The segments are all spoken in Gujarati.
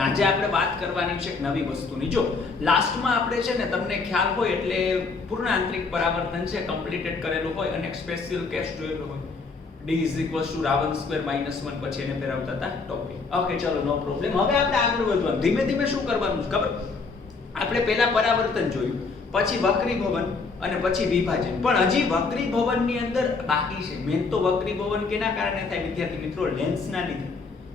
અને આજે આપણે વાત કરવાની છે એક નવી વસ્તુની. જો લાસ્ટમાં આપણે છે ને તમને ખ્યાલ હોય એટલે પૂર્ણાંતરિક પરાવર્તન છે કમ્પ્લીટેડ કરેલું હોય અને એક સ્પેશિયલ કેસ જોયેલું હોય d = r1² - 1 પછી એને ફેરવતા હતા ટોપિક. ઓકે ચલો નો પ્રોબ્લેમ. હવે આપણે આગળ વધવાનું. ધીમે ધીમે શું કરવાનું છે ખબર? આપણે પહેલા પરાવર્તન જોયું, પછી વક્રીભવન અને પછી વિભાજન. પણ હજી વક્રીભવનની અંદર બાકી છે. મેન તો વક્રીભવન કેના કારણે થાય વિદ્યાર્થી મિત્રો? લેન્સના લીધે.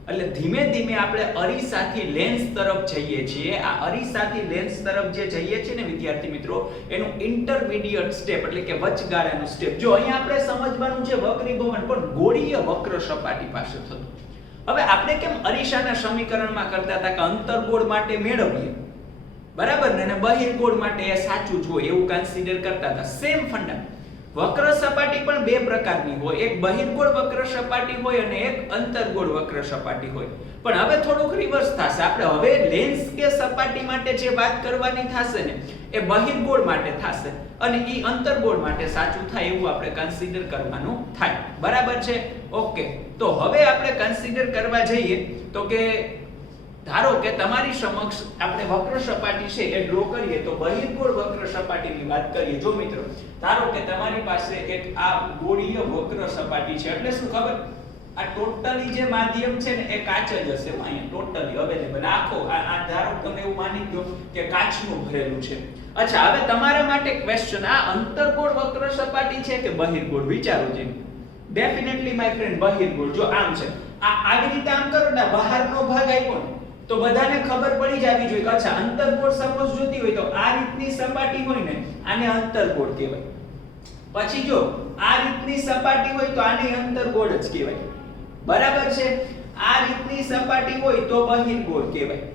એટલે ધીમે ધીમે આપણે અરીસાથી લેન્સ તરફ જઈએ છીએ. આ અરીસાથી લેન્સ તરફ જે જઈએ છીએ ને વિદ્યાર્થી મિત્રો, એનું ઇન્ટરમીડિયેટ સ્ટેપ એટલે કે વચગાળાનું સ્ટેપ. જો અહીંયા આપણે સમજવાનું છે વક્રીભવન પણ ગોળીય વક્ર સપાટી પાસે થતું. હવે આપણે કેમ અરીસાના સમીકરણમાં કરતા હતા કે અંતર્ગોળ માટે મેળવીએ, બરાબર ને, અને બહિર્ગોળ માટે એ સાચું જ હોય એવું કન્સિડર કરતા હતા. સેમ ફંડા. વક્ર સપાટી પણ બે પ્રકારની હોય. એક બહિર્ગોળ વક્ર સપાટી હોય અને એક અંતર્ગોળ વક્ર સપાટી હોય. પણ હવે થોડુંક રિવર્સ થશે. આપણે હવે લેન્સ કે સપાટી માટે જે વાત કરવાની થશે ને એ બહિર્ગોળ માટે થશે અને એ અંતર્ગોળ માટે સાચું થાય એવું આપણે કન્સિડર કરવાનું થાય. બરાબર છે? ઓકે. તો હવે આપણે કન્સિડર કરવા જઈએ તો કે ધારો કે તમારી સમક્ષ આપણે વક્ર સપાટી છે એ ડ્રો કરીએ તો બહિર્ગોળ વક્ર સપાટીની વાત કરીએ. જો મિત્રો ધારો કે તમારી પાસે એક આ ગોળીય વક્ર સપાટી છે એટલે શું ખબર? આ ટોટલી જે માધ્યમ છે ને એ કાચ જ હશે. અહીંયા ટોટલી અવેલેબલ આખો આ ધારો તમે એવું માની લો કે કાચનું ભરેલું છે. અચ્છા, હવે તમારા માટે ક્વેશ્ચન, આ અંતર્ગોળ વક્ર સપાટી છે કે બહિર્ગોળ? વિચારો છે. ડેફિનેટલી માય ફ્રેન્ડ બહિર્ગોળ. જો આમ છે, આ આવી રીતે આમ કરો ને બહારનો ભાગ આપ્યો ને તો બધાને ખબર પડી જવી જોઈએ કે અચ્છા અંતર્ગોળ સપોઝ જોતી હોય તો આ રીતની સપાટી હોય ને આને અંતર્ગોળ કહેવાય. પછી જો આ રીતની સપાટી હોય તો આને અંતર્ગોળ જ કહેવાય. બરાબર છે? આ રીતની સપાટી હોય તો બહિર્ગોળ કહેવાય.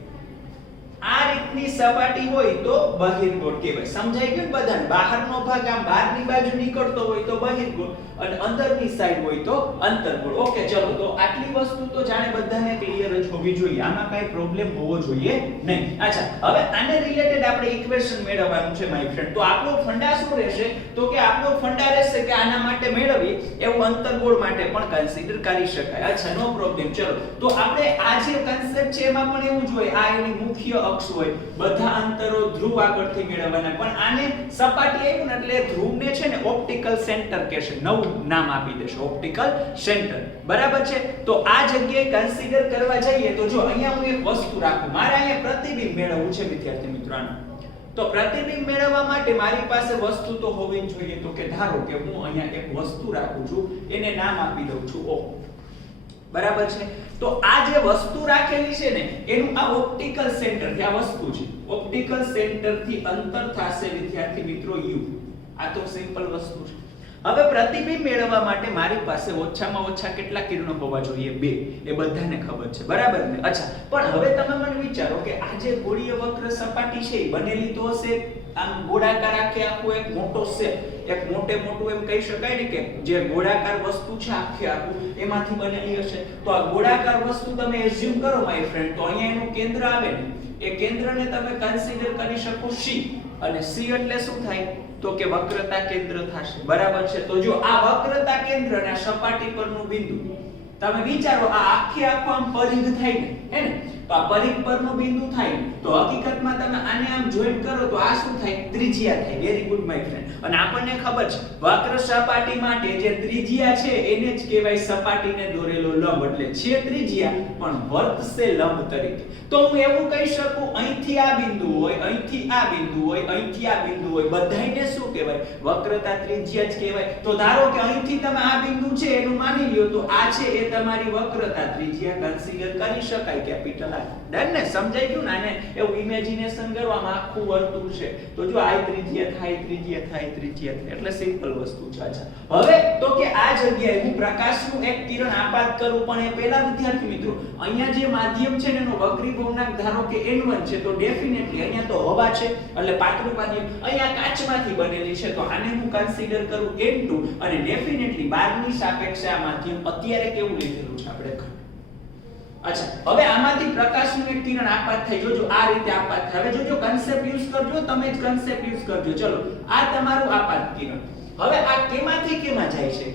આ રીતની સપાટી હોય તો બહિર્ગોળ કહેવાય. સમજાઈ ગયું બધાને? બહારનો ભાગ આમ બહારની બાજુ નીકળતો હોય તો બહિર્ગોળ અને અંદરની સાઈડ હોય તો અંતર્ગોળ. ઓકે ચલો, તો આટલી વસ્તુ તો જાણે બધાને ક્લિયર જ હોવી જોઈએ. આમાં કઈ પ્રોબ્લેમ હોવો જોઈએ નહીં. અચ્છા, હવે આને રિલેટેડ આપણે ઇક્વેશન મેળવવાનું છે માય ફ્રેન્ડ. તો આપણો ફંડા શું રહેશે? તો કે આપણો ફંડા રહેશે કે આના માટે મેળવીએ એવું અંતર્ગોળ માટે પણ કન્સિડર કરી શકાય. અચ્છા, નો પ્રોબ્લેમ. ચલો, તો આપણે આ જે કન્સેપ્ટ છે એમાં પણ એવું જ હોય. આ એની મુખ્ય અક્ષ હોય. બધા અંતરો ધ્રુવ આગળથી મેળવવાના. પણ આને સપાટી આવ્યું ને એટલે ધ્રુવને છે ને ઓપ્ટિકલ સેન્ટર કહેશે. નવું નામ આપી દેશે, ઓપ્ટિકલ સેન્ટર. બરાબર છે? તો આ જગ્યાએ કન્સિડર કરવા જઈએ તો જો અહીંયા હું એક વસ્તુ રાખું. મારે અહીંયા પ્રતિબિંબ મેળવવું છે વિદ્યાર્થી મિત્રો. તો પ્રતિબિંબ મેળવવા માટે મારી પાસે વસ્તુ તો હોવી જ જોઈએ. તો કે ધારો કે હું અહીંયા એક વસ્તુ રાખું છું, એને નામ આપી દઉં છું O. બરાબર છે? તો આ જે વસ્તુ રાખેલી છે ને એનું આ ઓપ્ટિકલ સેન્ટર થી આ વસ્તુ છે. ઓપ્ટિકલ સેન્ટર થી અંતર થશે વિદ્યાર્થી મિત્રો U. આ તો સિમ્પલ વસ્તુ છે. હવે પ્રતિબિંબ મેળવવા માટે મારી પાસે ઓછામાં ઓછા કેટલા કિરણો હોવા જોઈએ? 2. એ બધાને ખબર છે. બરાબર ને? અચ્છા, પણ હવે તમે મને વિચારો કે આ જે ગોળીય વક્ર સપાટી છે એ બનેલી તો હશે આમ ગોળાકાર આખે આખું એક મોટો શેપ, એક મોટે મોટું એમ કહી શકાય ને કે જે ગોળાકાર વસ્તુ છે આખે આખું એમાંથી બનેલી હશે. તો આ ગોળાકાર વસ્તુ તમે એઝ્યુમ કરો માય ફ્રેન્ડ, તો અહીંયા એનું કેન્દ્ર આવે ને એ કેન્દ્રને તમે કન્સિડર કરી શકો C. અને C એટલે શું થાય? તો કે વક્રતા કેન્દ્ર થશે. બરાબર છે? તો જો આ વક્રતા કેન્દ્ર અને સપાટી પરનું બિંદુ તમે વિચારો, આ આખે આખો આમ પરિઘ થાય ને, હે ને? તો આ પરિઘ પરનું બિંદુ થાય તો હકીકતમાં તમે આને આમ જોઈન્ટ કરો તો આ શું થાય? ત્રિજ્યા થાય. Very good my friend. અને આપણને ખબર છે વક્ર સપાટી માટે જે ત્રિજ્યા છે એને જ કહેવાય સપાટીને દોરેલો લંબ. એટલે છે ત્રિજ્યા પણ વર્તશે લંબ તરીકે. તો હું એવું કહી શકું અહીંથી આ બિંદુ હોય, અહીંથી આ બિંદુ હોય, અહીંથી આ બિંદુ હોય, બધાયને શું કહેવાય? વક્રતા ત્રિજ્યા જ કહેવાય. તો ધારો કે અહીંથી તમે આ બિંદુ છે એનું માની લ્યો તો આ છે એ તમારી વક્રતા ત્રિજ્યા કન્સિડર કરી શકાય. કેપિટલ આ. ડન ને? સમજાઈ ગયું ને? આને એવું ઇમેજિનેશન કરો, આમ આખું વર્તુળ છે તો જો આ ત્રિજ્યા થાય, ત્રિજ્યા થાય, ત્રિજ્યા થાય. એટલે સિમ્પલ વસ્તુ છે. અચ્છા, હવે તો કે આ જગ્યાએ હું પ્રકાશનું એક કિરણ આપાત કરું પણ એ પહેલા વિદ્યાર્થી મિત્રો અહીંયા જે માધ્યમ છે ને એનો વક્રીભવનાંક ધારો કે N1 છે તો ડેફિનેટલી અહીંયા તો હવા છે એટલે પાતળું માધ્યમ. અહીંયા કાચમાંથી બનેલી છે તો આને હું કન્સિડર કરું N2 અને ડેફિનેટલી 12 ની સાપેક્ષે આ માધ્યમ અત્યારે કેવું લીધેલું છે આપણે? અચ્છા, હવે આમાંથી પ્રકાશનું એક કિરણ આપાત થાય. જોજો આ રીતે આપાત થાય. હવે જોજો કન્સેપ્ટ યુઝ કરજો, તમે જ કન્સેપ્ટ યુઝ કરજો. ચલો, આ તમારું આપાત કિરણ. હવે આ કેમાંથી કેમાં જાય છે?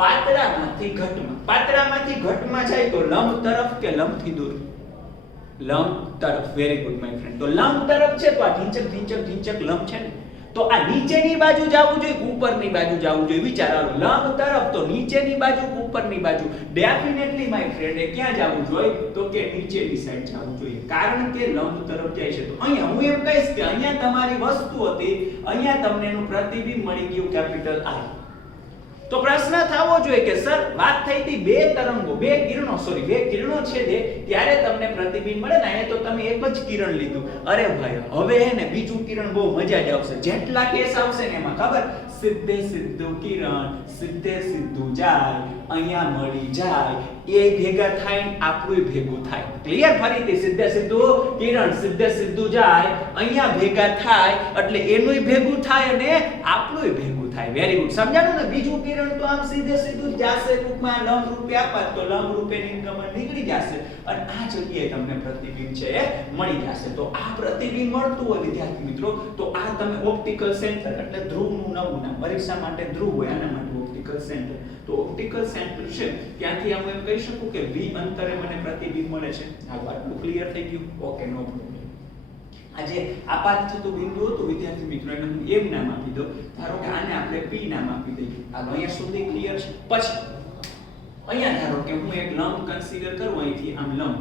પાતળામાંથી ઘટમાં. પાતળામાંથી ઘટમાં જાય તો લંબ તરફ કે લંબથી દૂર? લંબ તરફ. Very good my friend. તો લંબ તરફ છે તો આ ઢીંચક લંબ છે ને, તો આ નીચેની બાજુ જવું જોઈએ કે ઉપરની બાજુ જવું જોઈએ? વિચારો. લંબ તરફ તો નીચેની બાજુ કે ઉપરની બાજુ? ડેફિનેટલી માય ફ્રેન્ડ ક્યાં જવું જોઈએ? તો કે નીચેની સાઈડ જવું જોઈએ, કારણ કે લંબ તરફ જાય છે. તો અહીંયા હું એમ કહીશ કે અહીંયા તમારી વસ્તુ હતી, અહીંયા તમને એનું પ્રતિબિંબ મળી ગયું કેપિટલ I. તો પ્રશ્ન થવો જોઈએ કે સર વાત થઈ હતી બે તરંગો, બે કિરણો છેદે ત્યારે તમને પ્રતિબિંબ મળે ને, તો તમે એક જ કિરણ લીધું. અરે ભાઈ હવે હે ને બીજું કિરણ બહુ મજા જ આવશે. જેટલા કેસ આવશે ને એમાં ખબર, સીધે સીધું કિરણ સીધે સીધું જાય, અહીંયા મળી જાય, એ ભેગા થાય ને આપણું ભેગું થાય. ક્લિયર? ફરીથી સીધે સીધું કિરણ સીધે સીધું જાય, અહીંયા ભેગા થાય એટલે એનુંય ભેગું થાય અને આપણુંય ભેગું થાય. Very good. સમજાણું ને? બીજું કિરણ તો આમ સીધે સીધું જાશે, ટૂંકમાં લંબ રૂપે આપાત તો લંબ રૂપે નિર્ગમન નીકળી જશે અને આ જગ્યાએ તમને પ્રતિબિંબ છે એ મળી જશે. તો આ પ્રતિબિંબ મળતું હોય વિદ્યાર્થી મિત્રો, તો આ તમે ઓપ્ટિકલ સેન્ટર એટલે ધ્રુવનું નવું નામ, પરીક્ષા માટે ધ્રુવ હોય, આના માટે ઓપ્ટિકલ સેન્ટર. તો ઓપ્ટિકલ સેન્ટર છે ત્યાંથી હું એમ કહી શકું કે v અંતરે મને પ્રતિબિંબ મળે છે. હાલ આટલું ક્લિયર થઈ ગયું? Okay, no problem. આજે આપાત થતું બિંદુ હતું વિદ્યાર્થી મિત્રો, એને હું એમ નામ આપી દઉં. ધારો કે આને આપણે p નામ આપી દઈએ. આ અહીંયા સુધી ક્લિયર છે? પછી અહીંયા ધારો કે હું એક લંબ કન્સિડર કરું, અહીંથી આમ લંબ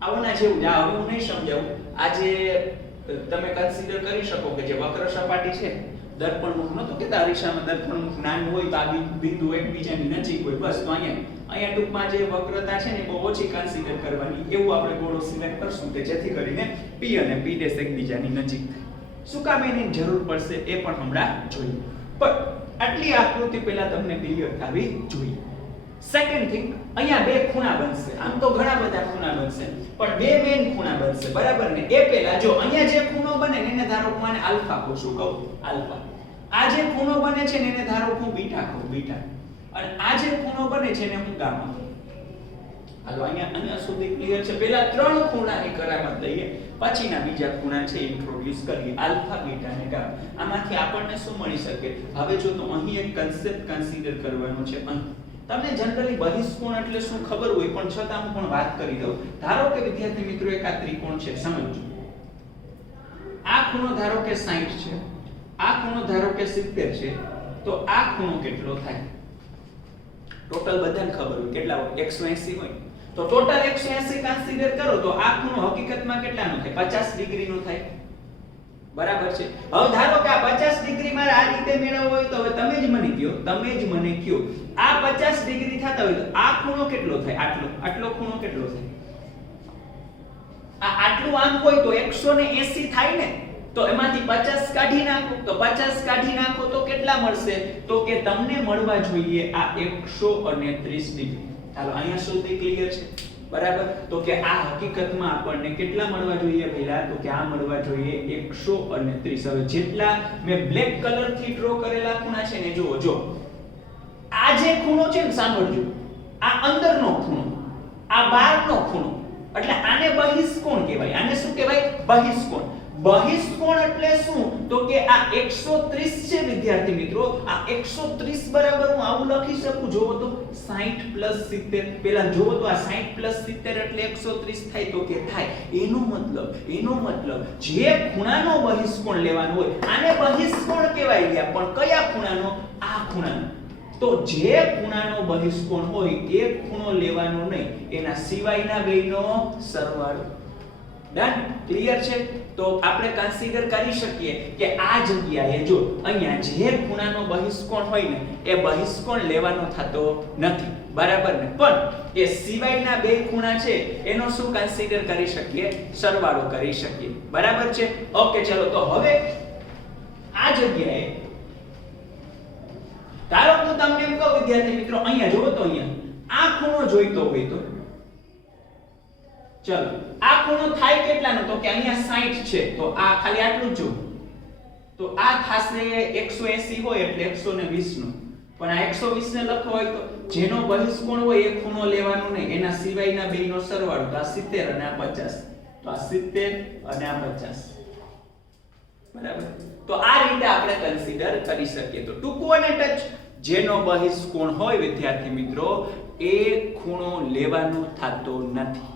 આવના જેવું જ. હવે હું નહીં સમજાવું. આજે તમે કન્સિડર કરી શકો કે જે વક્ર સપાટી છે, દર્પણમુખ નતો કે અરીસામાં દર્પણમુખ નાનું હોય તો આ બિંદુ એકબીજાની નજીક હોય, બસ. તો અહીંયા ટૂંકમાં જે વક્રતા છે ને બહુ ઓછી કન્સિડર કરવાની, એવું આપણે ગોળો સિલેક્ટ કરશું કે જેથી કરીને p અને p' એકબીજાની નજીક થાય. શું કામ એની જરૂર પડશે એ પણ હમણાં જોઈએ, પણ આટલી આકૃતિ પહેલા તમને ક્લિયર થવી જોઈએ. સેકન્ડ થિંગ, અહીંયા બે ખૂણા બનશે. આમ તો ઘણા બધા ખૂણા બનશે, પણ બે મેઈન ખૂણા બનશે, બરાબર ને? એ પહેલા જો અહીંયા જે ખૂણો બને ને એને ધારો કે મને આલ્ફા કહું. શું કહું? આલ્ફા. આ જે ખૂણો બને છે ને એને ધારો કે બીટા કહું, બીટા. અને આ જે ખૂણો બને છે ને હું ગામા. હાલો અહીંયા સુધી ક્લિયર છે? પહેલા ત્રણ ખૂણાની કરામત લઈએ, પછીના બીજા ખૂણા છે ઇન્ટ્રોડ્યુસ કરીએ, આલ્ફા, બીટા અને ગામા. આમાંથી આપણને શું મળી શકે? હવે જો તો અહીં એક કન્સેપ્ટ કન્સિડર કરવાનો છે. તમને જનરલી બહિષ્કોણ એટલે શું ખબર હોય, પણ છતાં હું પણ વાત કરી દઉં. ધારો કે વિદ્યાર્થી મિત્રો એક આ ત્રિકોણ છે, સમજો. આ ખૂણો ધારો કે 60 છે, આ ખૂણો ધારો કે 70 છે, તો આ ખૂણો કેટલો થાય? ટોટલ બધાને ખબર હોય કેટલા હોય? 180 હોય. તો ટોટલ 180 કન્સિડર કરો તો આ ખૂણો હકીકતમાં કેટલાનો થાય? 50 ડિગ્રીનો થાય. બરાબર છે? હવે ધારો કે આ 50 ડિગ્રી મારે આ રીતે મેળવવો હોય તો હવે તમે જ મને કયો આ 50 ડિગ્રી થતા હોય તો આ ખૂણો કેટલો થાય? આટલો ખૂણો કેટલો થાય? આ આટલું આમ હોય તો 180 થાય ને. તો એમાંથી 50 કાઢી નાખો, તો 50 કાઢી નાખો તો કેટલા મળશે? તો કે તમને મળવા જોઈએ આ 130 ડિગ્રી. ચાલો અહીંયા સુધી ક્લિયર છે? બરાબર? તો કે આ હકીકતમાં આપણને કેટલા મળવા જોઈએ પહેલા? તો કે આ મળવા જોઈએ 130. હવે જેટલા મેં બ્લેક કલર થી ડ્રો કરેલા ખૂણા છે ને જુઓ, જો આ જે ખૂણો છે ને સાંભળજો, આ અંદરનો ખૂણો, આ બહારનો ખૂણો, એટલે આને બહિષ્કોણ કહેવાય. આને શું કહેવાય? બહિષ્કોણ. બહિષ્કોણ એટલે શું? તો કે આ 130 છે વિદ્યાર્થી મિત્રો, આ 130 બરાબર હું આવું લખી શકું. જોવો તો 60 + 70. પહેલા જોવો તો આ 60 + 70 એટલે 130 થાય. તો કે થાય. એનો મતલબ જે ખૂણાનો બહિષ્કોણ લેવાનો હોય આને બહિષ્કોણ કહેવાય ગયા, પણ કયા ખૂણાનો? આ ખૂણાનો. તો જે ખૂણાનો બહિષ્કોણ હોય એ ખૂણો લેવાનો નહીં, એના સિવાયના બેયનો સરવાળો. ડન? ક્લિયર છે? તો આપણે કન્સિડર કરી શકીએ કે આ જગ્યાએ જો અહીંયા જે ખૂણાનો બહિષ્કોણ હોય ને એ બહિષ્કોણ લેવાનો થતો નથી, બરાબર ને? પણ એ સિવાયના બે ખૂણા છે એનો શું કન્સિડર કરી શકીએ? સરવાળો કરી શકીએ. બરાબર છે? ઓકે, ચલો. તો હવે આ જગ્યાએ ધારો હું તમને એમ કહું વિદ્યાર્થી મિત્રો, અહીંયા જોવો તો અહીંયા આ ખૂણો જોઈતો હોય તો ચલો આ ખૂણો થાય કેટલાનો? તો કે અહીંયા 60 છે, તો આ ખાલી આટલું જ જો, તો આ થશે 180 હોય એટલે 120 નો. પણ આ 120 ને લખો હોય તો જેનો બહિષ્કોણ હોય એ ખૂણો લેવાનો નહીં, એના સિવાયના બેયનો સરવાળો. તો આ 70 અને આ 50. તો આ 70 અને આ 50. બરાબર? તો આ રીતે આપણે કન્સિડર કરી શકીએ. તો ટૂંકું અને ટચ, જેનો બહિષ્કોણ હોય વિદ્યાર્થી મિત્રો એ ખૂણો લેવાનો થતો નથી.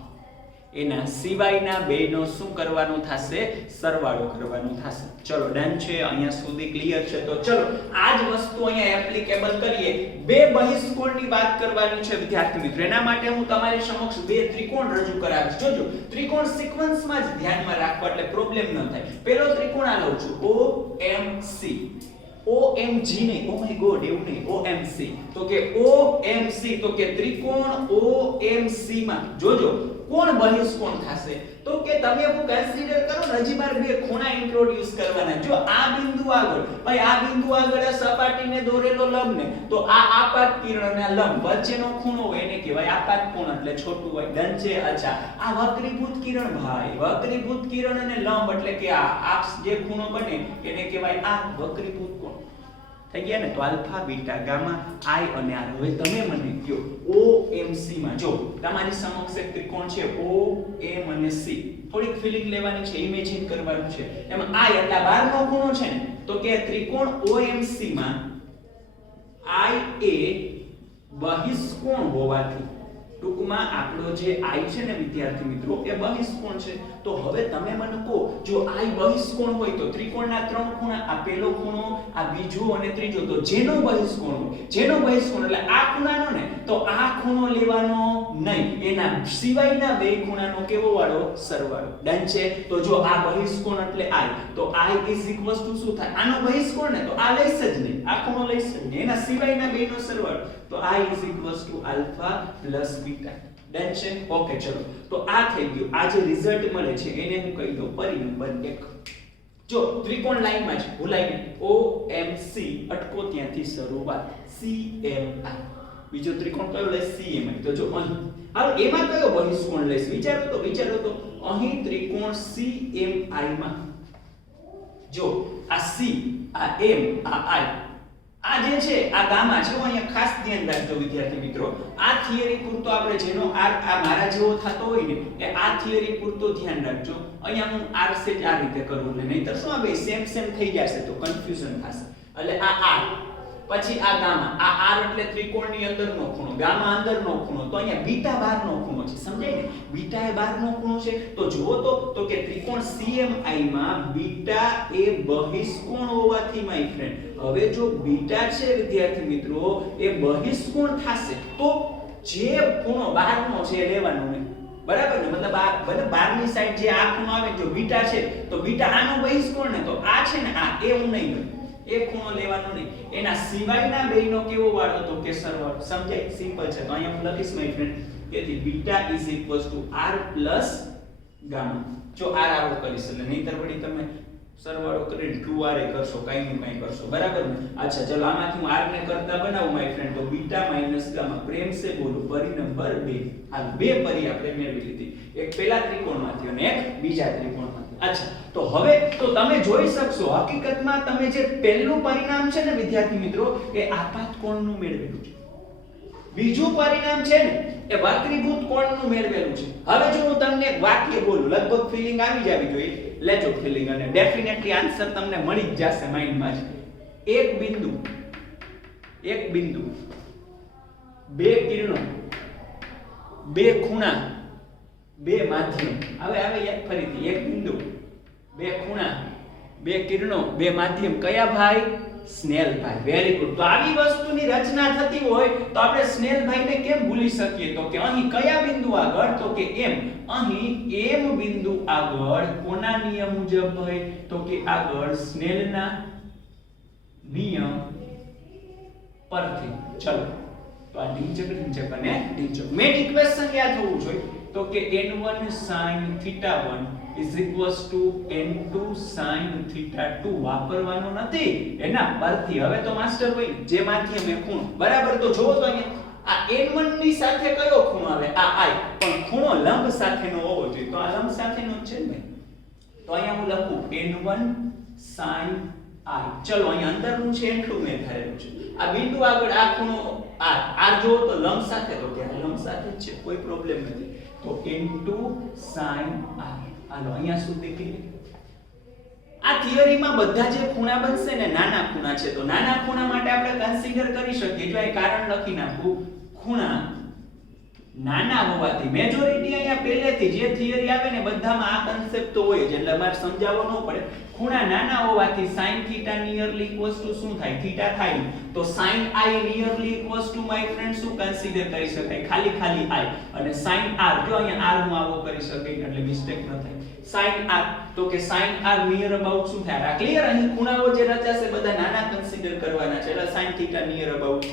એના સિવાયના બેનો શું કરવાનું થશે? સરવાળો કરવાનો થશે. ચલો ડન છે, અહીંયા સુધી ક્લિયર છે. તો ચલો આ જ વસ્તુ અહીંયા એપ્લિકેબલ કરીએ. બે બહિષ્કોણની વાત કરવાની છે વિદ્યાર્થી મિત્રો. એના માટે હું તમારી સમક્ષ બે ત્રિકોણ રજૂ કરાવીશ. જોજો ત્રિકોણ સિક્વન્સમાં જ ધ્યાનમાં રાખવા એટલે પ્રોબ્લેમ ન થાય. પહેલો ત્રિકોણ આ લઉં છું OMC. OMG નહીં, ઓ માય ગોડ, એવું નહીં, OMC. તો કે OMC તો કે ત્રિકોણ OMC માં જોજો કોણ બહિષ્કોણ થશે? તો કે તમે એવું કન્સિડર કરો ને, હજી મારે બે ખૂણા ઇન્ટ્રોડ્યુસ કરવાના. જો આ બિંદુ આગળ, ભાઈ આ બિંદુ આગળ આ સપાટીને દોરેલો લંબ ને, તો આ આપાત કિરણના લંબ વચ્ચેનો ખૂણો હોય એને કહેવાય આપાત કોણ, એટલે છોટું હોય. ડન છે. અચ્છા, આ વક્રીભૂત કિરણ, ભાઈ વક્રીભૂત કિરણ અને લંબ એટલે કે આ જે ખૂણો બને એને કહેવાય આ વક્રીભૂત કોણ. થઈ ગયા ને? તો આલ્ફા, બીટા, ગામા, આઈ અને આર. હવે તમે મને કહો OMC માં જો તમારી સમક્ષ એક ત્રિકોણ છે OM અને C. થોડીક ફિલિંગ લેવાની છે, ઇમેજિન કરવાનું છે. એમાં I એટલે બહારનો ખૂણો છે ને, તો કે ત્રિકોણ OMC માં I એ બહિષ્કોણ હોવાથી, ટૂંકમાં આપણો જે I છે ને વિદ્યાર્થી મિત્રો એ બહિષ્કોણ છે. તો હવે તમે મને કહો, જો I બહિષ્કોણ હોય તો ત્રિકોણના ત્રણ ખૂણા, આ પહેલો ખૂણો, આ બીજો અને ત્રીજો, તો જેનો બહિષ્કોણ હોય, જેનો બહિષ્કોણ એટલે આ ખૂણાનો ને, તો આ ખૂણો લેવાનો નહીં, એના સિવાયના બે ખૂણાનો કેવો વાળો? સરવાળો. ડન છે. તો જો આ બહિષ્કોણ એટલે I, તો I શું થાય? આનો બહિષ્કોણ ને, તો આ લઈશ જ નહીં, આ ખૂણો લઈશ જ નહીં, એના સિવાયના બેનો સરવાળો, તો I alpha plus beta. Done છે. ઓકે ચલો, તો આ થઈ ગયું. આ જે રિઝલ્ટ મળે છે એને હું કહી દઉં પરી નંબર 1. જો ત્રિકોણ લાઈનમાં છે, ભૂલાઈ ગયું, OMC અટકો ત્યાંથી શરૂઆત, CMI. બીજો ત્રિકોણ કયો લઈશ? CMI. તો જો અહીં હાલો એમાં કયો બહિષ્કોણ લઈશ? વિચારો તો અહીં ત્રિકોણ CMI માં જો આ C, આ M, આ I, આ જે છે આ ગામા છે. અહીંયા ખાસ ધ્યાન રાખજો વિદ્યાર્થી મિત્રો. આ થિયરી પૂરતો આપણે જેનો આ મારા જેવો થતો હોય ને એ આ થિયરી પૂરતો ધ્યાન રાખજો. અહીંયા હું R સેટ આ રીતે કરું ને, નહીતર શું આ બે સેમ થઈ જશે તો કન્ફ્યુઝન થશે. એટલે આ R પછી આ ગામા, આ R એટલે ત્રિકોણની અંદરનો ખૂણો, ગામા અંદરનો ખૂણો, તો અહીંયા બીટા બહારનો ખૂણો છે. સમજાય ને? બીટા એ બહારનો ખૂણો છે. તો જુઓ તો કે ત્રિકોણ CMI માં બીટા એ બહિષ્કોણ હોવાથી માય ફ્રેન્ડ, હવે જો બીટા છે વિદ્યાર્થી મિત્રો એ બહિષ્કોણ થશે તો જે ખૂણો બહારનો છે લેવાનો ને, બરાબર ને? મતલબ આ ભલે બહારની સાઈડ જે આ ખૂણો આવે, જો બીટા છે તો બીટા આનો બહિષ્કોણ ને, તો આ છે ને આ એ હું નહીં લઉં, એ ખૂણો લેવાનો નહીં, એના સિવાયના બેનો કેવો વાળો? તો કે સરવાળો. સમજાય? સિમ્પલ છે. તો અહીંયા હું લખીશ માય ફ્રેન્ડ તેથી બીટા R પ્લસ ગામા. જો R આવો કરીશ એટલે નહીતર વળી તમે સરવાળો કરીને 2R એ કરશો, કાઈ નું કાઈ કરશો, બરાબર ને? અચ્છા ચલો આમાંથી હું R ને કરતા બનાવું માય ફ્રેન્ડ, તો બીટા માઈનસ ગામા. પ્રેમ સે બોલો, પરી નંબર 2. આ બે પરી આપણે મેળવી લીધી, એક પહેલા ત્રિકોણમાંથી અને એક બીજા ત્રિકોણમાંથી. અચ્છા, તો હવે તો તમે જોઈ શકશો હકીકતમાં તમે જે પહેલું પરિણામ છે ને વિદ્યાર્થી મિત્રો એ આપાત કોણનું મેળવેલું છે. બીજું પરિણામ છે ને એ વક્રીભૂત કોણનું મેળવેલું છે. હવે જો હું તમને એક વાક્ય બોલું, લગભગ ફીલિંગ આવી જવી જોઈએ, લેજો ફીલિંગ, અને ડેફિનેટલી આન્સર તમને મળી જ જશે માઇન્ડમાં જ. એક બિંદુ, બે કિરણો, બે ખૂણા, બે માધ્યમ. હવે યાદ ફરીથી, એક બિંદુ, બે ખૂણા, બે કિરણો, બે માધ્યમ. કયા ભાઈ? સ્નેલભાઈ. Very good. તો આવી વસ્તુની રચના થતી હોય તો આપણે સ્નેલભાઈને કેમ ભૂલી શકીએ? તો કે અહીં કયા બિંદુ આગળ? તો કે M. અહીં M બિંદુ આગળ કોના નિયમ મુજબ હોય? તો કે આગળ સ્નેલના નિયમ પરથી. ચલો તો આ ઢીંચક અને ઢીંચક મેઇન ઇક્વેશન યાદ હોવું જોઈએ. તો કે n1 sin θ1 n2 sin θ2 વાપરવાનો નથી એના પરથી. હવે તો માસ્ટર ભાઈ જે માધ્યમ એ ખૂણો, બરાબર? તો જોવો તો અહીંયા આ n1 ની સાથે કયો ખૂણો આવે? આ I, પણ ખૂણો લંબ સાથેનો હોવો જોઈએ. તો આ લંબ સાથેનો જ છે ને. તો અહીંયા હું લખું n1 sin I. ચલો અહીંયા અંદરનું છે એટલું મેં ધારેલું છે. આ બિંદુ આગળ આ ખૂણો R જો તો લંબ સાથે, તો કે લંબ સાથે જ છે, કોઈ પ્રોબ્લેમ નથી. તો n2 sin I. હાલો અહીંયા સુધી ક્લિયર. આ થિયરીમાં બધા જે ખૂણા બનશે ને નાના ખૂણા છે, તો નાના ખૂણા માટે આપણે કન્સિડર કરી શકીએ. જો અહીં કારણ લખી નાખું, ખૂણા નાના હોવાથી મેજોરિટી અહીંયા પહેલેથી પહેલેથી જે થિયરી આવે ને બધામાં આ કન્સેપ્ટ તો હોય જ, એટલે અમારે સમજાવવો ન પડે. ખૂણા નાના હોવાથી sin θ નિયરલી ઇક્વલ્સ ટુ શું થાય? θ થાય. તો sin i nearly equals to my friend શું કન્સિડર કરી શકાય? ખાલી i. અને sin r, જો અહીંયા r નું આવો કરી શકાય એટલે મિસ્ટેક ન થાય. sin r, તો કે sin r નિયર અબાઉટ શું થાય? આ ક્લિયર? અહીં ખૂણાઓ જે રચાશે બધા નાના કન્સિડર કરવાના છે, એટલે sin θ નિયર અબાઉટ θ,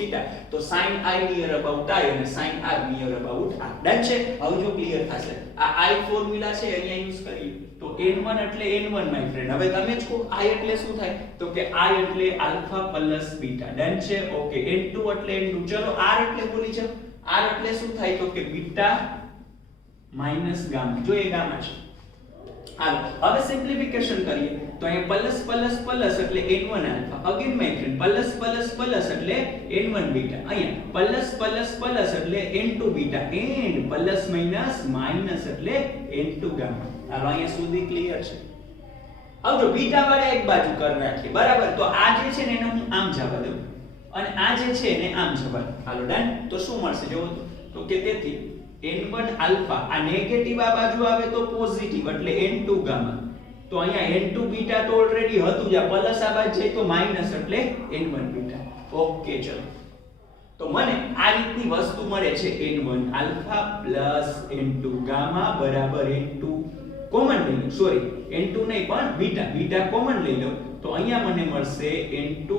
તો sin i near about i અને sin r near about r. Done છે? હવે જો ક્લિયર થશે. આ i ફોર્મ્યુલા છે અહીંયા યુઝ કરીએ તો n1 એટલે n1 માય ફ્રેન્ડ. હવે તમે જ કહો i એટલે શું થાય? તો કે i એટલે આલ્ફા પ્લસ બીટા. ડન છે? ઓકે. n2 એટલે n2. ચલો r એટલે બોલી જાવ. r એટલે શું થાય? તો કે બીટા માઈનસ ગામા. જો એ ગામા છે. હાલો હવે સિમ્પ્લિફિકેશન કરીએ તો અહીં પ્લસ પ્લસ પ્લસ એટલે n1 alpha. Again my friend plus plus plus એટલે n1 બીટા. અહીંયા પ્લસ પ્લસ પ્લસ એટલે n2 beta and plus minus minus એટલે n2 ગામા. હાલો અહીંયા સુધી ક્લિયર છે. હવે જો બીટા વાળા એક બાજુ કરી નાખીએ, બરાબર? તો આ જે છે ને એને હું આમ જવા દઉં અને આ જે છે એને આમ જવા દઉં. હાલો ડન. તો શું મળશે જોવો તો કે તેથી n1 આલ્ફા આ નેગેટિવ આ બાજુ આવે તો પોઝિટિવ એટલે n2 ગામા. તો અહીંયા n2 બીટા તો ઓલરેડી હતું જ, આ પ્લસ આ બાજુ જાય તો માઈનસ એટલે n1 બીટા. ઓકે ચલો. તો મને આ રીતની વસ્તુ મળે છે n1 alpha plus n2 gamma બરાબર n2 કોમન લઈ લો, સોરી n2 નહીં પણ બીટા, બીટા કોમન લઈ લો તો અહીંયા મને મળશે n2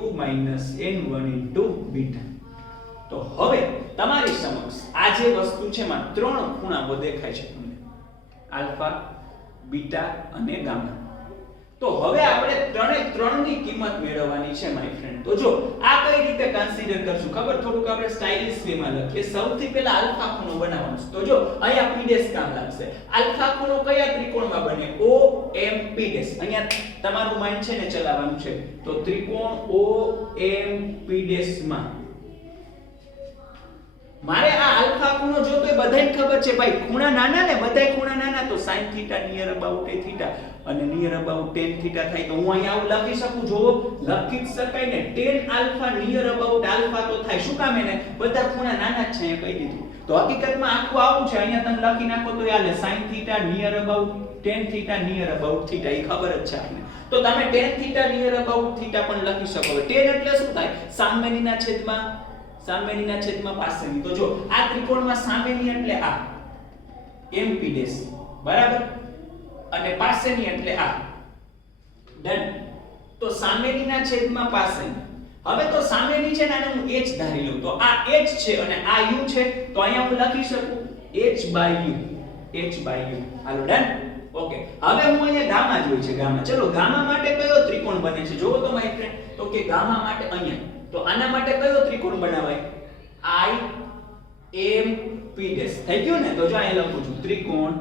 n1 બીટા. તો હવે તમારી સમક્ષ આ જે વસ્તુ છે એમાં ત્રણ ખૂણાઓ દેખાય છે તમને, આલ્ફા, બીટા અને ગામા. તો હવે આપણે ત્રણની કિંમત મેળવવાની છે માય ફ્રેન્ડ. તો જો આ કઈ રીતે કન્સિડર કરશું ખબર? થોડુંક આપણે સ્ટાઇલિશ વેમાં લખીએ. સૌથી પહેલા આલ્ફા ખૂણો બનાવવાનો છે. તો જો અહીંયા પીડેસ કામ લાગશે. આલ્ફા ખૂણો કયા ત્રિકોણમાં બને? OMP dash. અહીંયા તમારું માઇન્ડ છે ને ચલાવવાનું છે. તો ત્રિકોણ OMP ડેશ માં મારે આ આલ્ફા ખૂણો જોતો એ બધાને ખબર છે ભાઈ, ખૂણા નાના ને, બધાય ખૂણા નાના, તો sin θ નિયર અબાઉટ a θ અને નિયર અબાઉટ tan θ થાય. તો હું અહીંયા આવું લખી શકું, જોવો લખી જ શકાય ને. tan alpha near about alpha તો થાય. શું કામ? એને બધા ખૂણા નાના જ છે, અહીંયા કહી દીધું. તો હકીકતમાં આખું આવું છે. અહીંયા તમે લખી નાખો તો હાલે sin θ near about tan θ near about θ, એ ખબર જ છે આપણે. તો તમે tan θ નિયર અબાઉટ θ પણ લખી શકો. tan એટલે શું થાય? સામેનીના છેદમાં પાસેની. તો જો આ ત્રિકોણમાં સામેની એટલે આ MP ડેશ, બરાબર, અને પાસેની એટલે આ. ડન. તો સામેનીના છેદમાં પાસેની. હવે તો સામેની છે ને આને હું h ધારી લઉં તો આ h છે અને આ u છે, તો અહીંયા હું લખી શકું h/u. હાલો ડન. ઓકે. હવે હું અહીંયા ગામા જોઈ છે, ગામા. ચલો ગામા માટે કયો ત્રિકોણ બને છે જોવો તો માય ફ્રેન્ડ. તો કે ગામા માટે અહીંયા, તો આના માટે કયો ત્રિકોણ બનાવાય? IMP dash. થઈ ગયું ને? તો જો અહીંયા લખું છું ત્રિકોણ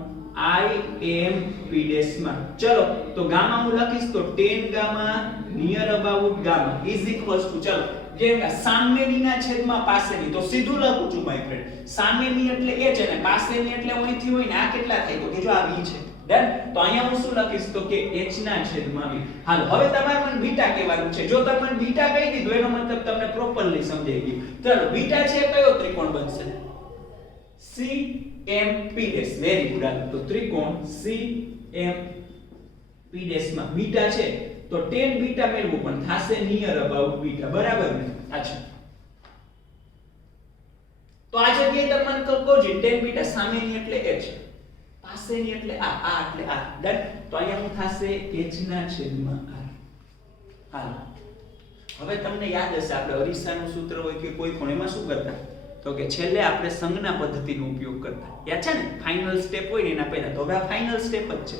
IMP ડેશ માં. ચલો તો ગામા હું લખીશ તો tan gamma near about gamma is equals to, ચલો જેમ કે સામેનીના છેદમાં પાસેની. તો સીધું લખું છું માય ફ્રેન્ડ. સામેની એટલે h અને પાસેની એટલે અહીંથી હોય ને આ કેટલા થાય? તો કે જો આ v છે. ડન. તો અહીંયા હું શું લખીશ? તો કે h ના છેદમાં v. હાલ હવે તમારે મને બીટા કહેવાનું છે. જો તમે બીટા કહી દીધું એનો મતલબ તમને પ્રોપરલી સમજાઈ ગયું. ચલો બીટા છે કયો ત્રિકોણ બનશે? CMP dash. Very good. તો ત્રિકોણ CMP ડેશ માં બીટા છે તો tan બીટા મેળવું પણ થાશે નિયર અબાઉટ બીટા, બરાબર ને? અચ્છા. તો આ જગ્યાએ તમને તો કહું છું tan બીટા સામેની એટલે h, પાસેની એટલે આ એટલે આ. ડન. તો અહીંયા હું થાશે h ના છેદમાં r. હાલો હવે તમને યાદ હશે આપણે અરીસાનું સૂત્ર હોય કે કોઈ પણ એમાં શું કરતા? તો કે છેલ્લે આપણે સંજ્ઞા પદ્ધતિનો ઉપયોગ કરતા. યાદ છે ને? ફાઇનલ સ્ટેપ હોય ને એના પહેલા. તો હવે આ ફાઇનલ સ્ટેપ જ છે.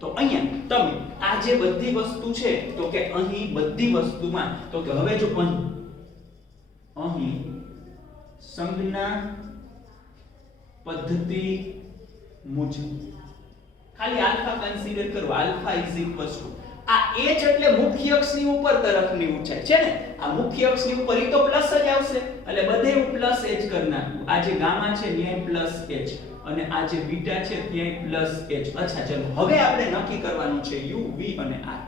તો અહીંયા તમે આ જે બધી વસ્તુ છે તો કે અહીં બધી વસ્તુમાં તો કે હવે જો અહીં સંજ્ઞા પદ્ધતિ મુજબ ખાલી આલ્ફા કન્સિડર કરો. આલ્ફા ઇઝ ઇક્વલ્સ ટુ આ h એટલે મુખ્ય અક્ષની ઉપર તરફની ઊંચાઈ છે ને, આ મુખ્ય અક્ષની ઉપર ઈ તો પ્લસ જ આવશે એટલે બધે હું પ્લસ h કરી નાખું. આ જે ગામા છે ત્યાં પ્લસ h અને આ જે બીટા છે ત્યાં પ્લસ h. અચ્છા ચલો હવે આપણે નક્કી કરવાનું છે u, v અને r.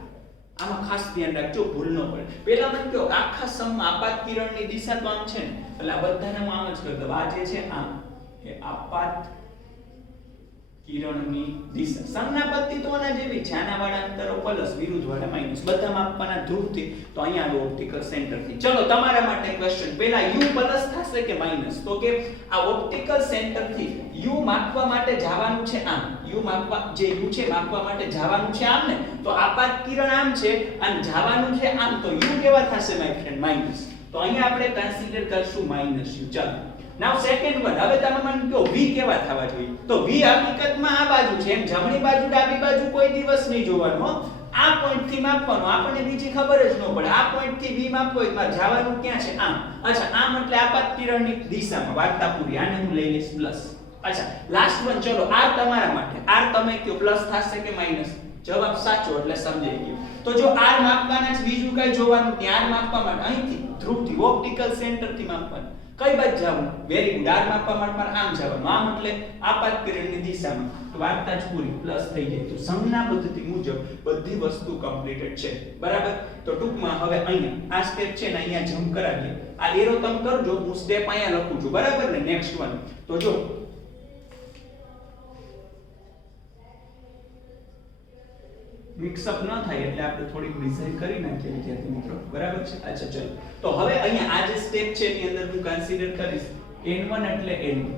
આમાં ખાસ ધ્યાન રાખજો, ભૂલ ન પડે. પહેલા મને કહો આખા સમમાં આપાત કિરણની દિશા તો આમ છે ને, એટલે આ બધાને હું આમ જ કરી દઉં. આ જે છે આમ એ આપાત કિરણની દિશા. સંજ્ઞા પદ્ધતિ તો આના જેવી છે, આના વાળા અંતરો પ્લસ, વિરુદ્ધ વાળા માઈનસ, બધા માપવાના ધ્રુવથી. તો અહીંયા આવે ઓપ્ટિકલ સેન્ટરથી. ચલો તમારા માટે ક્વેશ્ચન, પહેલા u પ્લસ થશે કે માઈનસ? તો કે આ ઓપ્ટિકલ સેન્ટરથી u માપવા માટે જવાનું છે આમ, u માપવા જે u છે માપવા માટે જવાનું છે આમ ને, તો આપાત કિરણ આમ છે અને જવાનું છે આમ, તો u કેવા થશે માય ફ્રેન્ડ? માઈનસ. તો અહીંયા આપણે કન્સિડર કરશું માઈનસ u. ચાલો નાઉ સેકન્ડ વન, હવે તમે મને કહો v કેવા થવા જોઈએ? તો v હકીકતમાં આ બાજુ છે, એમ જમણી બાજુ ડાબી બાજુ કોઈ દિવસ નહીં જોવાનું હો. આ પોઈન્ટ થી માપવાનું, આપણને બીજી ખબર જ ન પડે. આ પોઈન્ટ થી v માપવો હોય તો જવાનું ક્યાં છે? આમ. અચ્છા, આમ એટલે આપાત કિરણની દિશામાં. વાર્તા પૂરી. આને હું લઈ લઈશ પ્લસ. અચ્છા લાસ્ટ વન, ચલો r તમારા માટે. r તમે કયો પ્લસ થશે કે માઈનસ? જવાબ સાચો એટલે સમજાઈ ગયું. તો જો r માપવાના છે, બીજું કઈ જોવાનું ત્યાં? r માપવા માટે અહીંથી ધ્રુવથી ઓપ્ટિકલ સેન્ટરથી માપવાનું. કઈ બાજુ જવાનું? Very good. r માપવા માટે આમ જવાનું. આમ એટલે આપાત કિરણની દિશામાં. તો વાર્તા જ પૂરી, પ્લસ થઈ જાય. તો સંજ્ઞા પદ્ધતિ મુજબ બધી વસ્તુ કમ્પ્લીટેડ છે. બરાબર? તો ટૂંકમાં હવે અહીંયા આ સ્ટેપ છે ને અહીંયા જમ્પ કરાવીએ. આ એરો તમે કરજો, હું સ્ટેપ અહીંયા લખું છું. બરાબર ને? Next one. તો જો મિક્સઅપ ન થાય એટલે આપણે થોડીક ડિઝાઇન કરી નાખીએ વિદ્યાર્થી મિત્રો. બરાબર છે? અચ્છા ચલો. તો હવે અહીંયા આ જે સ્ટેપ છે એની અંદર હું કન્સિડર કરીશ n1 એટલે n2,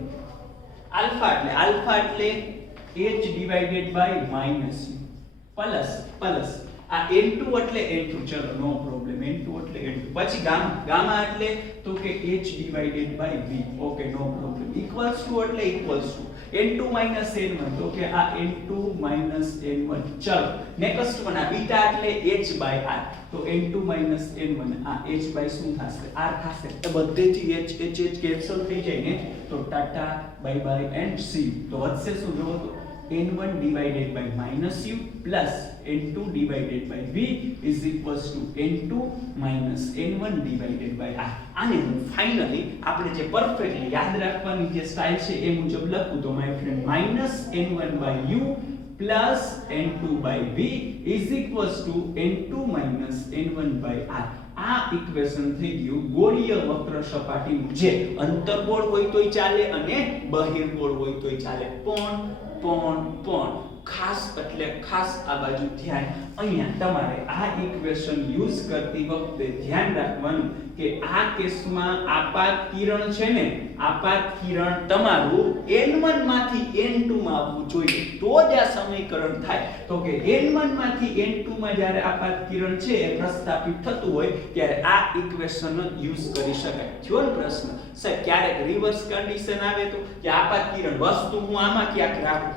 આલ્ફા એટલે h divided by minus plus આ n2 એટલે n2. ચલો નો પ્રોબ્લેમ. n2 એટલે n2. પછી ગામા એટલે તો કે h divided by v. Okay no problem. Equals to એટલે ઇક્વલ્સ ટુ n2 n1. તો કે આ n2 n1. ચલો નેક્સ્ટ વન, આ બીટા એટલે h બાય r. તો n2 n1 આ h બાય શું થશે? r થશે. તો બધેથી h કેન્સલ થઈ જાય ને, તો Tata bye bye and C. તો વધશે શું? જોવો તો n1 divided by minus u plus n2 divided by v is equals to n2 minus n1 divided by r. આને હું ફાઇનલી આપણે જે પરફેક્ટલી યાદ રાખવાની જે સ્ટાઇલ છે એ મુજબ લખું તો my friend minus n1 by u plus n2 by v is equals to n2 minus n1 by r. આ ઇક્વેશન થઈ ગયું ગોળીય વક્ર સપાટીનું, જે અંતર્ગોળ હોય તોય ચાલે અને બહિર્ગોળ હોય તોય ચાલે. પણ ખાસ એટલે ખાસ આ બાજુ ધ્યાન. અહીંયા તમારે આ ઇક્વેશન યુઝ કરતી વખતે ધ્યાન રાખવાનું કે આ કેસમાં આપાત કિરણ છે ને, આપાત કિરણ તમારું n1 માંથી n2 માં આવવું જોઈએ, તો જ આ સમીકરણ થાય. તો કે n1 માંથી n2 માં જ્યારે આપાત કિરણ છે એ પ્રસ્થાપિત થતું હોય ત્યારે આ ઇક્વેશન યુઝ કરી શકાય. થયો ને પ્રશ્ન? સર ક્યારેક રિવર્સ કન્ડિશન આવે તો કે આપાત કિરણ વસ્તુ હું આમાં ક્યાંક રાખું,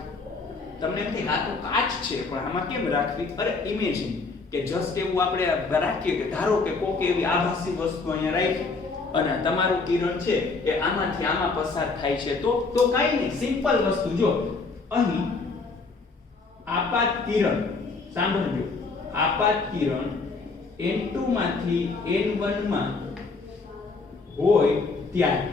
તમને એમ થાય આ તો કાચ છે પણ આમાં કેમ રાખવી? અરે ઇમેજિન કે જસ્ટ એવું આપણે રાખીએ કે ધારો કે કોકે એવી આભાસી વસ્તુ અહીંયા રાખી અને તમારું કિરણ છે એ આમાંથી આમાં પસાર થાય છે, તો કાઈ નહીં, સિમ્પલ વસ્તુ. જો અહીં આપાત કિરણ, સાંભળજો, આપાત કિરણ n2 માંથી n1 માં હોય ત્યારે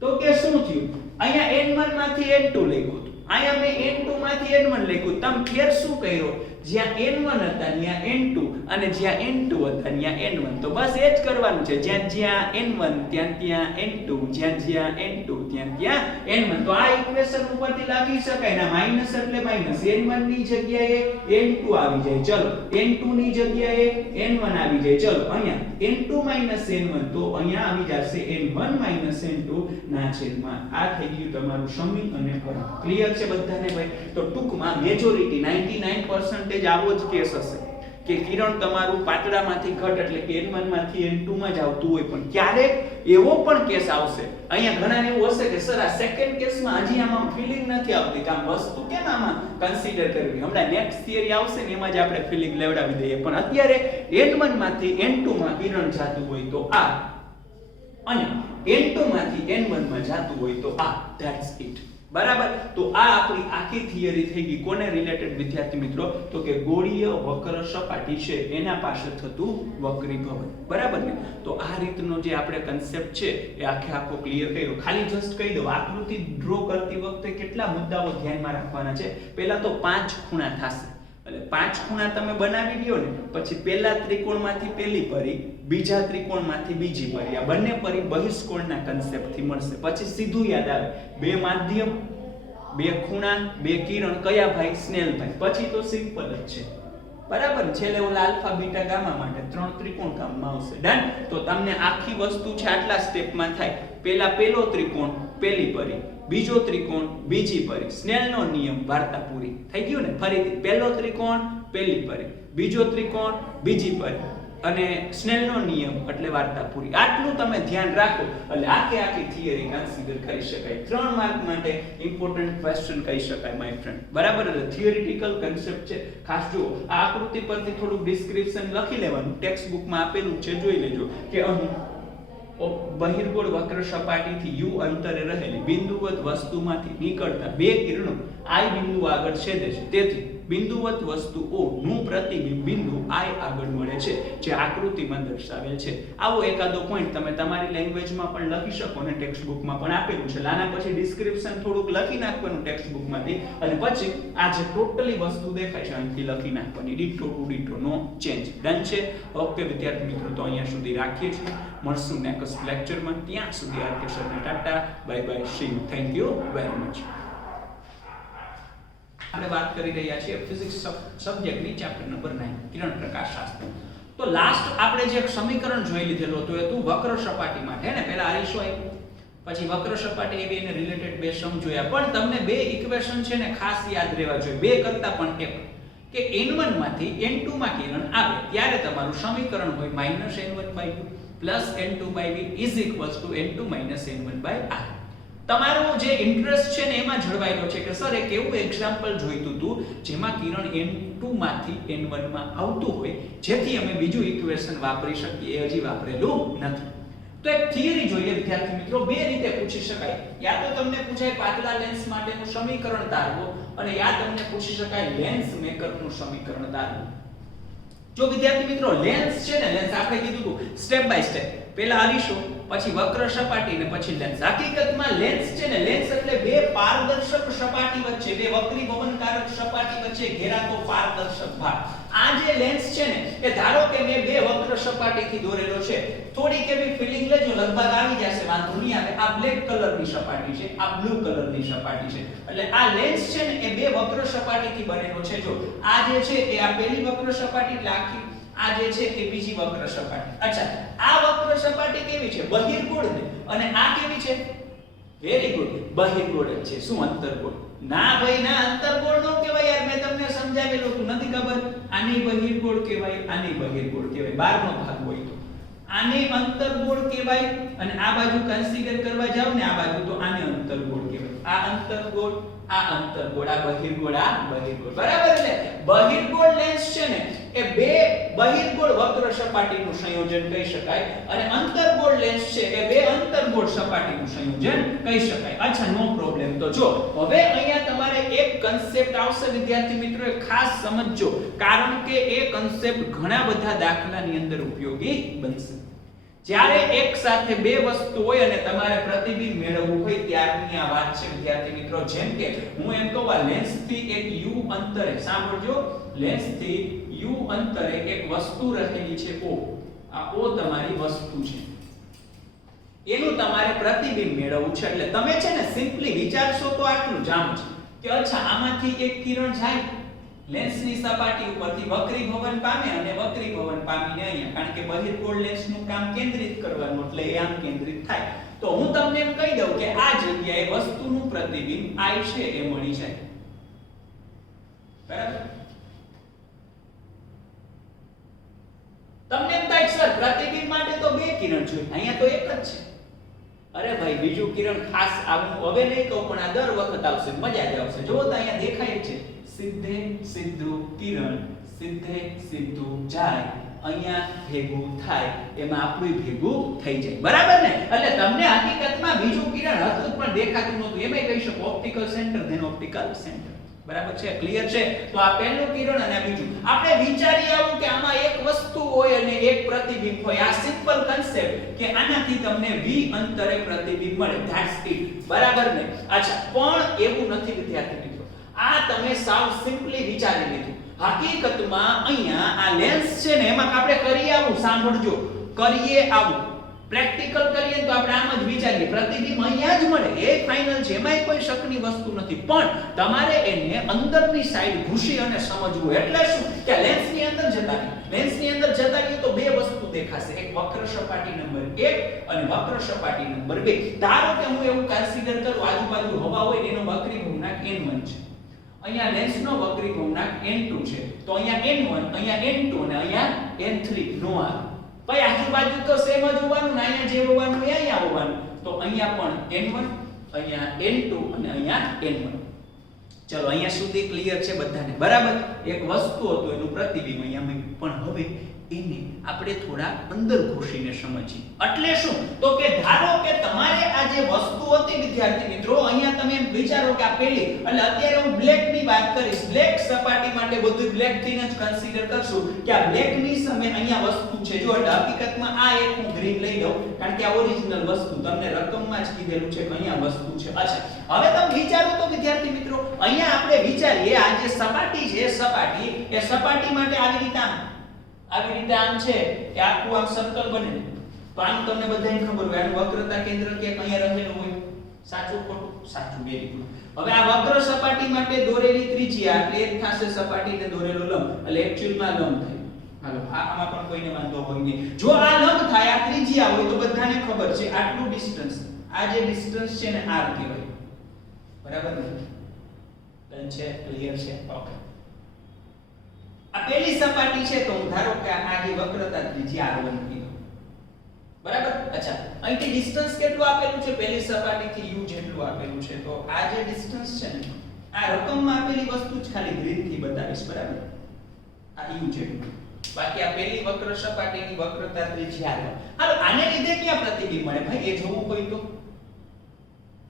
તો કે શું થયું? અહીંયા n1 માંથી n2 લખ્યું, અહીંયા મેં n2 માંથી n1 લખ્યું. તમે ફેર શું કર્યો? જ્યાં n1 હતા ત્યાં n2 અને જ્યાં n2 હતા ત્યાં n1. તો બસ એ જ કરવાનું છે. જ્યાં n1 ત્યાં n2, જ્યાં n2 ત્યાં n1. તો આ ઇક્વેશન ઉપરથી લખી શકાય ને, માઈનસ એટલે માઈનસ, n1 ની જગ્યાએ n2 આવી જાય. ચલો n2 ની જગ્યાએ n1 આવી જાય. ચલો અહીંયા n2 n1, તો અહીંયા આવી જશે n1 n2 ના છેદમાં. આ થઈ ગયું તમારું સમી અને હરણ. ક્લિયર છે બધાને ભાઈ? તો ટૂંકમાં મેજોરિટી 99% આવો જ કેસ હશે કે કિરણ તમારું પાતળામાંથી ઘટ એટલે કે n1 માંથી n2 માં જ આવતું હોય. પણ ક્યારેક એવો પણ કેસ આવશે, અહીંયા ઘણાને એવું હશે કે સર આ સેકન્ડ કેસમાં હજી આમાં ફીલિંગ નથી આવતી, કે આ વસ્તુ કેમ આમાં કન્સિડર કરવી? હમણાં નેક્સ્ટ થિયરી આવશે ને એમાં જ આપણે ફીલિંગ લેવડાવી દઈએ. પણ અત્યારે n1 માંથી n2 માં કિરણ જાતું હોય તો આ, અને n2 માંથી n1 માં જાતું હોય તો આ. That's it. બરાબર? તો આ આપણી આખી થિયરી થઈ ગઈ. કોને રિલેટેડ વિદ્યાર્થી મિત્રો? તો કે ગોળીય વક્ર સપાટી છે એના પાસે થતું વક્રીભવન. બરાબર ને? તો આ રીતનો જે આપણે કન્સેપ્ટ છે એ આખો ક્લિયર કર્યો. ખાલી જસ્ટ કહી દઉં, આકૃતિ ડ્રો કરતી વખતે કેટલા મુદ્દાઓ ધ્યાનમાં રાખવાના છે. પહેલા તો 5 ખૂણા થશે, એટલે 5 ખૂણા તમે બનાવી લ્યો ને, પછી પહેલા ત્રિકોણમાંથી પહેલી પરી, બીજા ત્રિકોણમાંથી બીજી પરી, આ બંને પરી બહિષ્કોણના કન્સેપ્ટથી મળશે. પછી સીધું યાદ આવે બે બે ખૂણા, બે કિરણ, કયા ભાઈ? સ્નેલભાઈ. પછી તો સિમ્પલ જ છે, બરાબર. છેલ્લે ઓલા આલ્ફા બીટા ગામા માટે 3 ત્રિકોણ કામમાં આવશે. ડન. તો તમને આખી વસ્તુ છે આટલા સ્ટેપમાં થાય. પેલો ત્રિકોણ પેલી પરી, બીજો ત્રિકોણ બીજી પરી, સ્નેલનો નિયમ, વાર્તા પૂરી થઈ ગયું ને. ફરીથી પેલો ત્રિકોણ પેલી પરી, બીજો ત્રિકોણ બીજી પરી અને સ્નેલનો નિયમ એટલે વાર્તા પૂરી. આટલું તમે ધ્યાન રાખો એટલે આખી થિયરી કન્સિડર કરી શકાય. 3 માર્ક માટે ઇમ્પોર્ટન્ટ ક્વેશ્ચન કહી શકાય માય ફ્રેન્ડ, બરાબર. એટલે થિયરિટિકલ કન્સેપ્ટ છે. ખાસ જુઓ, આ આકૃતિ પરથી થોડું ડિસ્ક્રિપ્શન લખી લેવાનું, ટેક્સ્ટ બુકમાં આપેલું છે, જોઈ લેજો કે અહીં બહિર્ગોળ વક્ર સપાટીથી u અંતરે રહેલી બિંદુવત વસ્તુમાંથી નીકળતા બે કિરણો I બિંદુ આગળ છેદે છે. તેથી બિંદુવત વસ્તુ O નું પ્રતિબિંબ બિંદુ I આગળ મળે છે, જે આકૃતિમાં દર્શાવેલ છે. આવો એકાદો પોઈન્ટ તમે તમારી લેંગ્વેજમાં પણ લખી શકો ને ટેક્સ્ટ બુકમાં પણ આપેલું છે. લાના પછી ડિસ્ક્રિપ્શન થોડુંક લખી નાખવાનું ટેક્સ્ટ બુકમાંથી અને પછી આ જે ટોટલી વસ્તુ દેખાય છે અહીંથી લખી નાખવાની, ditto to ditto, no change. Done છે? ઓકે વિદ્યાર્થી મિત્રો, તો અહીંયા સુધી રાખીએ છીએ. મળશું નેક્સ્ટ લેક્ચરમાં. ત્યાં સુધી આરકે સરને Tata, bye bye, C you, thank you very much. આપણે વાત કરી રહ્યા છીએ ફિઝિક્સ સબ્જેક્ટની ચેપ્ટર નંબર 9 કિરણ પ્રકાશ શાસ્ત્ર. તો લાસ્ટ આપણે જે સમીકરણ જોઈ લીધેલું હતું એ હતું વક્ર સપાટી માટે ને. પહેલા આરીશો આપ્યું, પછી વક્ર સપાટી એવી એને રિલેટેડ બે સમ જોયા. પણ તમને બે ઇક્વેશન છે ને ખાસ યાદ રહેવા જોઈએ, બે કરતા પણ એક, કે n1 માંથી n2 માં કિરણ આવે ત્યારે તમારું સમીકરણ હોય -n1/2 n2/v n2 n1/r. તમારો જે ઇન્ટરેસ્ટ છે ને એમાં જળવાયેલો છે કે સર એક એવું એક્ઝામ્પલ જોઈતું હતું જેમાં કિરણ n2 માંથી n1 માં આવતું હોય જેથી અમે બીજું ઇક્વેશન વાપરી શકીએ. એ હજી વાપરેલું નથી. તો એક થિયરી જોઈએ વિદ્યાર્થી મિત્રો, બે રીતે પૂછી શકાય. યા તો તમને પૂછાય પાતળા લેન્સ માટેનું સમીકરણ તારવો, અને યા તમને પૂછી શકાય લેન્સ મેકરનું સમીકરણ તારવો. જો વિદ્યાર્થી મિત્રો લેન્સ છે ને, લેન્સ આપણે કીધું હતું સ્ટેપ બાય સ્ટેપ, પહેલા આરીશો, પછી વક્ર સપાટી ને પછી લેન્સ. હકીકતમાં લેન્સ છે ને, લેન્સ એટલે બે પારદર્શક સપાટી વચ્ચે, બે વક્રીભવનકારક સપાટી વચ્ચે ઘેરાતો પારદર્શક ભાગ. આ જે લેન્સ છે ને એ ધારો કે મેં બે વક્ર સપાટીથી દોરેલો છે. થોડીક એવી ફીલિંગ લેજો, લગભગ આવી જશે, વાંધો નહીં આવે. આ બ્લેક કલરની સપાટી છે, આ બ્લુ કલરની સપાટી છે. એટલે આ લેન્સ છે ને એ બે વક્ર સપાટીથી બનેલો છે. જો આ જે છે એ આ પહેલી વક્ર સપાટી એટલે આખી, આ જે છે એ બીજી વક્ર સપાટી. અચ્છા, આ વક્ર સપાટી કેવી છે? બહિર્ગોળ ને. અને આ કેવી છે? વેરી ગુડ, બહિર્ગોળ જ છે. શું અંતર્ગોળ? ના ભાઈ ના, અંતર્ગોળ નો કહેવાય યાર, મેં તમને સમજાવેલું હતું, નથી ખબર? આની બહિર્ગોળ કહેવાય, આની બહિર્ગોળ કહેવાય. બહારનો ભાગ હોય તો આને અંતર્ગોળ કહેવાય, અને આ બાજુ કન્સિડર કરવા જાવ ને આ બાજુ, તો આને અંતર્ગોળ કહેવાય. આ અંતર્ગોળ, આ અંતર્ગોળ, આ બહિર્ગોળ, આ બહિર્ગોળ, બરાબર. એટલે બહિર્ગોળ લેન્સ છે ને એ બે બહિર્ગોળ વક્ર સપાટીનું સંયોજન કહી શકાય, અને અંતર્ગોળ લેન્સ છે એ બે અંતર્ગોળ સપાટીનું સંયોજન કહી શકાય. અચ્છા, નો પ્રોબ્લેમ. તો જો હવે અહીંયા તમારે એક કન્સેપ્ટ આવશે વિદ્યાર્થી મિત્રો, એ ખાસ સમજજો, કારણ કે એ કન્સેપ્ટ ઘણા બધા દાખલાની અંદર ઉપયોગી બનશે. જ્યારે એક સાથે બે વસ્તુ હોય અને તમારે પ્રતિબિંબ મેળવવું હોય ત્યારની આ વાત છે વિદ્યાર્થી મિત્રો. જેમ કે હું એમ કહું, આ લેન્સ થી એક u અંતરે, સાંભળજો, લેન્સ થી u અંતરે એક વસ્તુ રહેલી છે O. આ O તમારી વસ્તુ છે, એનું તમારે પ્રતિબિંબ મેળવવું છે. એટલે તમે છે ને સિમ્પલી વિચારશો તો આટલું જાણો છો કે અચ્છા આમાંથી એક કિરણ જાય લેન્સની સપાટી ઉપરથી વક્રીભવન પામે, અને વક્રીભવન પામીને અહીંયા, કારણ કે બહિર્ગોળ લેન્સનું કામ કેન્દ્રિત કરવાનું એટલે એ આમ કેન્દ્રિત થાય. તો હું તમને એમ કહી દઉં કે આ જગ્યાએ વસ્તુનું પ્રતિબિંબ I છે એ મળી જાય, બરાબર. તમને એમ થાય સર પ્રતિબિંબ માટે તો બે કિરણ જોઈએ, અહીંયા તો એક જ છે. અરે ભાઈ, બીજું કિરણ ખાસ આવું હવે નહીં કહું, પણ આ દર વખત આવશે, મજા જ આવશે. જો તો અહીંયા દેખાય છે, સીધે સીધું કિરણ સીધે સીધું જાય, અહીંયા ભેગું થાય, એમાં આપણું ભેગું થઈ જાય, બરાબર ને. એટલે તમને હકીકતમાં બીજું કિરણ હતું પણ દેખાતું નહોતું, એમાં કહી શકો optical centre, then optical centre, બરાબર છે, ક્લિયર છે. તો આ પહેલું કિરણ અને આ બીજું. આપણે વિચારીએ આવું કે આમાં એક વસ્તુ હોય અને એક પ્રતિબિંબ હોય. આ સિમ્પલ કન્સેપ્ટ કે આનાથી તમને v અંતરે પ્રતિબિંબ મળે, ધેટ્સ ઇટ, બરાબર ને. અચ્છા, પણ એવું નથી વિદ્યાર્થી મિત્રો. આ તમે સાવ સિમ્પલી વિચારી લીધું. હકીકતમાં અહીંયા આ લેન્સ છે ને એમાં આપણે કરીએ આવું, સાંભળજો, કરીએ આવું. પ્રેક્ટિકલ કરીએ તો આપણે આમ જ વિચારીએ પ્રતિબિંબ અહીંયા જ મળે એ ફાઇનલ છે, એમાંય કોઈ શકની વસ્તુ નથી, પણ તમારે એને અંદરની સાઈડ ઘૂસી અને સમજવું. એટલે શું કે લેન્સની અંદર જતા રહીએ, લેન્સની અંદર જતા રહીએ તો બે વસ્તુ દેખાશે, એક વક્ર સપાટી નંબર 1 અને વક્ર સપાટી નંબર 2. ધારો કે હું એવું કન્સિડર કરું આજુબાજુ હવા હોય એનો વક્રી ગુણાંક n1 છે, અહીંયા લેન્સનો વક્રી ગુણાંક n2 છે, તો અહીંયા n1 અહીંયા n2 અને અહીંયા n3 નો આવે. ભાઈ આજુબાજુ તો સેમ જ હોવાનું ને અહીંયા જે હોવાનું એ અહીંયા હોવાનું, તો અહીંયા પણ n1 અહીંયા n2 અને અહીંયા n1. ચલો અહીંયા સુધી ક્લિયર છે બધાને? બરાબર. એક વસ્તુ હતું એનું પ્રતિબિંબ અહીંયા મૂક્યું, પણ હવે એને આપણે થોડા અંદર ઘૂસીને સમજીએ. એટલે શું તો કે ધારો કે તમારે આ જે વસ્તુ હતી વિદ્યાર્થી મિત્રો, અહીંયા તમે વિચારો કે આ પેલી, એટલે અત્યારે હું બ્લેક ની વાત કરીશ, બ્લેક સપાટી માટે બધું બ્લેક થઈને જ કન્સિડર કરશું કે આ બ્લેક ની સામે અહીંયા વસ્તુ છે. જો એટલે હકીકતમાં આ એક હું ગ્રીન લઈ લઉં કારણ કે આ ઓરિજિનલ વસ્તુ તમને રકમમાં જ કીધેલું છે કે અહીંયા વસ્તુ છે. અચ્છા, હવે તમે વિચારો તો વિદ્યાર્થી મિત્રો, અહીંયા આપણે વિચારીએ આ જે સપાટી છે, સપાટી એ સપાટી માટે આવી રીતે આમ છે કે આખું આમ સર્કલ બને, તો આમ તમને બધાને ખબર હોય આનું વક્રતા કેન્દ્ર કે અહીંયા રહેલું હોય. સાચું ખોટું? સાચું. Very good. હવે આ વક્ર સપાટી માટે દોરેલી ત્રિજ્યા એટલે એક થશે સપાટીને દોરેલો લંબ, એટલે એક્ચ્યુઅલમાં લંબ થાય. હાલો, આમાં પણ કોઈને વાંધો હોય નહીં. જો આ લંબ થાય, આ ત્રિજ્યા હોય તો બધાને ખબર છે આટલું ડિસ્ટન્સ, આ જે ડિસ્ટન્સ છે ને r કહેવાય. બરાબર ને? ડન છે? ક્લિયર છે? ઓકે. આ પહેલી સપાટી છે તો હું ધારો કે આ જે વક્રતા ત્રિજ્યા r1 કીધું. બરાબર. અચ્છા, અહીંથી ડિસ્ટન્સ કેટલું આપેલું છે? પહેલી સપાટીથી u જેટલું આપેલું છે, તો આ જે ડિસ્ટન્સ છે ને આ રકમમાં આપેલી વસ્તુ જ ખાલી ગ્રીન થી બતાવીશ. બરાબર. આ u જેટલું, બાકી આ પહેલી વક્ર સપાટીની વક્રતા ત્રિજ્યા r1. હાલો, આને લીધે ક્યાં પ્રતિબિંબ મળે ભાઈ? એ જોવું હોય તો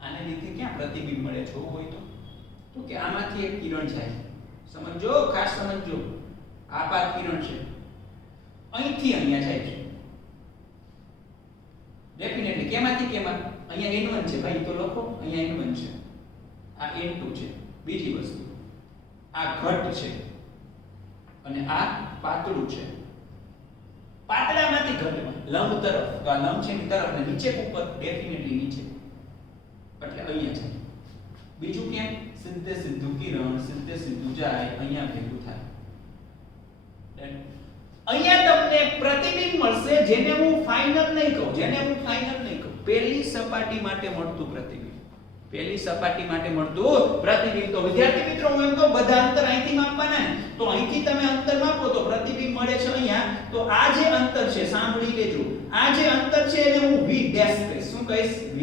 આને લીધે ક્યાં પ્રતિબિંબ મળે જોવું હોય તો કે આમાંથી એક કિરણ જાય. સમજો, ખાસ સમજો. આ પાત કિરણ છે, અહીંથી અહીંયા જાય છે. ડેફિનેટલી કેમાંથી કેમાં? અહીંયા n1 છે ભાઈ, તો લખો અહીંયા n1 છે, આ n2 છે. બીજી વસ્તુ, આ ઘટ છે અને આ પાતળું છે. પાતળામાંથી ઘટમાં લંબ તરફ, તો આ લંબ છે ની તરફ ને નીચે ઉપર, ડેફિનેટલી નીચે, એટલે અહીંયા જાય. બીજું કેમ? સીધે સીધું કિરણ સીધે સીધું જાય, અહીંયા ભેગું થાય. અહીંયા તમને પ્રતિબિંબ મળશે, જેને હું ફાઇનલ નહીં કહું, પહેલી સપાટી માટે મળતું પ્રતિબિંબ, પહેલી સપાટી માટે મળતું પ્રતિબિંબ. તો વિદ્યાર્થી મિત્રો હું એમ કહું બધા અંતર અહીંથી માપવાના, તો અહીંથી તમે અંતર માપો તો પ્રતિબિંબ મળે છે અહીંયા. તો આ જે અંતર છે, સાંભળી લેજો, આ જે અંતર છે એને હું v' કહીશ. શું કહીશ? v'.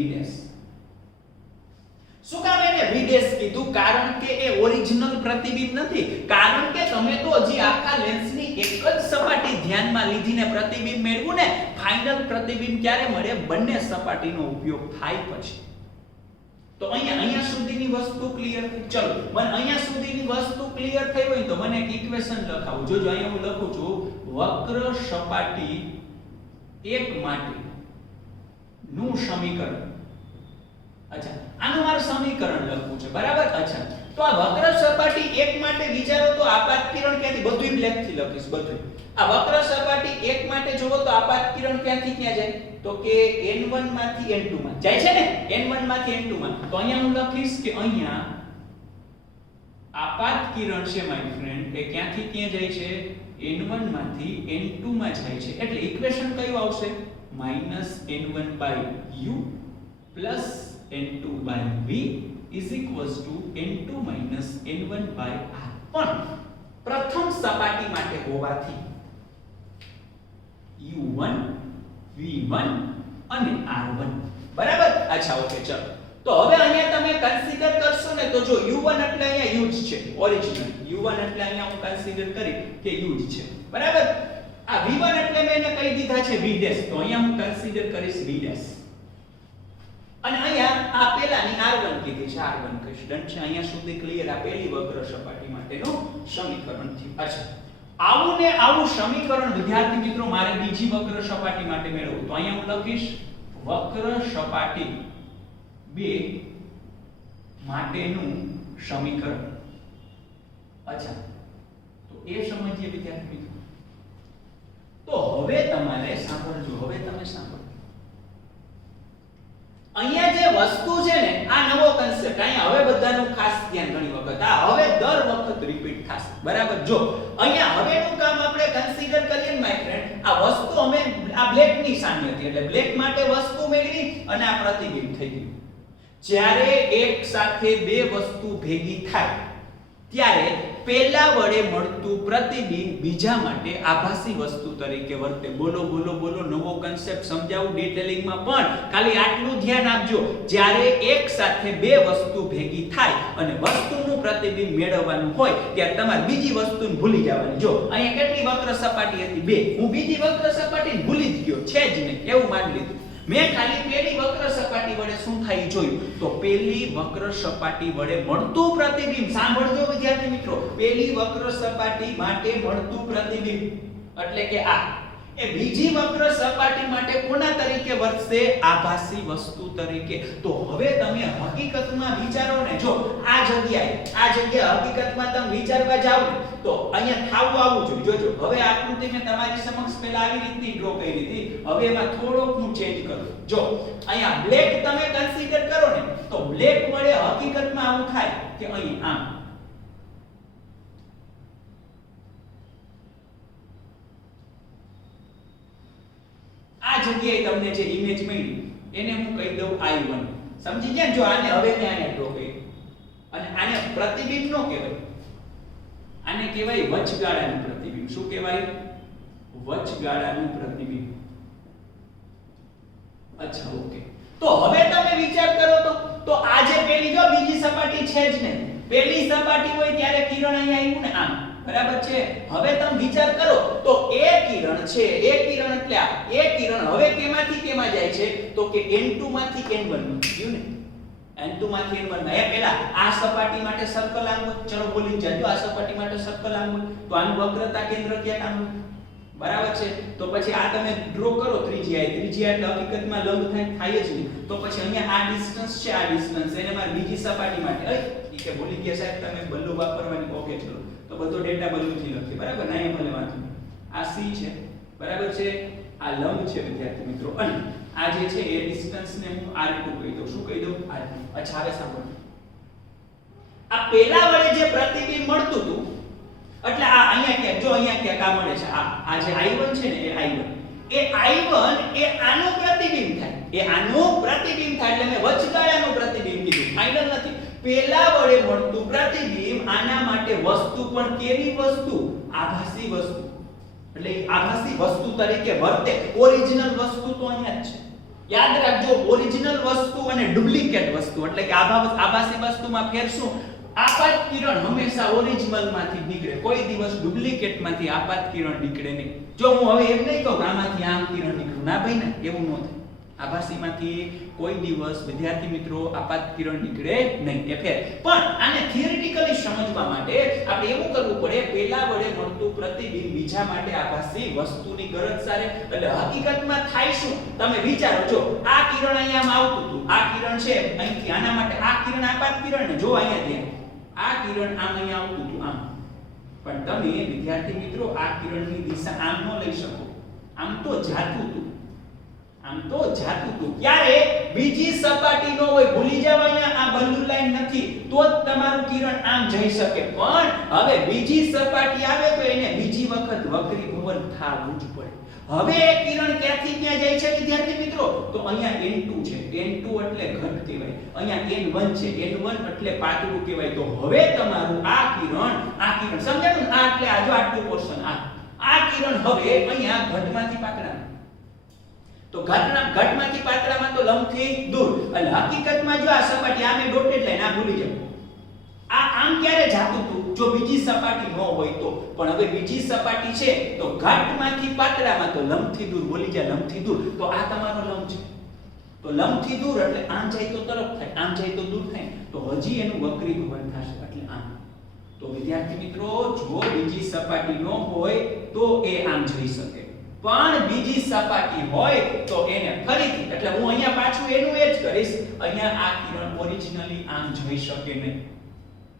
શું કામ એને v' કીધું? કારણ કે એ ઓરિજિનલ પ્રતિબિંબ નથી, કારણ કે તમે તો હજી આખા લેન્સની એક જ સપાટી ધ્યાનમાં લીધીને પ્રતિબિંબ મેળવ્યું ને. ફાઇનલ પ્રતિબિંબ ક્યારે મળે? બંને સપાટીનો ઉપયોગ થાય પછી. તો અહીંયા સુધીની વસ્તુ ક્લિયર થઈ? ચલો, મને અહીંયા સુધીની વસ્તુ ક્લિયર થઈ હોય તો મને એક ઇક્વેશન લખાવું. જોજો અહીંયા હું લખું છું વક્ર સપાટી 1 માટે નું સમીકરણ. અચ્છા, આનું મારે સમીકરણ લખવું છે. બરાબર. અચ્છા, તો આ વક્ર સપાટી 1 માટે વિચારો તો આપાત કિરણ ક્યાંથી? બધું બ્લેક થી લખીશ બધું. આ વક્ર સપાટી 1 માટે જોવો તો આપાત કિરણ ક્યાંથી ક્યાં જાય? તો કે n1 માંથી n2 માં જાય છે ને, n1 માંથી n2 માં. તો અહીંયા હું લખીશ કે અહીંયા આપાત કિરણ છે માય ફ્રેન્ડ, એ ક્યાંથી ક્યાં જાય છે? n1 માંથી n2 માં જાય છે. એટલે ઇક્વેશન કયું આવશે? -n1/u plus n2/v is equals to n2 minus n1/r. પણ પ્રથમ સપાટી માટે હોવાથી u1 v1 અને r1. બરાબર. અચ્છા, ઓકે. ચલો, તો હવે અહીંયા તમે કન્સિડર કરશો ને તો જો u1 એટલે અહીંયા u જ છે, ઓરિજિનલ u1 એટલે અહીંયા હું કન્સિડર કરી કે u જ છે. બરાબર. આ v1 એટલે મેં એને કહી દીધા છે v', તો અહીંયા હું કન્સિડર કરીશ v'. અને અહીંયા આ પેલાની r1 કીધી છે, r1 કહીશ. ડન છે? અહીંયા સુધી ક્લિયર? આ પહેલી વક્ર સપાટી માટેનું સમીકરણ થયું. અચ્છા, આવું ને આવું સમીકરણ વિદ્યાર્થી મિત્રો મારે બીજી વક્ર સપાટી માટે મેળવવું. તો અહીંયા હું લખીશ વક્ર સપાટી 2 માટેનું સમીકરણ. અચ્છા, તો એ સમજીએ વિદ્યાર્થી મિત્રો. તો હવે તમારે સાંભળજો, હવે તમે સાંભળો. વસ્તુ છે ને આ નવો કન્સેપ્ટ અહીંયા હવે બધાનું ખાસ ધ્યાન ઘણી વખત આ હવે દર વખત રિપીટ થશે બરાબર જો અહીંયા હવેનું કામ આપણે કન્સિડર કરીએ ને માય ફ્રેન્ડ આ વસ્તુ અમે આ બ્લેક ની સામે હતી એટલે બ્લેક માટે વસ્તુ મેળવી અને આ પ્રતિબિંબ થઈ ગયું જ્યારે એક સાથે બે વસ્તુ ભેગી થાય ત્યારે પહેલા વડે મળતું પ્રતિબિંબ બીજા માટે આભાસી વસ્તુ તરીકે વર્તે બોલો બોલો બોલો નવો કન્સેપ્ટ સમજાવું ડિટેલિંગમાં પણ ખાલી આટલું ધ્યાન આપજો જ્યારે એક સાથે બે વસ્તુ ભેગી થાય અને વસ્તુનું પ્રતિબિંબ મેળવવાનું હોય ત્યારે તમારે બીજી વસ્તુને ભૂલી જવાની જો અહીંયા કેટલી વક્ર સપાટી હતી બે હું બીજી વક્ર સપાટીને ભૂલી જ ગયો છે જ નહીં એવું માની લીધું મેં ખાલી પહેલી વક્ર સપાટી વડે શું થાય જોયું તો પહેલી વક્ર સપાટી વડે મળતું પ્રતિબિંબ સાંભળજો વિદ્યાર્થી મિત્રો પહેલી વક્ર સપાટી માટે મળતું પ્રતિબિંબ એટલે કે આ એ બીજી વક્ર સપાટી માટે કોના તરીકે વર્તશે આભાસી વસ્તુ તરીકે તો હવે તમે હકીકતમાં વિચારો ને જો આ જગ્યાએ હકીકતમાં તમે વિચારવા જાવ ને તો અહીંયા થાવું આવવું જોઈએ જોજો હવે આકૃતિ મેં તમારી સમક્ષ પહેલા આવી રીતની ડ્રો કરી હતી હવે એમાં થોડોક હું ચેન્જ કરું જો અહીંયા બ્લેક તમે કન્સિડર કરો ને તો બ્લેક વડે હકીકતમાં આવું થાય કે અહીં આમ આ જગ્યાએ તમને જે ઇમેજ મળી એને હું કહી દઉં I1 સમજી ગયા જો આને હવે મેં આને ડ્રો કર્યું અને આને પ્રતિબિંબ નો કહેવાય આને કહેવાય વચગાળાનું પ્રતિબિંબ શું કહેવાય વચગાળાનું પ્રતિબિંબ અચ્છા ઓકે તો હવે તમે વિચાર કરો તો આ જે પેલી જો બીજી સપાટી છે જ ને પેલી સપાટી હોય ત્યારે કિરણ અહીંયા આવ્યું ને આમ બરાબર છે હવે તમે વિચાર કરો તો એ કિરણ છે એ કિરણ એટલે આ એ કિરણ હવે કેમાંથી કેમાં જાય છે તો કે N2 માંથી N1 માં ગયું ને N2 માંથી N1 માં એ પહેલા આ સપાટી માટે સર્કલ આંગો ચલો બોલી જાજો આ સપાટી માટે સર્કલ આંગો તો આનું વક્રતા કેન્દ્ર ક્યાં આંગો બરાબર છે તો પછી આ તમે ડ્રો કરો ત્રિજ્યા એટલે હકીકતમાં લંબ થાય જ નહીં તો પછી અહીંયા આ ડિસ્ટન્સ છે આ ડિસ્ટન્સ એને મારે બીજી સપાટી માટે ઈ કે ભૂલી ગયા સાહેબ તમે બલ્લુ વાપરવાની ઓકે ચલો તો બધો ડેટા બલ્લુથી લખીએ બરાબર ના ભલે વાંચો આ C છે બરાબર છે આ લંબ છે વિદ્યાર્થી મિત્રો અને આ જે છે એ ડિસ્ટન્સ ને હું R2 કહી દઉં શું કહી દઉં R2 અચ્છા હવે સાંભળો આ પહેલા વડે જે પ્રતિબિંબ મળતું હતું એટલે આ અહીંયા જો અહીંયા કા મળે છે આ જે I1 છે ને એ I1 એ આનું પ્રતિબિંબ થાય એટલે મેં વચગાળાનું પ્રતિબિંબ કીધું ફાઇનલ નથી પહેલા વડે મળતું પ્રતિબિંબ આના માટે વસ્તુ પણ કેવી વસ્તુ આભાસી વસ્તુ એટલે આભાસી વસ્તુ તરીકે વર્તે ઓરિજિનલ વસ્તુ તો અહીંયા જ છે યાદ રાખજો ઓરિજિનલ વસ્તુ અને ડુપ્લિકેટ વસ્તુ એટલે કે આભાસી વસ્તુમાં ફેર શું આપાત કિરણ હંમેશા ઓરિજિનલ માંથી નીકળે કોઈ દિવસ ડુપ્લિકેટ માંથી આપાત કિરણ નીકળે નહીં જો હું હવે એમ નહીં કહું આમાંથી આમ કિરણ નીકળ્યું ના ભાઈ ને એવું ન થાય આભાસીમાંથી કોઈ દિવસ વિદ્યાર્થી મિત્રો આપાત કિરણ નીકળે નહીં એ ફેર પણ આને થિયરિટિકલી સમજવા માટે આપણે એવું કરવું પડે પહેલા વડે મળતું પ્રતિબિંબ બીજા માટે આભાસી વસ્તુની ગરજ સારે એટલે હકીકતમાં થાય શું તમે વિચારો જો આ કિરણ અહીંયા આવતું હતું આ કિરણ છે અહીંથી આના માટે આ કિરણ આપાત કિરણ ને જો અહીંયા ધ્યાન આ કિરણ આમ અહીંયા આવતું હતું આમ પણ તમે વિદ્યાર્થી મિત્રો આ કિરણની દિશા આમ ન લઈ શકો આમ તો જાતું હતું ક્યારે બીજી સપાટી નો હોય ભૂલી જાવ અહીંયા આ બલ્લુ લાઈન નથી તો જ તમારું કિરણ આમ જઈ શકે પણ હવે બીજી સપાટી આવે તો એને બીજી વખત વક્રીભવન થવું જ પડે હવે એ કિરણ ક્યાંથી ક્યાં જાય છે વિદ્યાર્થી મિત્રો તો અહીંયા N2 છે N2 એટલે ઘટ કહેવાય અહીંયા N1 છે N1 એટલે પાતળું કહેવાય તો હવે તમારું આ કિરણ સમજાયું આ એટલે આ જો આટલું પોર્શન આ કિરણ હવે અહીંયા ઘટમાંથી પાતળા તો ઘટમાંથી પાતળામાં તો લંબથી દૂર એટલે હકીકતમાં જો આ સપાટી આમે ડોટેડ લાઈન આ ભૂલી જાવ આ આમ ક્યારે જાતું હતું જો બીજી સપાટી ન હોય તો પણ હવે બીજી સપાટી છે તો ઘટમાંથી પાતળામાં તો લંબથી દૂર બોલી જા લંબથી દૂર તો આ તમારો લંબ છે તો લંબથી દૂર એટલે આમ જાય તો તરફ થાય આમ જાય તો દૂર થાય તો હજી એનું વક્રીભવન થશે એટલે આમ તો વિદ્યાર્થી મિત્રો જો બીજી સપાટી ન હોય તો એ આમ જઈ શકે પણ બીજી સપાટી હોય તો એને ફરીથી એટલે હું અહીંયા પાછું એનું એ જ કરીશ અહીંયા આ કિરણ ઓરિજિનલી આમ જઈ શકે નહીં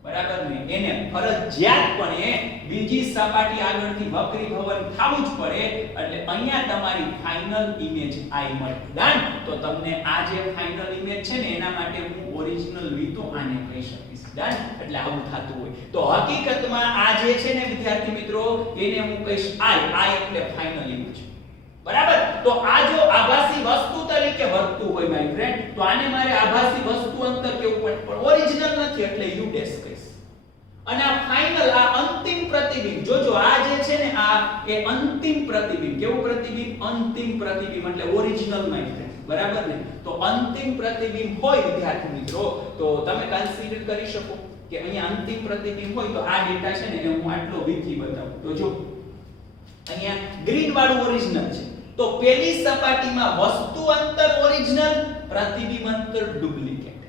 બરાબર ને, એને ફરજિયાતપણે બીજી સપાટી આગળથી વક્રીભવન થવું જ પડે, એટલે અહીંયા તમારી ફાઇનલ ઇમેજ આઈ મળે. ડન. તો તમને આ જે ફાઇનલ ઇમેજ છે ને એના માટે હું ઓરિજિનલ વી તો આને કહી શકીશ. ડન. એટલે આવું થતું હોય તો હકીકતમાં આ જે છે ને વિદ્યાર્થી મિત્રો એને હું કહીશ આઈ એટલે ફાઇનલ ઇમેજ. બરાબર. તો આ જો આભાસી વસ્તુ તરીકે વર્તતું હોય માય ફ્રેન્ડ, તો આને મારે આભાસી વસ્તુ અંતર કેવું પડે, પણ ઓરિજિનલ નથી એટલે યુ ડેશ કહીશ. અને આ ફાઇનલ, આ અંતિમ પ્રતિબિંબ, જોજો આ જે છે ને આ એ અંતિમ પ્રતિબિંબ. કેવું પ્રતિબિંબ? અંતિમ પ્રતિબિંબ એટલે ઓરિજિનલ માય ફ્રેન્ડ. બરાબર ને. તો અંતિમ પ્રતિબિંબ હોય વિદ્યાર્થી મિત્રો તો તમે કન્સિડર કરી શકો કે અહીંયા અંતિમ પ્રતિબિંબ હોય તો આ ડેટા છે ને હું આટલો વિથી બતાવું. તો જો અહીંયા ગ્રીન વાળું ઓરિજિનલ છે, તો પેલી સપાટીમાં વસ્તુ અંતર ઓરિજિનલ, પ્રતિબિંબ અંતર ડુપ્લિકેટ.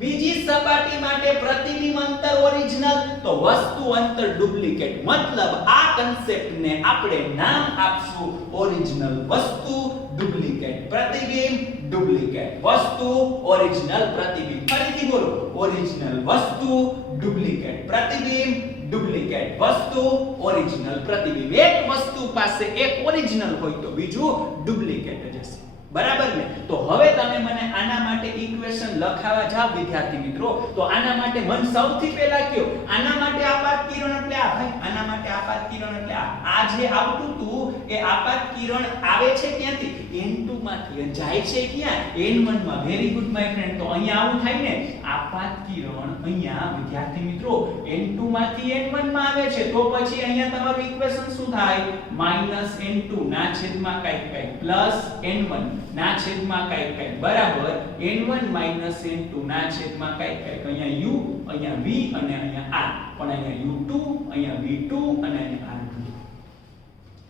બીજી સપાટી માટે પ્રતિબિંબ અંતર ઓરિજિનલ તો વસ્તુ અંતર ડુપ્લિકેટ. મતલબ આ કન્સેપ્ટને આપણે નામ આપશું ઓરિજિનલ વસ્તુ, ડુપ્લિકેટ પ્રતિબિંબ, ડુપ્લિકેટ વસ્તુ, ઓરિજિનલ પ્રતિબિંબ. ફરીથી બોલો, ઓરિજિનલ વસ્તુ, ડુપ્લિકેટ પ્રતિબિંબ, ડુપ્લિકેટ વસ્તુ, ઓરિજિનલ પ્રતિબિંબ. એક વસ્તુ પાસે એક ઓરિજિનલ હોય તો બીજું ડુપ્લિકેટ જ હશે. બરાબર ને. તો હવે તમે મને આના માટે ઇક્વેશન લખાવા જાવ વિદ્યાર્થી મિત્રો, તો આના માટે મન સૌથી પહેલા કયો, આના માટે આપાત કિરણ એટલે આ ભાઈ, આના માટે આપાત કિરણ એટલે આ જે આવતું તું એ આપાત કિરણ આવે છે ક્યાંથી? n2 માંથી જાય છે ક્યાં? n1 માં. Very good my friend. તો અહીંયા આવું થાય ને, આપાત કિરણ અહીંયા વિદ્યાર્થી મિત્રો n2 માંથી n1 માં આવે છે, તો પછી અહીંયા તમારું ઇક્વેશન શું થાય? -n2 ના છેદમાં કઈ પ્લસ n1 ના છેદમાં કઈ બરાબર n1 n2 ના છેદમાં કઈ અહીંયા u, અહીંયા v અને અહીંયા r, પણ અહીંયા u2, અહીંયા v2 અને અહીંયા r2.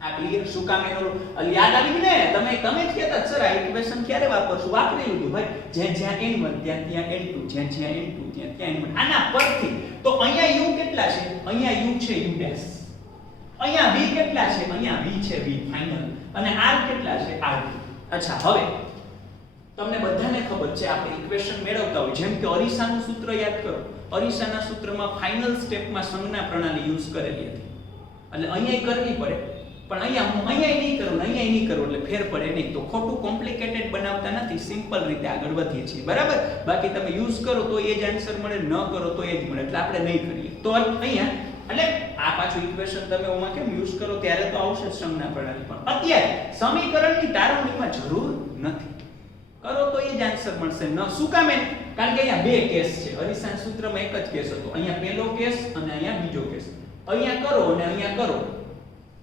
આ ક્લિયર? શું કામ એનો યાદ આવી ગયું ને? તમે જ કહેતા સર આ ઇક્વેશન ક્યારે વાપરશું? વાપરી લીધું ભાઈ. જ્યાં n1 ત્યાં n2, જ્યાં n2 ત્યાં n1. આના પરથી તો અહીંયા u કેટલા છે? અહીંયા u છે u ડેશ. અહીંયા v કેટલા છે? અહીંયા v છે v ફાઇનલ. અને r કેટલા છે? r2. અચ્છા, હવે તમને બધાને ખબર છે આપણે ઇક્વેશન મેળવતા હોય, જેમ કે અરીસાનું સૂત્ર યાદ કરો. અરીસાના સૂત્રમાં ફાઇનલ સ્ટેપમાં સંજ્ઞા પ્રણાલી યુઝ કરેલી હતી, એટલે અહીંયા કરવી પડે, પણ અહીંયા નહીં કરું ને અહીંયા નહીં કરું એટલે ફેર પડે નહીં. તો ખોટું કોમ્પ્લિકેટેડ બનાવતા નથી, સિમ્પલ રીતે આગળ વધીએ છીએ. બરાબર. બાકી તમે યુઝ કરો તો એ જ આન્સર મળે, ન કરો તો એ જ મળે, એટલે આપણે નહીં કરીએ. તો અહીંયા એટલે આ પાછું ઇક્વેશન તમે ઓમાં કેમ યુઝ કરો ત્યારે તો આવશે સંજ્ઞા પ્રણાલી, પણ અત્યારે સમીકરણની તારવણીમાં જરૂર નથી. કરો તો એ જ આન્સર મળશે. ન શું કામ? કારણ કે અહીંયા બે કેસ છે. અરીસાના સૂત્રમાં એક જ કેસ હતો. અહીંયા પહેલો કેસ અને અહીંયા બીજો કેસ. અહીંયા કરો અને અહીંયા કરો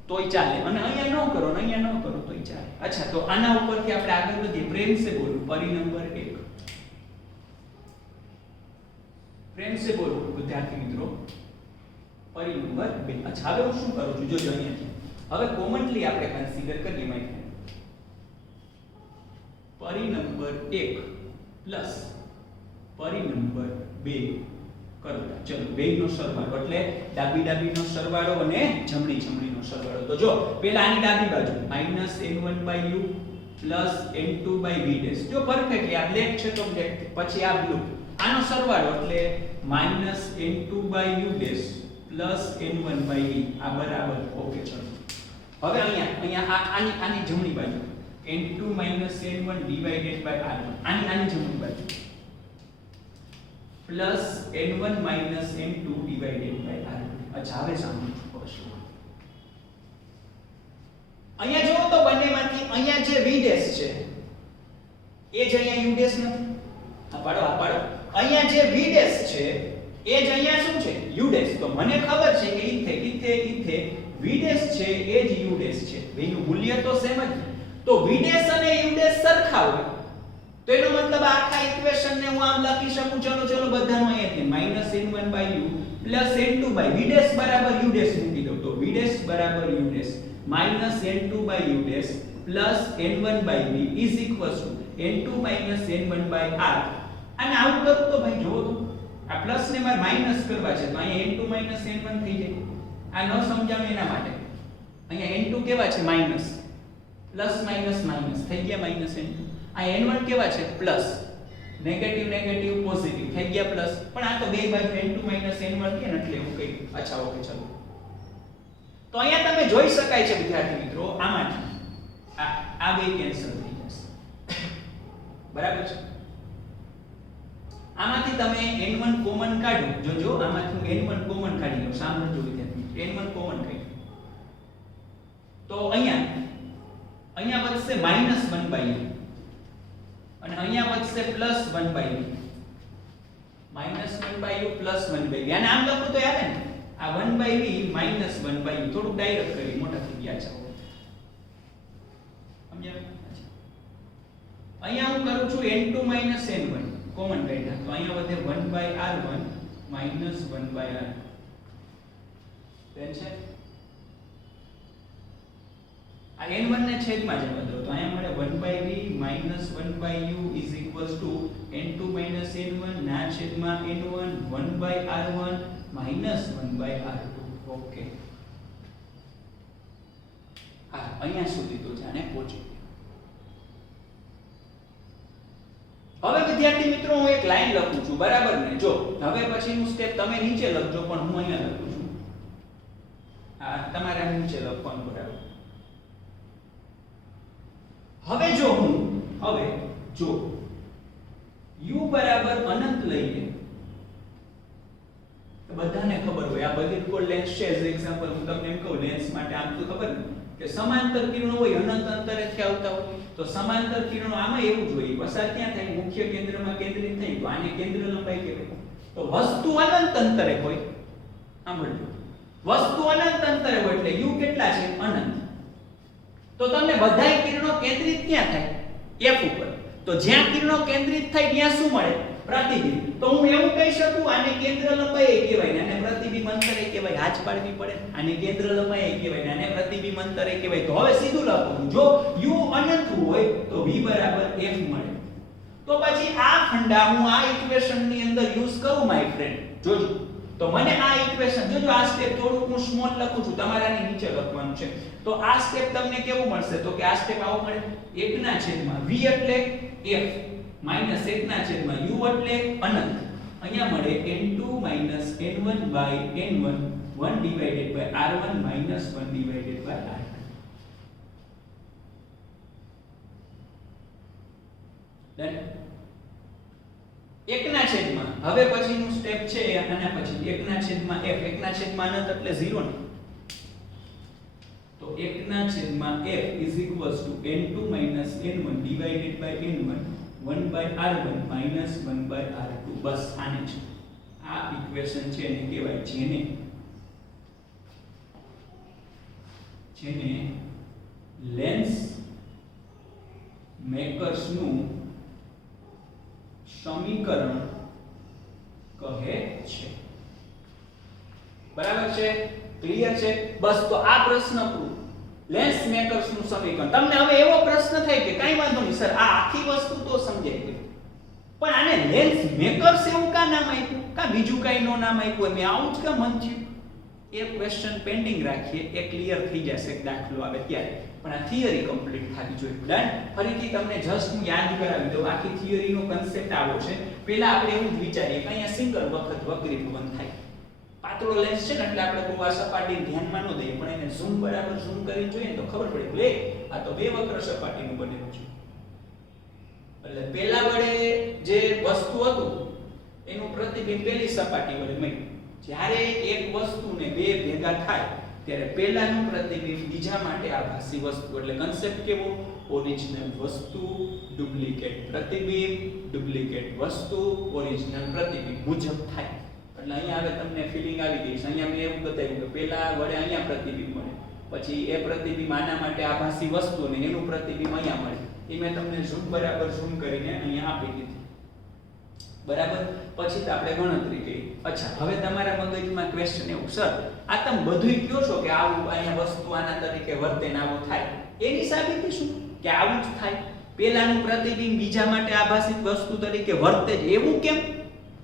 તોય ચાલે, અને અહીંયા ન કરો અને અહીંયા ન કરો તોય ચાલે. અચ્છા, તો આના ઉપરથી આપણે આગળ વધીએ. પ્રેમ સે બોલો પરી નંબર 1. પ્રેમ સે બોલો વિદ્યાર્થી મિત્રો પરી નંબર 2. અચ્છા, હવે હું શું કરું છું જોજો અહીંયા. હવે કોમનલી આપણે કન્સિડર કરીએ માય ફ્રેન્ડ, પરી નંબર 1 પ્લસ પરી નંબર 2 કરતા ચલો બેયનો સરવાળો, એટલે ડાબીનો સરવાળો અને જમણીનો સરવાળો. તો જો પહેલા આની ડાબી બાજુ -n1/u n2/v ડેશ. જો પરફેક્ટલી આ બ્લેક છે તો બ્લેક, પછી આ બ્લુ, આનો સરવાળો એટલે -n2/u ડેશ n1/v. આ બરાબર ઓકે. ચલો હવે અહીંયા આની જમણી બાજુ n2 n1 divided by r1, આની જમણી બાજુ plus n1 n2 divided by r2. અચ્છા, હવે સાંભળો અહીંયા જો તો બંનેમાંથી અહીંયા જે v ડેશ છે એ જ અહીંયા u ડેશ નથી. આ પાડો અહીંયા જે v ડેશ છે એ જ અહીંયા શું છે? u dash. તો મને ખબર છે કે ઇથે v ડેશ છે એ જ u ડેશ છે. બેનું મૂલ્ય તો સેમ જ. તો v ડેશ અને u ડેશ સરખા હોય તો એનો મતલબ આખા ઇક્વેશન ને હું આમ લખી શકું. ચલો બધાનો અહીંયા -n1/u n2/v ડેશ બરાબર u ડેશ મૂકી દઉં. તો v ડેશ બરાબર u dash -n2/u dash n1/v is equals to n2 n1/r. અને આવું કરું તો ભાઈ જો આ પ્લસ ને મારે માઈનસ કરવા છે તો અહીંયા n2 n1 થઈ જાય. આ ન સમજાવું એના માટે અહીંયા n2 કેવા છે? માઈનસ, પ્લસ માઈનસ માઈનસ થઈ ગયા -n2. આ n1 કેવા છે? પ્લસ, નેગેટિવ નેગેટિવ પોઝિટિવ થઈ ગયા પ્લસ, પણ આ તો બે બાજુ n2 n1 કે ને એટલે એવું કઈ. અચ્છા ઓકે ચલો. તો અહીંયા તમે જોઈ શકાય છે વિદ્યાર્થી મિત્રો, આમાંથી આ બે કેન્સલ થઈ જશે. બરાબર છે. આમાંથી તમે n1 કોમન કાઢો. જોજો આમાંથી હું n1 કોમન કાઢી લઉં. સાંભળજો વિદ્યાર્થી મિત્રો, n1 કોમન કાઢી તો અહીંયા વધશે -1/u અને અહીંયા વધશે +1/u. -1/u +1/v. અને આમ લખો તો યાદ ને, આ 1/v -1/u. થોડુંક ડાયરેક્ટ કરી, મોટા થઈ ગયા છે. સમજ્યા? અહીંયા હું કરું છું n2 n1 કોમન કાઢ્યા તો અહીંયા વધે 1/r1 -1/r. બેન છે આ n1 ને છેદમાં જવા દો તો અહીંયા મળે 1/v -1/u n2 n1 ના છેદમાં n1 1/r1 -1/r2. ઓકે, હા અહીંયા સુધી તો જાણે પહોંચી. હવે વિદ્યાર્થી મિત્રો હું એક લાઈન લખું છું, બરાબર ને? જો હવે પછીનું સ્ટેપ તમે નીચે લખજો, પણ હું અહીંયા લખું છું. આ તમારે નીચે લખવાનું, બરાબર? હવે જો u બરાબર અનંત લઈએ તો બધાને ખબર હોય, આ બધી કોઈ લેન્સ છે એઝ એક્ઝામ્પલ હું તમને એમ કહું, લેન્સ માટે આમ તો ખબર ને કે સમાંતર કિરણો હોય, અનંત અંતરેથી આવતા હોય. તો સમાંતર કિરણો આમાં એવું જ હોય, પસાર ક્યાં થાય? મુખ્ય કેન્દ્રમાં કેન્દ્રિત થઈ, તો આને કેન્દ્ર લંબાઈ કહેવાય. તો વસ્તુ અનંત અંતરે હોય, સાંભળજો, વસ્તુ અનંત અંતરે હોય એટલે u કેટલા છે? અનંત. તો તમને બધાય કિરણો કેન્દ્રિત ક્યાં થાય? f ઉપર. તો જ્યાં કિરણો કેન્દ્રિત થાય ત્યાં શું મળે? પ્રતિબિંબ. તો હું એવું કહી શકું, આને કેન્દ્ર લંબાઈ કહેવાય ને આને પ્રતિબિંબ અંતરે કહેવાય. હાથ પાડવી પડે. આને કેન્દ્ર લંબાઈ કહેવાય ને આને પ્રતિબિંબ અંતરે કહેવાય. તો હવે સીધું લખું, જો u અનંત હોય તો v બરાબર f મળે. તો પછી આ ફંડા હું આ ઇક્વેશન ની અંદર યુઝ કરું માય ફ્રેન્ડ, જોજો. તો મને આ ઇક્વેશન, જોજો આ સ્ટેપ થોડું હું સ્મોલ લખું છું, તમારે આની નીચે લખવાનું છે. તો આ સ્ટેપ તમને કેવું મળશે? તો કે આ સ્ટેપ આવો મળે 1/v એટલે f માઈનસ 1/u એટલે અનંત. અહીંયા મળે n2 n1/n1 1/r1 1/r2. Done. 1/, હવે પછીનું સ્ટેપ છે આના પછી 1/f. 1/અનંત એટલે 0 ને. તો 1/f n2 n1/n1 1/r1 1/r2. બસ આને છે, આ ઇક્વેશન છે એને કહેવાય જેને લેન્સ મેકર્સ નું સમીકરણ કહે છે. બરાબર છે? ક્લિયર છે? બસ તો આ પ્રશ્ન પૂરો. લેન્સ મેકર્સ નું સમીકરણ. તમને હવે એવો પ્રશ્ન થાય કે કાઈ વાંધો નહીં સર, આ આખી વસ્તુ તો સમજાઈ ગઈ, પણ આને લેન્સ મેકર્સ એવું કા નામ આપ્યું? કા બીજું કાઈ નો નામ આપ્યું? મેં આવું જ કા મન થયું? એ ક્વેશ્ચન પેન્ડિંગ રાખીએ, એ ક્લિયર થઈ જશે એક દાખલો આવે ત્યારે. પણ આ થિયરી કમ્પ્લીટ થવી જોઈએ. ડન. ફરીથી તમને જસ્ટ હું યાદ કરાવી દઉં, આખી થિયરીનો કન્સેપ્ટ આવો છે. પહેલા આપણે એવું જ વિચારીએ કે અહીંયા સિંગલ વખત વક્રીભવન થાય. પાતળો લેન્સ છે ને એટલે આપણે બહુ આ સપાટીને ધ્યાનમાં ન દઈએ, પણ એને ઝૂમ બરાબર ઝૂમ કરીને જોઈએ તો ખબર પડે કે આ તો બે વક્ર સપાટીનું બનેલું છે. એટલે પહેલા વડે જે વસ્તુ હતું એનું પ્રતિબિંબ પહેલી સપાટી વડે મળ્યું. જ્યારે એક વસ્તુને બે ભેગા થાય ત્યારે પહેલાનું પ્રતિબિંબ બીજા માટે આભાસી વસ્તુ, એટલે કન્સેપ્ટ કેવો? ઓરિજિનલ વસ્તુ ડુપ્લિકેટ પ્રતિબિંબ, ડુપ્લિકેટ વસ્તુ ઓરિજિનલ પ્રતિબિંબ મુજબ થાય. એટલે અહીંયા હવે તમને ફીલિંગ આવી ગઈ છે. અહીંયા મેં એવું બતાવ્યું કે પહેલા વડે અહીંયા પ્રતિબિંબ મળે, પછી એ પ્રતિબિંબ આના માટે આભાસી વસ્તુ અને એનું પ્રતિબિંબ અહીંયા મળે. એ મેં તમને ઝૂમ બરાબર ઝૂમ કરીને અહીંયા આપી દીધી. બરાબર? પછી તો આપણે ગણતરી કરી. અચ્છા, હવે તમારા મગજમાં ક્વેશ્ચન એવું, સર આ તમે બધુંય કહો છો કે આવું અહીંયા વસ્તુ આના તરીકે વર્તે ને આવું થાય, એની સાબિતી શું કે આવું જ થાય? પહેલાનું પ્રતિબિંબ બીજા માટે આભાસી વસ્તુ તરીકે વર્તે જ એવું કેમ?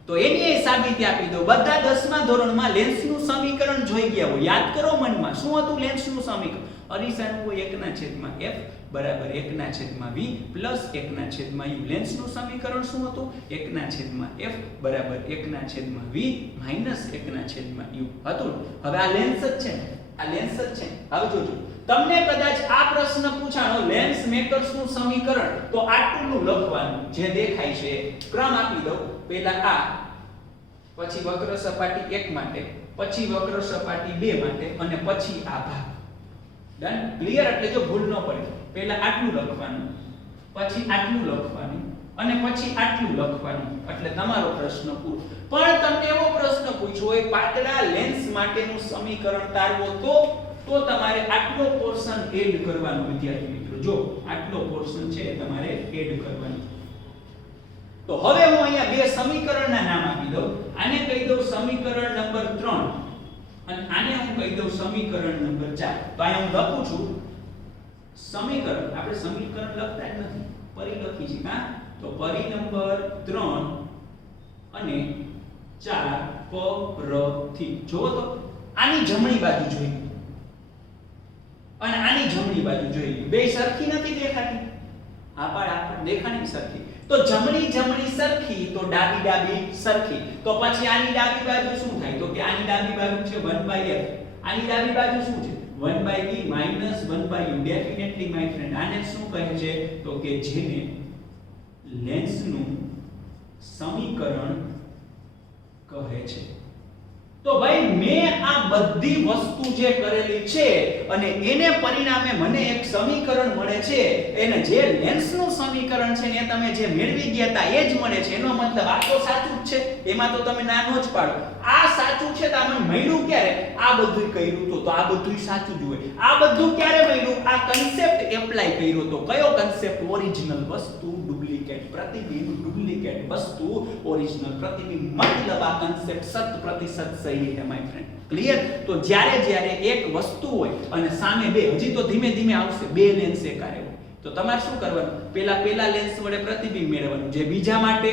તો એની સાબિતી આપી દો. બધા 10મા ધોરણમાં લેન્સનું સમીકરણ જોઈ ગયા હોય. યાદ કરો મનમાં શું હતું લેન્સનું સમીકરણ? અરીસાનું હોય 1/f બરાબર 1/v પ્લસ 1/u. લેન્સનું સમીકરણ શું હતું? 1/f બરાબર 1/v માઈનસ 1/u હતું. હવે આ લેન્સ જ છે ને, આ લેન્સ જ છે. હવે જોજો, તમને કદાચ આ પ્રશ્ન પૂછાણો લેન્સ મેકર્સનું સમીકરણ, તો આટલું લખવાનું જે દેખાય છે. ક્રમ આપી દઉં, પહેલા આ, પછી વક્ર સપાટી 1 માટે, પછી વક્ર સપાટી 2 માટે અને પછી આ ભાગ. ડન? ક્લિયર? એટલે જો ભૂલ ન પડે, પહેલા આટલું લખવાનું, પછી આટલું લખવાનું અને પછી આટલું લખવાનું, એટલે તમારો પ્રશ્ન પૂરો. પણ તમને એવો પ્રશ્ન પૂછ્યો હોય પાતળા લેન્સ માટેનું સમીકરણ તારવો, તો તમારે આટલો પોર્શન એડ કરવાનો વિદ્યાર્થી મિત્રો. જો આટલો પોર્શન છે તમારે એડ કરવાનો. તો હવે હું અહીંયા બે સમીકરણના નામ આપી દઉં. આને કહી દઉં સમીકરણ નંબર 3 અને આને હું કહી દઉં સમીકરણ નંબર 4. તો અહીંયા હું લખું છું સમીકરણ. આપણે સમીકરણ લખતા જ નથી, પરી લખી છે. હા, તો પરી નંબર 3 અને 4 પરથી. જો તો આની જમણી બાજુ જોઈએ અને આની જમણી બાજુ જોઈએ, બે સરખી નથી દેખાતી. આ દેખાણી સરખી. તો જમણી સરખી, તો ડાબી સરખી. તો પછી આની ડાબી બાજુ શું થાય? તો કે આની ડાબી બાજુ છે 1/f. આની ડાબી બાજુ શું છે? 1/v minus 1/u. Definitely my friend આને શું કહે છે? તો કે જેને લેન્સનું સમીકરણ કહે છે. તો ભાઈ મેં આ બધી વસ્તુ જે કરેલી છે અને એને પરિણામે મને એક સમીકરણ મળે છે, એને જે લેન્સનું સમીકરણ છે ને તમે જે મેળવી ગયા હતા એ જ મળે છે. એનો મતલબ આ તો સાચું જ છે, એમાં તો તમે ના નો જ પાડો. આ સાચું છે તો આમાં મળ્યું ક્યારે? આ બધું કર્યું તો આ બધું સાચું જ હોય. આ બધું ક્યારે મળ્યું? આ કન્સેપ્ટ એપ્લાય કર્યો તો. કયો કન્સેપ્ટ? ઓરિજિનલ વસ્તુ ડુપ્લિકેટ પ્રતિબિંબ, ડુપ્લિકેટ વસ્તુ ઓરિજિનલ પ્રતિબિંબ. મતલબ આ કન્સેપ્ટ 100% સહી છે માય ફ્રેન્ડ. ક્લિયર? તો જ્યારે એક વસ્તુ હોય અને સામે બે, હજી તો ધીમે ધીમે આવશે, બે લેન્સ એકારે હોય, તો તમારે શું કરવાનું? પહેલા લેન્સ વડે પ્રતિબિંબ મેળવવાનું જે બીજા માટે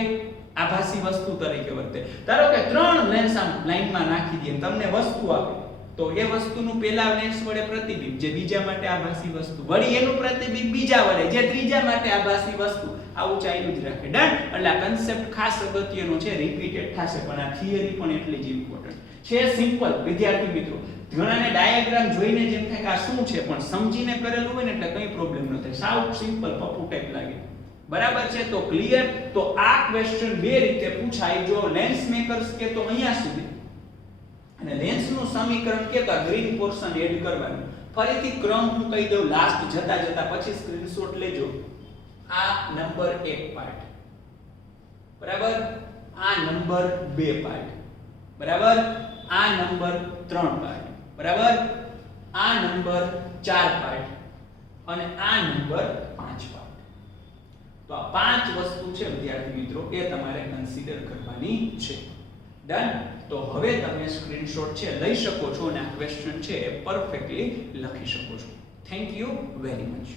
આભાસી વસ્તુ તરીકે વર્તે. ધારો કે 3 લેન્સ આમ લાઈનમાં નાખી દે, તમને વસ્તુ આપે, તો એ વસ્તુનું પહેલા લેન્સ વડે પ્રતિબિંબ જે બીજા માટે આભાસી વસ્તુ, વળી એનું પ્રતિબિંબ બીજા વડે જે ત્રીજા માટે આભાસી વસ્તુ. આવું ચાલ્યું જ રાખે. ડન? એટલે આ કન્સેપ્ટ ખાસ અગત્યનો છે, રિપીટેડ થશે, પણ આ થિયરી પણ એટલી જ ઇમ્પોર્ટન્ટ છે. સિમ્પલ વિદ્યાર્થી મિત્રો. ઘણાને ડાયાગ્રામ જોઈને જેમ થાય કે આ શું છે, પણ સમજીને કરેલું હોય ને એટલે કંઈ પ્રોબ્લેમ ન થાય. સાવ સિમ્પલ પપ્પુ ટાઈપ લાગે. બરાબર છે? તો ક્લિયર? તો આ ક્વેશ્ચન બે રીતે પૂછાય. જો લેન્સ મેકર્સ કે તો અહીંયા સુધી અને લેન્સનું સમીકરણ કે તો ગ્રીન પોર્શન એડ કરવાનું. ફરીથી ક્રમ હું કહી દઉં લાસ્ટ જતા પછી સ્ક્રીનશોટ લેજો. આ નંબર 1 પાર્ટ, બરાબર, આ નંબર 2 પાર્ટ, બરાબર, આ નંબર 3 પાર્ટ, બરાબર, આ નંબર 4 પાર્ટ અને આ નંબર 5 પાર્ટ. તો આ 5 વસ્તુ છે વિદ્યાર્થી મિત્રો, એ તમારે કન્સિડર કરવાની છે. ડન? તો હવે તમે સ્ક્રીનશોટ છે લઈ શકો છો અને આ ક્વેશ્ચન છે એ પરફેક્ટલી લખી શકો છો. Thank you very much.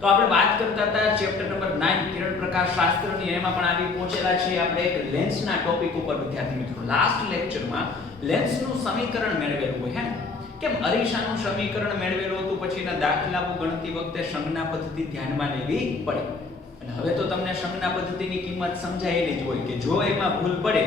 તો આપણે વાત કરતા હતા ચેપ્ટર નંબર 9 કિરણ પ્રકાશ શાસ્ત્રની, એમાં પણ આવી પહોંચેલા છે આપણે એક લેન્સના ટોપિક ઉપર વિદ્યાર્થી મિત્રો. લાસ્ટ લેક્ચરમાં લેન્સનું સમીકરણ મેળવેલું હોય, હે, કેમ અરીસાનું સમીકરણ મેળવેલું હતું, પછી એના દાખલાઓ ગણતી વખતે સંજ્ઞા પદ્ધતિ ધ્યાનમાં લેવી પડે. અને હવે તો તમને સંજ્ઞા પદ્ધતિની કિંમત સમજાયેલી જ હોય કે જો એમાં ભૂલ પડે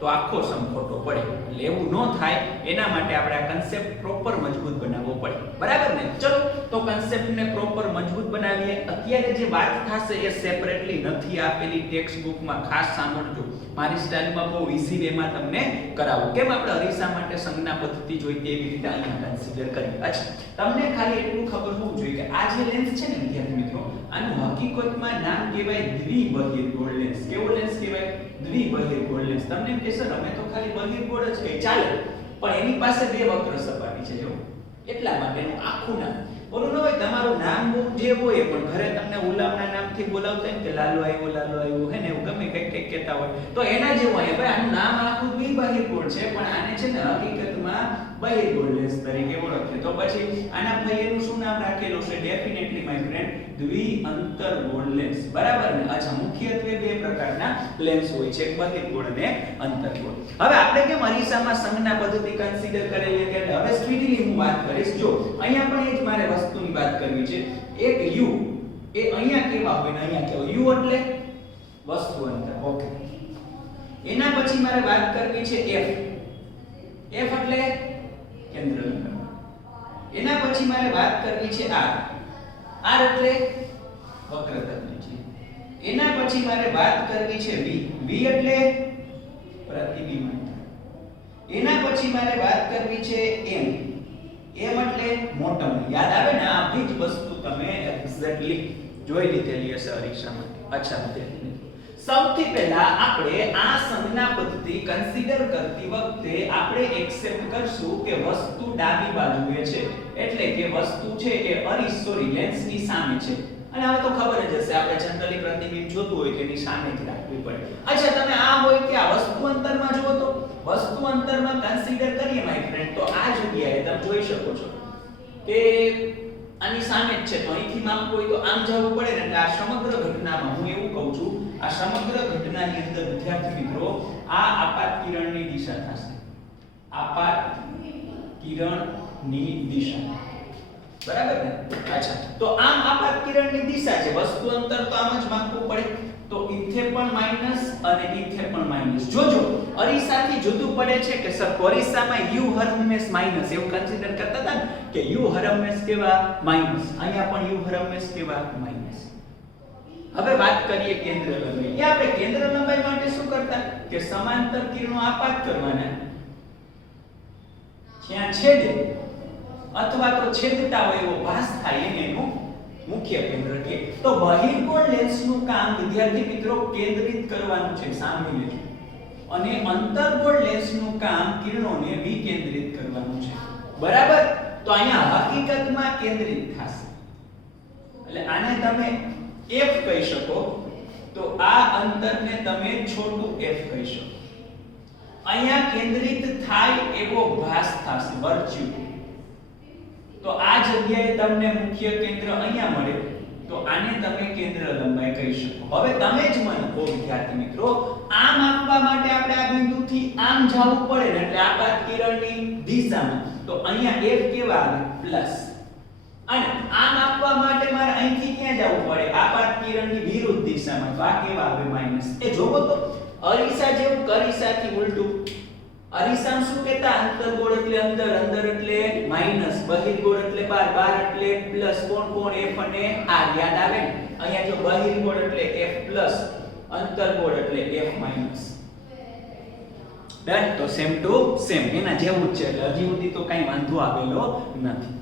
તો આખો સમ ખોટો પડે. એટલે એવું ન થાય એના માટે આપણે આ કન્સેપ્ટ પ્રોપર મજબૂત બનાવવો પડે. બરાબર ને? ચલો તો કન્સેપ્ટને પ્રોપર મજબૂત બનાવીએ. અત્યારે જે વાત થશે એ સેપરેટલી નથી આપેલી ટેક્સ્ટ બુકમાં, ખાસ સાંભળજો. મારી સ્ટાઇલમાં બહુ ઈઝી વેમાં તમને કરાવું. કેમ? આપણે અરીસા માટે સંજ્ઞા પદ્ધતિ જોઈ તેવી રીતે અહીંયા કન્સિડર કરી. અચ્છા, તમને ખાલી એટલું ખબર હોવું જોઈએ કે આ જે લેન્સ છે ને વિદ્યાર્થી મિત્રો, આનું હકીકતમાં નામ કહેવાય દ્વિબહિર્ગોળ લેન્સ. કેવો લેન્સ કહેવાય? દ્વિબહિર્ગોળ લેન્સ. તમને એમ કહેશો અમે તો ખાલી બહિર્ગોળ જ કઈ ચાલે, પણ એની પાસે બે વક્ર સપાટી છે. જો એટલા માટે એનું આખું નામ બોલું ન હોય, તમારું નામ જે હોય પણ ઘરે તમને ઉલાવના નામથી બોલાવતા હોય કે લાલો આવ્યો હે ને એવું ગમે કંઈક કહેતા હોય, તો એના જેવું હોય ભાઈ આનું નામ આખું ઈ બહિર્ગોળ છે પણ આને છે ને હકીકતમાં બહિર્ગોળ લેન્સ તરીકે ઓળખે. તો પછી આના ફાઈનું શું નામ રાખેલું છે? ડેફિનેટલી માય ફ્રેન્ડ દ્વિઅંતરગોળ લેન્સ. બરાબર ને? અચ્છા, મુખ્યત્વે બે પ્રકારના લેન્સ હોય છે, એક બહિર્ગોળ અને અંતર્ગોળ. હવે આપણે કેમ અરીસામાં સંજ્ઞા પદ્ધતિ કન્સિડર કરેલી હતી એટલે હવે સ્પીડલી હું વાત કરીશ. જો અહીંયા પણ એ જ મારે વસ્તુની વાત કરવી છે. એક u એ અહીંયા કેવા હોય ને અહીંયા કેવા. u એટલે વસ્તુ અંતર. ઓકે. એના પછી મારે વાત કરવી છે f. f એટલે કેન્દ્ર લંબાઈ. એના પછી મારે વાત કરવી છે r. r એટલે વક્રતા ત્રિજ્યા. એના પછી મારે વાત કરવી છે v. v એટલે પ્રતિબિંબ અંતર. એના પછી મારે વાત કરવી છે m. m એટલે મોટમ. યાદ આવે ને? આ બધી જ વસ્તુ તમે એક્ઝેક્ટલી જોઈ લીધેલી હશે અરીસામાં. અચ્છા, સૌથી પહેલા આપણે આ સંજ્ઞા પદ્ધતિ કન્સિડર કરતી વખતે આપણે એક્સેપ્ટ કરશું કે વસ્તુ ડાબી બાજુએ છે, એટલે કે વસ્તુ છે એ લેન્સની સામે છે. અને હવે તો ખબર જ હશે, આપણે જનરલી પ્રતિબિંબ જોતું હોય કે એની સામે જ રાખવી પડે. અચ્છા, તમે આ હોય કે આ વસ્તુ અંતરમાં જુઓ તો વસ્તુ અંતરમાં કન્સિડર કરીએ માય ફ્રેન્ડ, તો આ જગ્યાએ તમે જોઈ શકો છો કે આની સામે જ છે. તો અહીંથી માપવું હોય તો આમ જવું પડે ને. એટલે આ સમગ્ર ઘટનામાં હું એવું કહું છું, આ સમગ્ર ઘટનાની અંદર વિદ્યાર્થી મિત્રો આ આપાત કિરણની દિશા થશે. આપાત કિરણની દિશા. બરાબર ને? અચ્છા, તો આમ આપાત કિરણની દિશા છે. વસ્તુ અંતર તો આમ જ માપવું પડે. તો ઇથે પણ માઈનસ અને ઇથે પણ માઈનસ. જોજો અરીસાથી જુદું પડે છે કે સર અરીસામાં u હરમેશ માઈનસ એવું કન્સિડર કરતા હતા ને કે u હરમેશ કેવા માઈનસ. અહીંયા પણ u હરમેશ કેવા માઈનસ. હવે વાત કરીએ કેન્દ્ર લંબાઈ. એ આપણે કેન્દ્ર લંબાઈ માટે શું કરતા કે સમાંતર કિરણો આપાત કરવાના. જ્યાં છેદે અથવા તો છેદતા હોય એવો ભાસ થાય એને એનું મુખ્ય કેન્દ્ર કે. તો બહિર્ગોળ લેન્સનું કામ વિદ્યાર્થી મિત્રો કેન્દ્રિત કરવાનું છે, સાંભળી લેજો. અને અંતર્ગોળ લેન્સનું કામ કિરણોને વિકેન્દ્રિત કરવાનું છે. બરાબર? તો અહીંયા હકીકતમાં કેન્દ્રિત થશે. એટલે આને તમે f કહી શકો. તો આ અંતરને તમે છોટું f કહી શકો. અહીંયા કેન્દ્રિત થાય એવો ભાસ થશે, વર્ચ્યુ. તો આ જગ્યાએ તમને મુખ્ય કેન્દ્ર અહીંયા મળે, તો આને તમે કેન્દ્ર લંબાઈ કહી શકો. હવે તમે જ મને કહો વિદ્યાર્થી મિત્રો, આમ આપવા માટે આપણે આ બિંદુથી આમ જવું પડે ને, એટલે આપાત કિરણની દિશામાં. તો અહીંયા f કેવા આવે? પ્લસ. અને આમ આપવા માટે મારે અહીંથી ક્યાં જવું પડે? આપાત કિરણની વિરુદ્ધ દિશામાં. તો આ કેવા આવે? માઈનસ. એ જોવો તો અરીસા જેવું અરીસાથી ઉલટું. અરીસામાં શું કહેતા? અંતર્ગોળ એટલે અંદર, અંદર એટલે માઈનસ, બહિર્ગોળ એટલે બાર, બાર એટલે પ્લસ. કોણ કોણ? f અને r. યાદ આવે ને? અહીંયા જો બહિર્ગોળ એટલે f પ્લસ, અંતર્ગોળ એટલે f માઈનસ. ડન? તો સેમ ટુ સેમ એના જેવું જ છે. એટલે હજી સુધી તો કઈ વાંધો આવેલો નથી.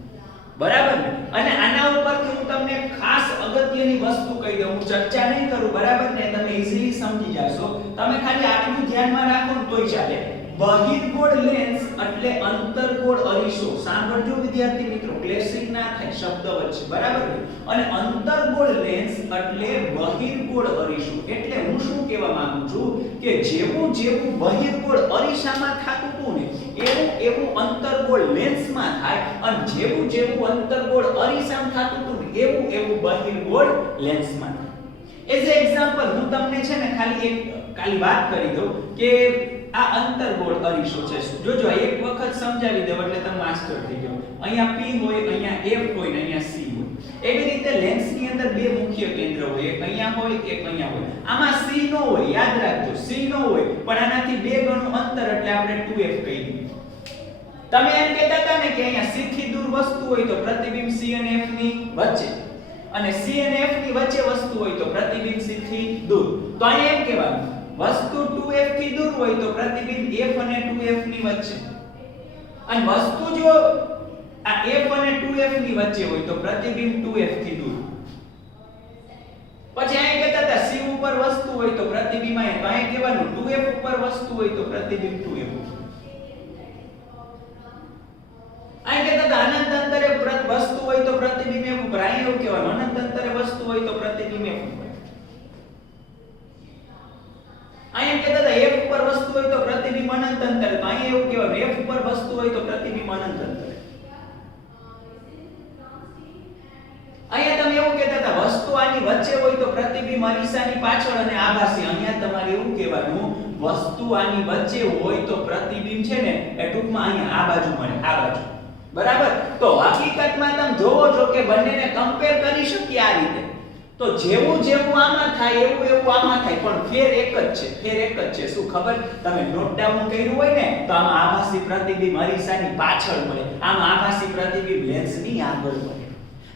બરાબર ને? અને આના ઉપરથી હું તમને ખાસ અગત્યની વસ્તુ કહી દઉં. હું ચર્ચા નહીં કરું, બરાબર ને? તમે ઈઝીલી સમજી જશો. તમે ખાલી આટલું ધ્યાનમાં રાખો ને તોય ચાલે. બહિર્ગોળ લેન્સ એટલે અંતર્ગોળ અરીસો. સાંભળજો વિદ્યાર્થી મિત્રો, ક્લેશિંગ ના થાય શબ્દ વચ્ચે. બરાબર ને? અને અંતર્ગોળ લેન્સ એટલે બહિર્ગોળ અરીસો. એટલે હું શું કહેવા માંગુ છું કે જેવું જેવું બહિર્ગોળ અરીસામાં થાતું હતું ને, એવું એવું અંતર્ગોળ લેન્સમાં થાય. અને જેવું જેવું અંતર્ગોળ અરીસામાં થાતું હતું ને, એવું એવું બહિર્ગોળ લેન્સમાં થાય. એઝ એ એક્ઝામ્પલ હું તમને છે ને ખાલી વાત કરી દઉં કે આ અંતર્ગોળ અરીસો છે. જોજો એક વખત સમજાવી દઉં એટલે તમે માસ્ટર થઈ જાવ. અહીંયા p હોય, અહીંયા f હોય ને અહીંયા c હોય. એવી રીતે લેન્સની અંદર બે મુખ્ય કેન્દ્ર હોય, એક અહીંયા હોય, એક અહીંયા હોય. આમાં c નો હોય, યાદ રાખજો, c નો હોય, પણ આનાથી બે ગણું અંતર એટલે આપણે 2f કહી દઈએ. તમે એમ કહેતા હતા ને કે અહીંયા c થી દૂર વસ્તુ હોય તો પ્રતિબિંબ c અને f ની વચ્ચે, અને c અને f ની વચ્ચે વસ્તુ હોય તો પ્રતિબિંબ c થી દૂર. તો અહીંયા એમ કહેવાનું વસ્તુ 2f થી દૂર હોય તો પ્રતિબિંબ f અને 2f ની વચ્ચે. અને વસ્તુ જો આ f અને 2f ની વચ્ચે હોય તો પ્રતિબિંબ 2f થી દૂર. પછી અહીં કહેતા હતા c ઉપર વસ્તુ હોય તો પ્રતિબિંબ અહીંયા. તો અહીં કહેવાનું 2f ઉપર વસ્તુ હોય તો પ્રતિબિંબ 2f. અહીં કહેતા હતા અનંત અંતરે વસ્તુ હોય તો પ્રતિબિંબ f ઉપર. અહીં એવું કહેવાનું અનંત અંતરે વસ્તુ હોય તો પ્રતિબિંબ f ઉપર. અહીં કહેતા હતા f ઉપર વસ્તુ હોય તો પ્રતિબિંબ અનંત હોય તો પ્રતિબિંબ અનંત અંતરે. અહીંયા તમે એવું કહેતા હતા વસ્તુ આની વચ્ચે હોય તો પ્રતિબિંબ અરીસાની પાછળ અને આભાસી. અહીંયા તમારે એવું કહેવાનું વસ્તુ આની વચ્ચે હોય તો પ્રતિબિંબ છે ને એ ટૂંકમાં અહીંયા આ બાજુ મળે, આ બાજુ. બરાબર. તો હકીકતમાં તમે જોવો છો કે બંનેને કમ્પેર કરી શકીએ આ રીતે. તો જેવું જેવું આમાં થાય એવું એવું આમાં થાય, પણ ફેર એક જ છે. ફેર એક જ છે. શું ખબર? તમે નોટ ડાઉન કર્યું હોય ને તો આમાં આભાસી પ્રતિબિંબ અરીસાની પાછળ મળે, આમાં આભાસી પ્રતિબિંબ લેન્સની આગળ મળે.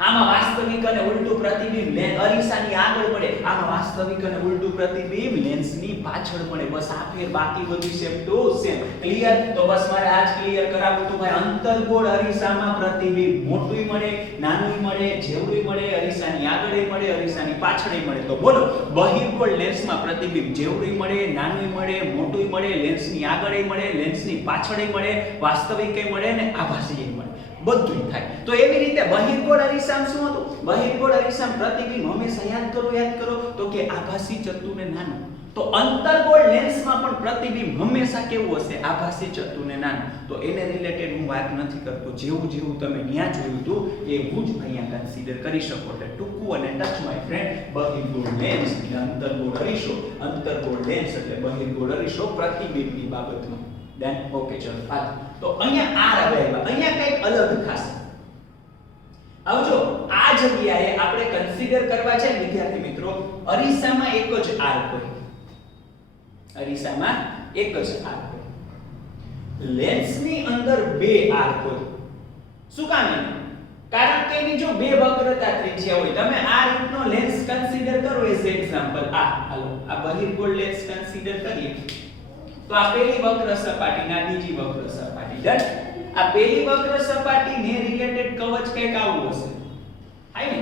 આમાં વાસ્તવિક અને ઉલટું પ્રતિબિંબ અરીસાની આગળ પડે, આમાં વાસ્તવિક અને ઉલટું પ્રતિબિંબ લેન્સની પાછળ પડે. બસ આ ફેર, બાકી બધું સેમ ટુ સેમ. ક્લિયર? તો બસ મારે આજ ક્લિયર કરાવવું તો ભાઈ અંતર્ગોળ અરીસામાં પ્રતિબિંબ મોટુંય મળે, નાનુંય મળે, જેવડુંય મળે, અરીસાની આગળય મળે, અરીસાની પાછળય મળે. તો બોલો બહિર્ગોળ લેન્સમાં પ્રતિબિંબ જેવડુંય મળે, નાનુંય મળે, મોટુંય મળે, લેન્સની આગળય મળે, લેન્સની પાછળય મળે, વાસ્તવિકય મળે ને આભાસીય મળે. બધું થાય. તો એવી રીતે બહિર્ગોળ અરીસામાં શું હતું? બહિર્ગોળ અરીસામાં પ્રતિબિંબ હંમેશા યાદ કરો તો કે આભાસી, ચતુર ને નાનું. તો અંતર્ગોળ લેન્સમાં પણ પ્રતિબિંબ હંમેશા કેવું હશે? આભાસી, ચતુર ને નાનું. તો એને રિલેટેડ હું વાત નથી કરતો. જેવું જેવું તમે ન્યા જોયું હતું એવું જ અહીંયા કન્સિડર કરી શકો. એટલે ટૂંકું અને ટચ માય ફ્રેન્ડ, બહિર્ગોળ લેન્સ એટલે અંતર્ગોળ અરીસો, અંતર્ગોળ લેન્સ એટલે બહિર્ગોળ અરીસો પ્રતિબિંબની બાબતમાં. Then okay ચલો હાલ. તો અહીંયા R આવે, અહીંયા કંઈક અલગ થશે. આવજો આ જગ્યાએ આપણે કન્સિડર કરવા છે વિદ્યાર્થી મિત્રો, અરીસામાં એક જ R હોય. અરીસામાં એક જ R હોય. લેન્સની અંદર બે R હોય. શું કામ? કારણ કે એની જો બે વક્રતા ત્રિજ્યા હોય. તમે આ રીતનો લેન્સ કન્સિડર કરો એઝ એક્ઝામ્પલ. હાલો આ બહિર્ગોળ લેન્સ કન્સિડર કરીએ. તો આ પહેલી વક્ર સપાટી ના બીજી વક્ર સપાટી. ડન. આ પહેલી વક્ર સપાટીને રિલેટેડ કવચ કંઈક આવું હશે. હાઈ ને?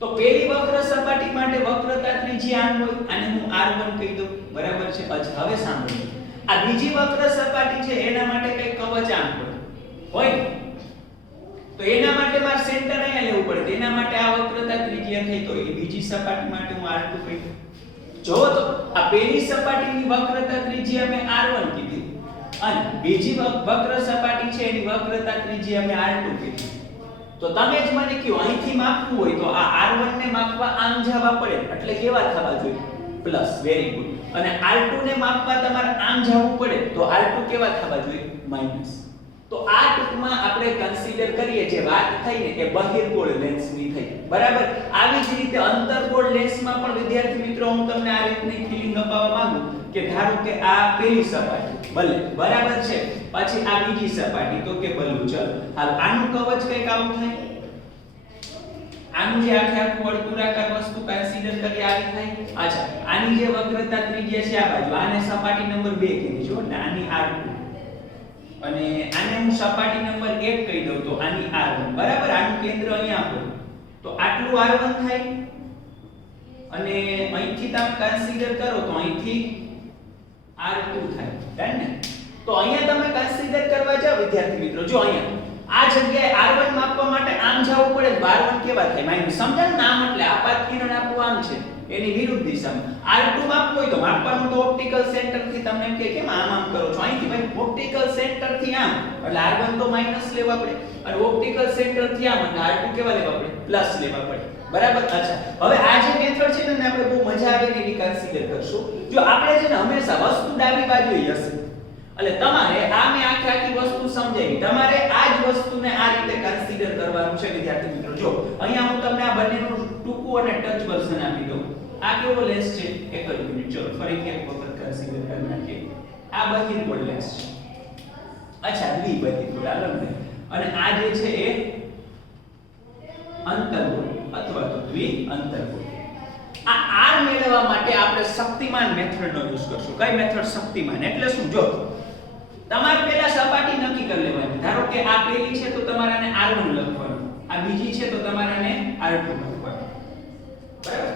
તો પહેલી વક્ર સપાટી માટે વક્રતા ત્રિજ્યા આમ હોય, આને હું R1 કહી દઉં. બરાબર છે? અચ્છા હવે સાંભળો. આ બીજી વક્ર સપાટી છે એના માટે કંઈક કવચ આમ હોય. તો એના માટે મારે સેન્ટર અહીંયા લેવું પડે. એના માટે આ વક્રતા ત્રિજ્યા થઈ તો એ બીજી સપાટી માટે હું R2 કહી દઉં. જો તો આ પહેલી સપાટીની વક્રતા ત્રિજ્યા મેં R1 કીધી અને બીજી વક્ર સપાટી છે એની વક્રતા ત્રિજ્યા મેં R2 કીધી. તો તમે જ મને કહો અહીંથી માપવું હોય તો આ R1 ને માપવા આમ જવા પડે, એટલે કેવા થવા જોઈએ? પ્લસ. Very good. અને R2 ને માપવા તમારે આમ જવું પડે તો R2 કેવા થવા જોઈએ? માઈનસ. તો આ ટૂંકમાં આપણે કન્સિડર કરીએ જે વાત થઈ ને એ બહિર્ગોળ લેન્સની થઈ. બરાબર. આવી જ રીતે અંતર્ગોળ લેન્સમાં પણ વિદ્યાર્થી મિત્રો હું તમને આ રીતની ફીલિંગ અપાવવા માંગુ કે ધારો કે આ પહેલી સપાટી ભલે, બરાબર છે, પછી આ બીજી સપાટી તો કે ભલું. ચલ હાલ આનું કવચ કઈક આવું થાય. આનું જે આખે આખું વર્તુળાકાર વસ્તુ કન્સિડર કરી આવી થાય. અચ્છા આની જે વક્રતા ત્રિજ્યા છે આ બાજુ, આને સપાટી નંબર 2 કીધી જો ને, આની R2 અને આને હું સપાટી નંબર 1 કહી દઉં તો આની R1. બરાબર. આનું કેન્દ્ર અહીંયા હોય તો આટલું R1 થાય અને અહીંથી તમે કન્સિડર કરો તો અહીંથી R2 થાય. ડન ને? તો અહીંયા તમે કન્સિડર કરવા જાવ વિદ્યાર્થી મિત્રો, જો અહીંયા આ જગ્યાએ R1 માપવા માટે આમ જવું પડે તો R1 કેવા થાય? માઈનસ. સમજાય ને? આમ એટલે આપાત કિરણ આપણું આમ છે એની વિરુદ્ધ દિશામાં. R2 માપવું હોય તો માપવાનું તો ઓપ્ટિકલ સેન્ટર થી તમને એમ કે કેમ આમ કરો છો? અહીંથી ભાઈ ઓપ્ટિકલ સેન્ટર થી આમ એટલે R1 તો માઈનસ લેવા પડે અને ઓપ્ટિકલ સેન્ટર થી આમ એટલે R2 કેવા લેવા પડે? પ્લસ લેવા પડે. બરાબર. અચ્છા હવે આ જે મેથડ છે ને આપણે બહુ મજા આવે ને એની કન્સિડર કરશું. જો આપણે છે ને હંમેશા વસ્તુ ડાબી બાજુએ હશે એટલે તમારે આ મેં આખી વસ્તુ સમજાવી, તમારે આ જ વસ્તુને આ રીતે કન્સિડર કરવાનું છે વિદ્યાર્થી મિત્રો. જો અહીંયા હું તમને આ બંનેનું ટૂંકું અને ટચ વર્ઝન આપી દઉં. આ કેવો લેન્સ છે? એક જ મિનિટ. ચલો ફરીથી એક વખત કન્સિડર કરી નાખીએ. આ બહિર્ગોળ લેન્સ છે. અચ્છા દ્વિબહિર્ગોળ આલમ અને આ જે છે એ અંતર્ગોળ અથવા તો દ્વિઅંતર્ગોળ. આ R મેળવવા માટે આપણે શક્તિમાન મેથડનો યુઝ કરશું. કઈ મેથડ? શક્તિમાન. એટલે શું? જો તમારે પહેલા સપાટી નક્કી કરી લેવાની. ધારો કે આ પહેલી છે તો તમારે આને R1 લખવાનું, આ બીજી છે તો તમારે આને R2 લખવાનું. બરાબર.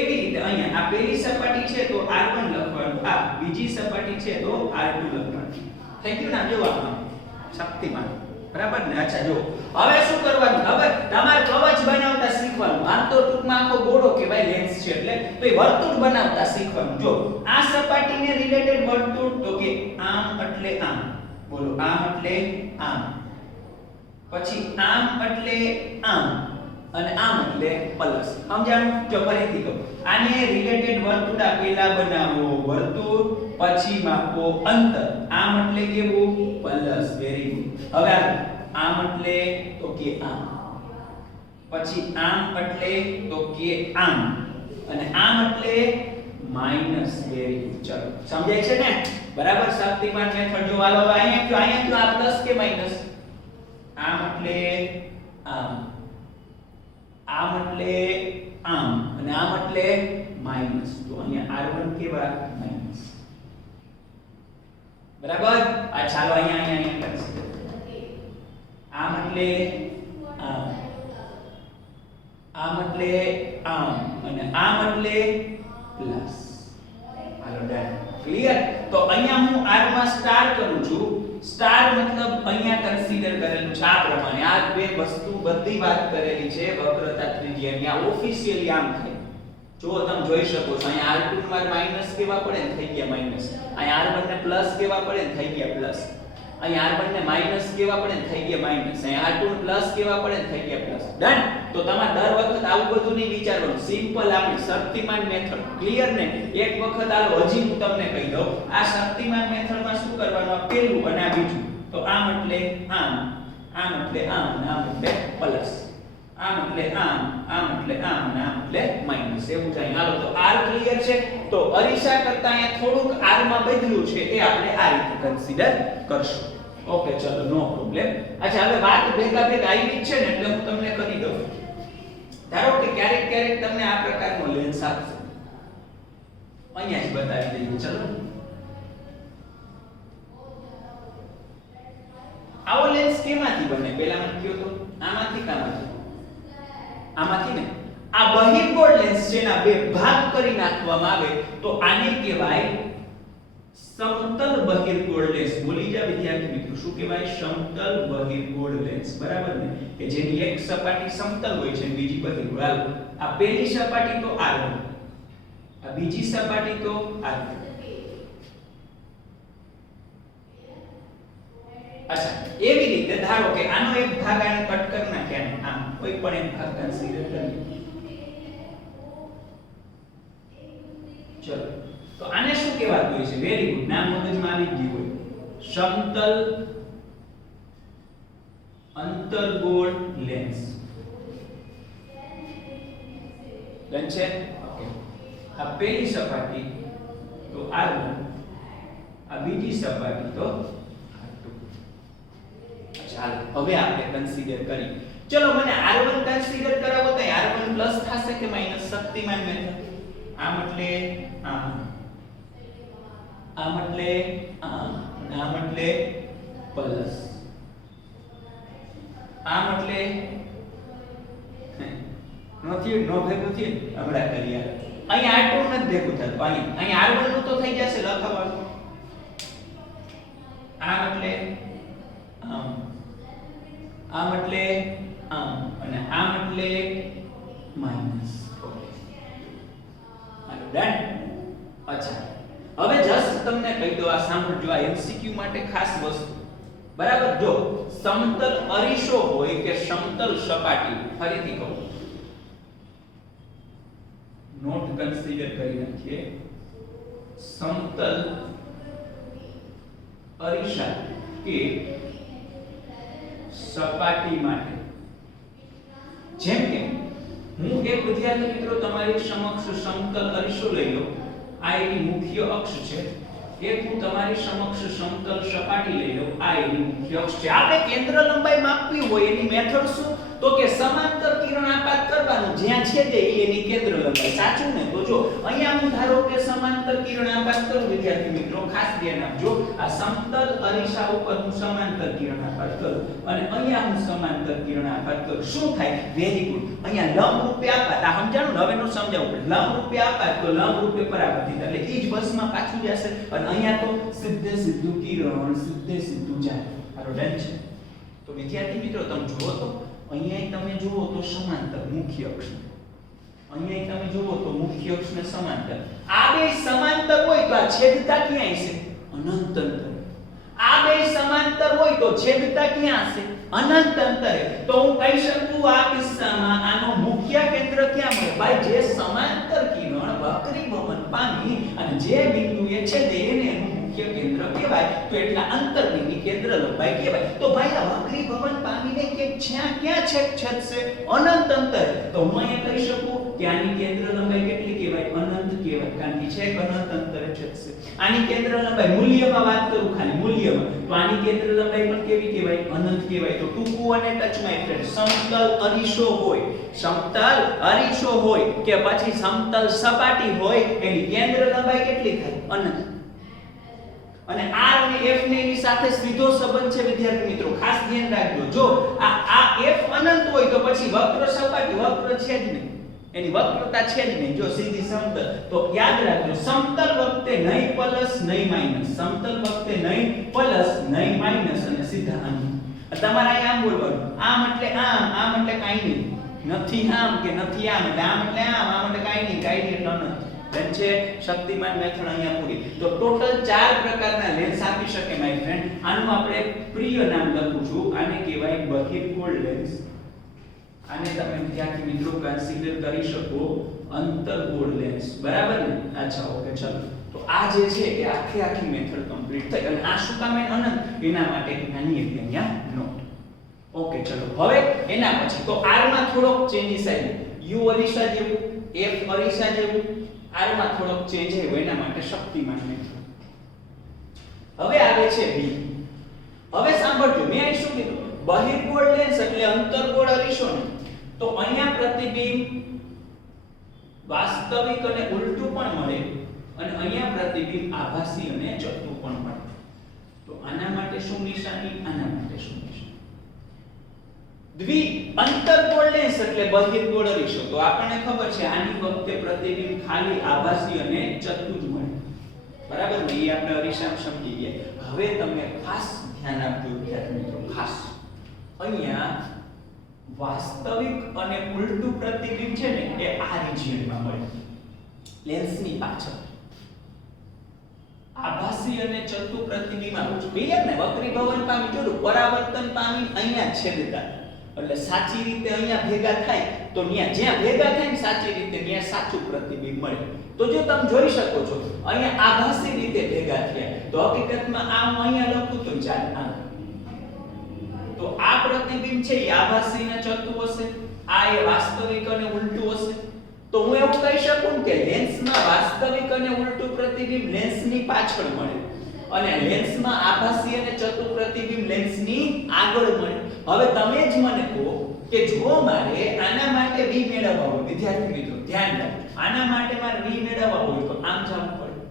એવી રીતે અહીંયા આ પહેલી સપાટી છે તો R1 લખવાનું, આ બીજી સપાટી છે તો R2 લખવાનું. થઈ ગયું ને? જોવાનું શક્તિમાન. બરાબર ને? અચ્છા જો હવે શું કરવાનું? હવે તમારે કવચ બનાવતા શીખવાનું. આમ તો ટૂંકમાં આખો ગોળો કે ભાઈ લેન્સ છે એટલે તો એ વર્તુળ બનાવતા શીખવાનું. જો આ સપાટીને રિલેટેડ વર્તુળ તો કે આમ એટલે આમ, બોલો આમ એટલે આમ, પછી આમ એટલે આમ, અને આમ એટલે પ્લસ. સમજાણું? જો ફરીથી કહું, આને રિલેટેડ વર્તુળ પેલા બનાવો, વર્તુળ પછી માપો અંતર. આમ એટલે કેવું? પ્લસ. Very good. હવે આમ એટલે તો કે આમ, પછી આમ એટલે તો કે આમ, અને આમ એટલે માઈનસ. Very good. ચલો સમજાય છે ને? બરાબર. શક્તિમાન મેથડ જો હાલો અહીંયા તો આ પ્લસ કે માઈનસ? આમ એટલે આમ, આમ એટલે આમ, અને આમ એટલે માઈનસ. તો અહીંયા r1 કેવા? માઈનસ. બરાબર. આ ચાલો અહીંયા કન્સિડર. આમ એટલે આમ, આમ એટલે આમ, અને આમ એટલે પ્લસ. હાલો ડન. ક્લિયર? તો અહીંયા હું r માં સ્ટાર કરું છું. સ્ટાર મતલબ અહીંયા કન્સિડર કરેલું છે આ પ્રમાણે. આ બે વસ્તુ બધી વાત કરેલી છે વક્રતા ત્રિજ્યાની. આ ઓફિશિયલી આમ થાય. જો તમે જોઈ શકો છો અહીંયા r2 માં માઈનસ કેવા પડે ને થઈ ગયા માઈનસ. અહીંયા r1 ને પ્લસ કેવા પડે ને થઈ ગયા પ્લસ. અહીંયા r1 ને માઈનસ કેવા પડે ને થઈ ગયા માઈનસ. અહીંયા r2 ને પ્લસ કેવા પડે ને થઈ ગયા પ્લસ. ડન. તો તમારે દર વખત આવું બધું નહીં વિચારવાનું. સિમ્પલ આપણી શક્તિમાન મેથડ. ક્લિયર ને? એક વખત આલો હજી હું તમને કહી દઉં. આ શક્તિમાન મેથડમાં શું કરવાનું? આ પહેલું અને આ બીજું. તો આમ એટલે આમ, આમ એટલે આમ, અને આમ એટલે પ્લસ. આમ એટલે આમ, આમ એટલે આમ, અને આમ એટલે માઈનસ. એવું થાય. હાલો તો r ક્લિયર છે? તો અરીસા કરતા અહીંયા થોડુંક r માં બદલ્યું છે એ આપણે આ રીતે કન્સિડર કરશું. ઓકે ચલો નો પ્રોબ્લેમ. અચ્છા હવે વાત ભેગા આવી છે ને એટલે હું તમને કરી દઉં. ધારો કે ક્યારેક તમને આ પ્રકારનો લેન્સ આપશે. અહીંયા જ બતાવી દઈએ. ચલો આવો લેન્સ કેમાંથી બને? પહેલા મને કહો તો. આમાંથી કામાંથી? આમાંથી ને. આ બહિર્ગોળ લેન્સ છે ના બે ભાગ કરી નાખવામાં આવે તો આને કહેવાય સમતલ બહિર્ગોળ લેન્સ. બોલી જા વિદ્યાર્થી મિત્રો, શું કહેવાય? સમતલ બહિર્ગોળ લેન્સ. બરાબર ને? કે જેની એક સપાટી સમતલ હોય છે અને બીજી બહિર્ગોળ. હાલો આ પહેલી સપાટી તો r1, આ બીજી સપાટી તો r2. અચ્છા એવી રીતે ધારો કે આનો એક ભાગ આને કટ કરી નાખ્યા ને આમ કોઈ પણ એક ભાગ કન્સિડર કરીએ. ચલો તો આને શું કહેવાતું હોય છે? Very good. નામ મગજમાં આવી ગયું હોય. સમતલ અંતર્ગોળ લેન્સ. ડન છે? ઓકે. આ પહેલી સપાટી તો r1, આ બીજી સપાટી તો r2. ચાલો હવે આપણે કન્સિડર કરી. ચલો મને r1 કન્સિડર કરાવો તો r1 પ્લસ થશે કે માઈનસ? શક્તિમાન મેથડ. આમ એટલે આમ, આમ એટલે આમ, આમ એટલે પ્લસ, આમ એટલે નથી નો ભેગું થયું. હમણાં કરીએ. અહીંયા r2 નથી ભેગું થતું. અહીંયા r1 નું તો થઈ જશે લખવાનું. આમ એટલે આમ, આમ એટલે આમ, અને આમ એટલે માઈનસ. હાલો ડન. અચ્છા હવે જસ્ટ તમને કહી દો, આ સાંભળજો, આ MCQ માટે ખાસ વસ્તુ. બરાબર. જો સમતલ અરીસો હોય કે સમતલ સપાટી, ફરીથી કહું, નોટ કન્સિડર કરી નાખીએ. સમતલ અરીસા કે સપાટી માટે, જેમ કે હું એક વિદ્યાર્થી મિત્રો તમારી સમક્ષ સમતલ અરીસો લઈ લો. આ એની મુખ્ય અક્ષ છે. એક હું તમારી સમક્ષ સમતલ સપાટી લઈ લઉં. આ એની મુખ્ય અક્ષ છે. આપણે કેન્દ્ર લંબાઈ માપવી હોય એની મેથડ શું? તો કે સમાંતર કિરણાપાત કરવાનું. જ્યાં છે તે એની કેન્દ્ર લંબાઈ. સાચું ને? તો જો અહીંયા હું ધારો કે સમાંતર કિરણાપાત કરું વિદ્યાર્થી મિત્રો, ખાસ ધ્યાન આપજો. આ સમતલ અરીસા ઉપર હું સમાંતર કિરણાપાત કરું અને અહીંયા હું સમાંતર કિરણાપાત કરું. શું થાય? Very good. અહીંયા લંબ રૂપે આપાત. આ સમજાણું ને? હવેનું સમજાવું. લંબ રૂપે આપાત તો લંબ રૂપે પરાવર્તિત, એટલે ઈ જ બસમાં પાછું જશે. અને અહીંયા તો સીધે સીધું કિરણ સીધે સીધું જાય. આરો ડન છે? તો વિદ્યાર્થી મિત્રો તમે જુઓ તો અહીંયા તમે જુઓ તો સમાંતર મુખ્ય અક્ષ, અહીંયા તમે જુઓ તો મુખ્ય અક્ષને સમાંતર. આ બે સમાંતર હોય તો આ છેદતા ક્યાં હશે? અનંત અંતર. આ બે સમાન છેદતા ક્યાં હશે? અનંત અંતરે. તો હું કહી શકું આ કિસ્સામાં આનો મુખ્ય કેન્દ્ર ક્યાં મળે? ભાઈ જે સમાંતર કિરણ વક્રીભવન પામી અને જે બિંદુએ છેદે એને એનું મુખ્ય કેન્દ્ર કહેવાય. તો એટલા અંતરની કેન્દ્ર લંબાઈ કહેવાય. તો ભાઈ આ વક્રીભવન પામીને કે ક્યાં છેદશે? અનંત અંતરે. તો હું અહીંયા કહી શકું કે આની કેન્દ્ર લંબાઈ કેટલી કહેવાય? અનંત કહેવાય, કારણ કે છેક અનંત અંતરે છેદશે. આની કેન્દ્ર લંબાઈ મૂલ્યમાં વાત કરું, ખાલી મૂલ્યમાં, તો આની કેન્દ્ર લંબાઈ પણ કેવી કહેવાય? અનંત કહેવાય. તો ટૂંકું અને ટચ માય ફ્રેન્ડ, સમતલ અરીસો હોય, સમતલ અરીસો હોય કે પછી સમતલ સપાટી હોય, એની કેન્દ્ર લંબાઈ કેટલી થાય? અનંત. અને r અને f ને એની સાથે સીધો સંબંધ છે વિદ્યાર્થી મિત્રો, ખાસ ધ્યાન રાખજો. જો આ f અનંત હોય તો પછી વક્ર સપાટી, વક્ર છે જ નહીં, એની વક્રતા છે જ નહીં. જો સીધી સમતલ, તો યાદ રાખજો સમતલ વખતે નહીં પ્લસ નહીં માઈનસ, સમતલ વખતે નહીં પ્લસ નહીં માઈનસ અને સીધા આમ. તમારે અહીં આમ બોલવાનું, આમ એટલે આમ એટલે કાઈ નહીં, નથી આમ કે નથી આમ એટલે આમ એટલે આમ એટલે કાઈ નહીં, કાઈ નહીં એટલે અનંત. બેન છે શક્તિમાન મેથડ અહીંયા પૂરી. તો ટોટલ 4 પ્રકારના લેન્સ આપી શકે માય ફ્રેન્ડ. આનું આપણે પ્રિય નામ લખું છું, આને કહેવાય બહિર્ગોળ લેન્સ. આને તમે વિદ્યાર્થી મિત્રો કન્સિડર કરી શકો અંતર્ગોળ લેન્સ, બરાબર ને? અચ્છા, ઓકે, ચલો. તો આ જે છે એ આખી મેથડ કમ્પ્લીટ થઈ. અને આ શું કામ અનંત? એના માટે નાની એક અહીંયા નોટ. ઓકે, ચલો. હવે એના પછી તો r માં થોડોક ચેન્જીસ આવ્યો. u અરીસા જેવું, f અરીસા જેવું, r માં થોડોક ચેન્જ આવ્યો, એના માટે શક્તિમાન મેથડ. હવે આવે છે b. હવે સાંભળજો, મેં અહીં શું કીધું? બહિર્ગોળ લેન્સ એટલે અંતર્ગોળ અરીસો ને, તો અહીંયા પ્રતિબિંબ વાસ્તવિક અને ઉલટું પણ મળે, અને અહીંયા પ્રતિબિંબ આભાસી અને ચત્તુ પણ મળે. તો આના માટે શું નિશાની? આના માટે શું નિશાની? દ્વિ અંતર્ગોળ લેન્સ એટલે બહિર્ગોળ અરીસો. તો આપણને ખબર છે આની વખતે પ્રતિબિંબ ખાલી આભાસી અને ચત્તુ જ મળે, બરાબર ને? એ આપણે અરીસામાં સમજી ગયા. હવે તમે ખાસ ધ્યાન આપજો વિદ્યાર્થી મિત્રો, ખાસ અહીંયા વાસ્તવિક અને ઉલટું પ્રતિબિંબ છે ને એ આ રિજિયનમાં મળે, લેન્સની પાછળ. આભાસી અને ચત્તુ પ્રતિબિંબ આવું છે, ક્લિયર ને? વક્રીભવન પામી જોડું પરાવર્તન પામી અહીંયા છેદતા, એટલે સાચી રીતે અહીંયા ભેગા થાય, તો જ્યાં ભેગા થાય ને સાચી રીતે ત્યાં સાચું પ્રતિબિંબ મળે. તો જો તમે જોઈ શકો છો અહીંયા આભાસી રીતે ભેગા થયા, તો હકીકતમાં આ હું અહીંયા લખું તો ચાલ આ, તો આ પ્રતિબિંબ છે એ આભાસી અને ચત્તુ હશે, આ એ વાસ્તવિક અને ઉલટું હશે. તો હું એવું કહી શકું કે લેન્સમાં વાસ્તવિક અને ઉલટું પ્રતિબિંબ લેન્સની પાછળ મળે, અને લેન્સમાં આભાસી અને ચત્તુ પ્રતિબિંબ લેન્સની આગળ મળે. હવે તમે જ મને કહો કે જો મારે આના માટે v મેળવવા હોય, વિદ્યાર્થી મિત્રો ધ્યાન રાખો, આના માટે મારે v મેળવવા હોય તો આમ જવું પડે,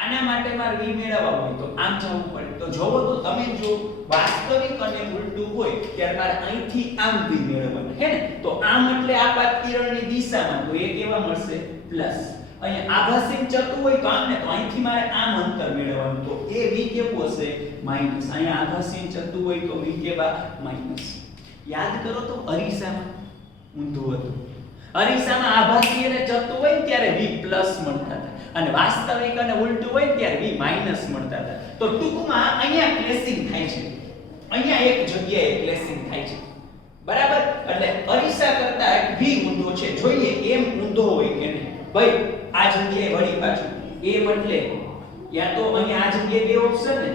આના માટે મારે v મેળવવા હોય તો આમ જવું પડે. તો જોવો તો તમે જો વાસ્તવિક અને ઉલટું હોય ત્યારે મારે અહીંથી આમ v મેળવવાનું હે ને? તો આમ એટલે આપાત કિરણની દિશામાં, તો એ કેવા મળશે? પ્લસ. અહીંયા આભાસી ચત્તુ હોય તો આમ ને, તો અહીંથી મારે આમ અંતર મેળવવાનું, તો એ v કેવું હશે? માઈનસ. અહીંયા આભાસી ચત્તુ હોય તો v કેવા? માઈનસ. યાદ કરો તો અરીસામાં ઊંધું હતું. અરીસામાં આભાસી અને ચત્તુ હોય ને ત્યારે v પ્લસ મળતા હતા, અને વાસ્તવિક અને ઉલટું હોય ત્યારે v માઈનસ મળતા હતા. તો ટૂંકમાં અહીંયા ક્લેશિંગ થાય છે, અહીંયા એક જગ્યાએ ક્લેશિંગ થાય છે, બરાબર? એટલે અરીસા કરતા v ઊંધો છે, જોઈએ એમ ઊંધો હોય કે નહીં. ભાઈ આ જગ્યાએ વળી પાછું એમ એટલે યા તો અહીંયા આ જગ્યાએ બે ઓપ્શન ને,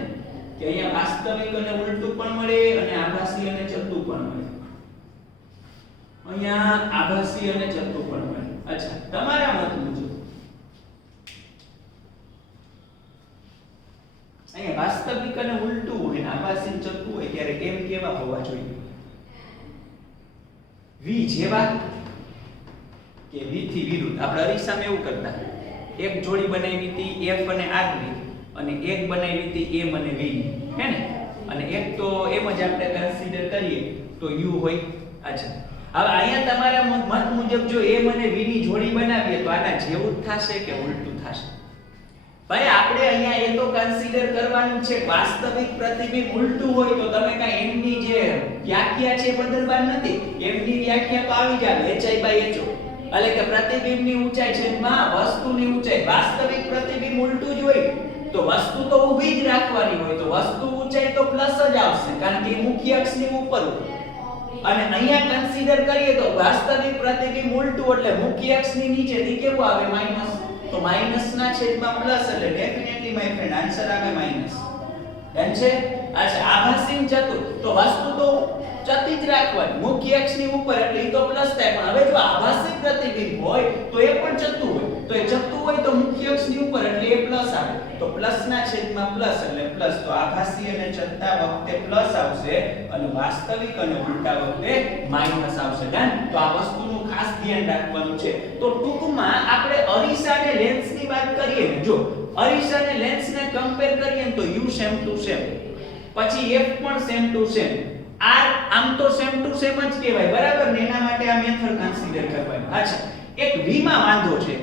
કે અહીંયા વાસ્તવિક અને ઉલટું પણ મળે અને આભાસી અને ચત્તુ પણ મળે. અહીંયા આભાસી અને ચત્તુ પણ મળે. અચ્છા, તમારા મત મુજબ અહીંયા વાસ્તવિક અને ઉલટું હોય અને આભાસી અને ચત્તુ હોય ત્યારે એમ કેવા હોવા જોઈએ? v જેવા કે v થી વિરુદ્ધ. આપણે અરીસામાં એવું કરતા, એક જોડી બનાવી હતી f અને r ની, અને એક બનાવી હતી m અને v ની, હે ને? અને એક તો એમ જ આપણે કન્સિડર કરીએ તો u હોય. અચ્છા, હવે અહીંયા તમારા મત મુજબ જો m અને v ની જોડી બનાવીએ તો આના જેવું જ થશે કે ઉલટું થશે? ભાઈ આપણે અહીંયા એ તો કન્સિડર કરવાનું છે વાસ્તવિક પ્રતિબિંબ ઉલટું હોય તો તમે કાઈ m ની જે વ્યાખ્યા છે બદલવાની નથી. m ની વ્યાખ્યા તો આવી જાય hi/ho, એટલે કે પ્રતિબિંબની ઊંચાઈ છેદમાં વસ્તુની ઊંચાઈ. વાસ્તવિક પ્રતિબિંબ ઉલટું જ હોય તો વસ્તુ તો ઊભી જ રાખવાની હોય, તો વસ્તુ ઊંચાઈ તો પ્લસ જ આવશે કારણ કે મુખ્ય અક્ષની ઉપર હોય અને અહીંયા કન્સિડર કરીએ તો વાસ્તવિક પ્રતિબિંબ ઉલટું એટલે મુખ્ય અક્ષની નીચેથી કેવું આવે માઈનસ તો માઈનસ ના છેદમાં પ્લસ એટલે ડેફિનેટલી માય ફ્રેન્ડ આન્સર આવે માઈનસ ડન છે અચ્છા આભાસી ચતુર તો વસ્તુ તો ચતી જ રાખવાની મુખ્ય અક્ષની ઉપર એટલે ઈ તો પ્લસ થાય પણ હવે જો આભાસી પ્રતિબિંબ હોય તો એ પણ ચતું હોય તો એ ચતું હોય તો મુખ્ય અક્ષની ઉપર એટલે એ પ્લસ આવે તો પ્લસ ના છેદમાં પ્લસ એટલે પ્લસ તો આભાસી અને ચતતા વખતે પ્લસ આવશે અને વાસ્તવિક અને ઉલટા વખતે માઈનસ આવશે ડન તો આ વસ્તુનું ખાસ ધ્યાન રાખવાનું છે તો ટૂંકમાં આપણે અરીસા અને લેન્સની વાત કરીએ ને જો અરીસા અને લેન્સને કમ્પેર કરીએ તો u સેમ ટુ સેમ પછી f પણ સેમ ટુ સેમ r આમ તો સેમ ટુ સેમ જ કહેવાય બરાબર ને એના માટે આ મેથડ કન્સિડર કરવાની અચ્છા એક v માં વાંધો છે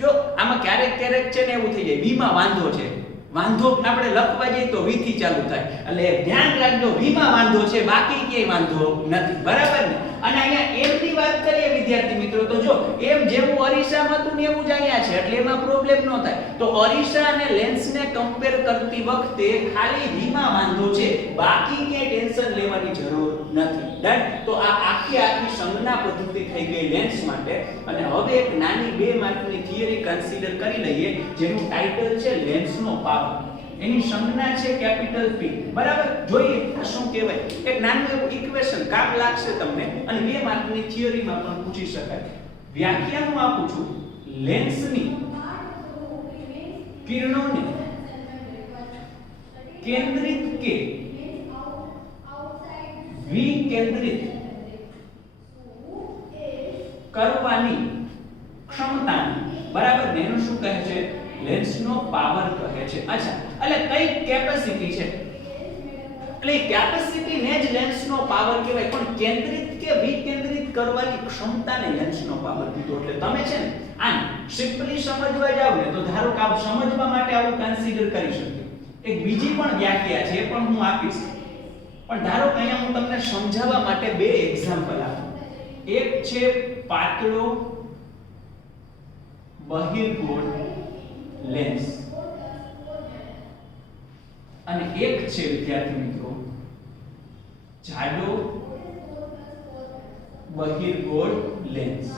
જો આમાં ક્યારેક છે ને એવું થઈ જાય v માં વાંધો છે વાંધો આપણે લખવા જઈએ તો v થી ચાલુ થાય એટલે ધ્યાન રાખજો v માં વાંધો છે બાકી ક્યાંય વાંધો નથી બરાબર ને અને અહીંયા m ની વાત કરીએ વિદ્યાર્થી મિત્રો તો જો m જેવું અરીસામાં હતું ને એવું જ અહીંયા છે એટલે એમાં પ્રોબ્લેમ ન થાય તો અરીસા અને લેન્સને કમ્પેર કરતી વખતે ખાલી v માં વાંધો છે બાકી ક્યાંય ટેન્શન લેવાની જરૂર નથી ડન તો આ આખી સંજ્ઞા પદ્ધતિ થઈ ગઈ લેન્સ માટે અને હવે એક નાની 2 માર્કની થિયરી કન્સિડર કરી લઈએ જેનું ટાઇટલ છે લેન્સનો પાવર એની સંજ્ઞા છે કેપિટલ P બરાબર જોઈએ આ શું કહેવાય એક નાનું એવું ઇક્વેશન કામ લાગશે તમને અને 2 માર્કની થિયરીમાં પણ પૂછી શકાય વ્યાખ્યા હું આપું છું લેન્સની કિરણોને કેન્દ્રિત કે વિકેન્દ્રિત કરવાની ક્ષમતા બરાબર ને એનું શું કહે છે લેન્સનો પાવર કહે છે અચ્છા એટલે કઈ કેપેસિટી છે એટલે કેપેસિટી ને જ લેન્સનો પાવર કહેવાય પણ કેન્દ્રિત કે વિકેન્દ્રિત કરવાની ક્ષમતાને લેન્સનો પાવર કીધો એટલે તમે છે ને આને સિમ્પલી સમજવા જાવ ને તો ધારો કે આપ સમજવા માટે આવું કન્સિડર કરી શકીએ એક બીજી પણ વ્યાખ્યા છે પણ હું આપીશ પણ ધારો કે અહીંયા હું તમને સમજાવવા માટે 2 એક્ઝામ્પલ આપું એક છે પાતળો બહિર્ગોળ લેન્સ અને એક છે વિદ્યાર્થી મિત્રો જાડો બહિર્ગોળ લેન્સ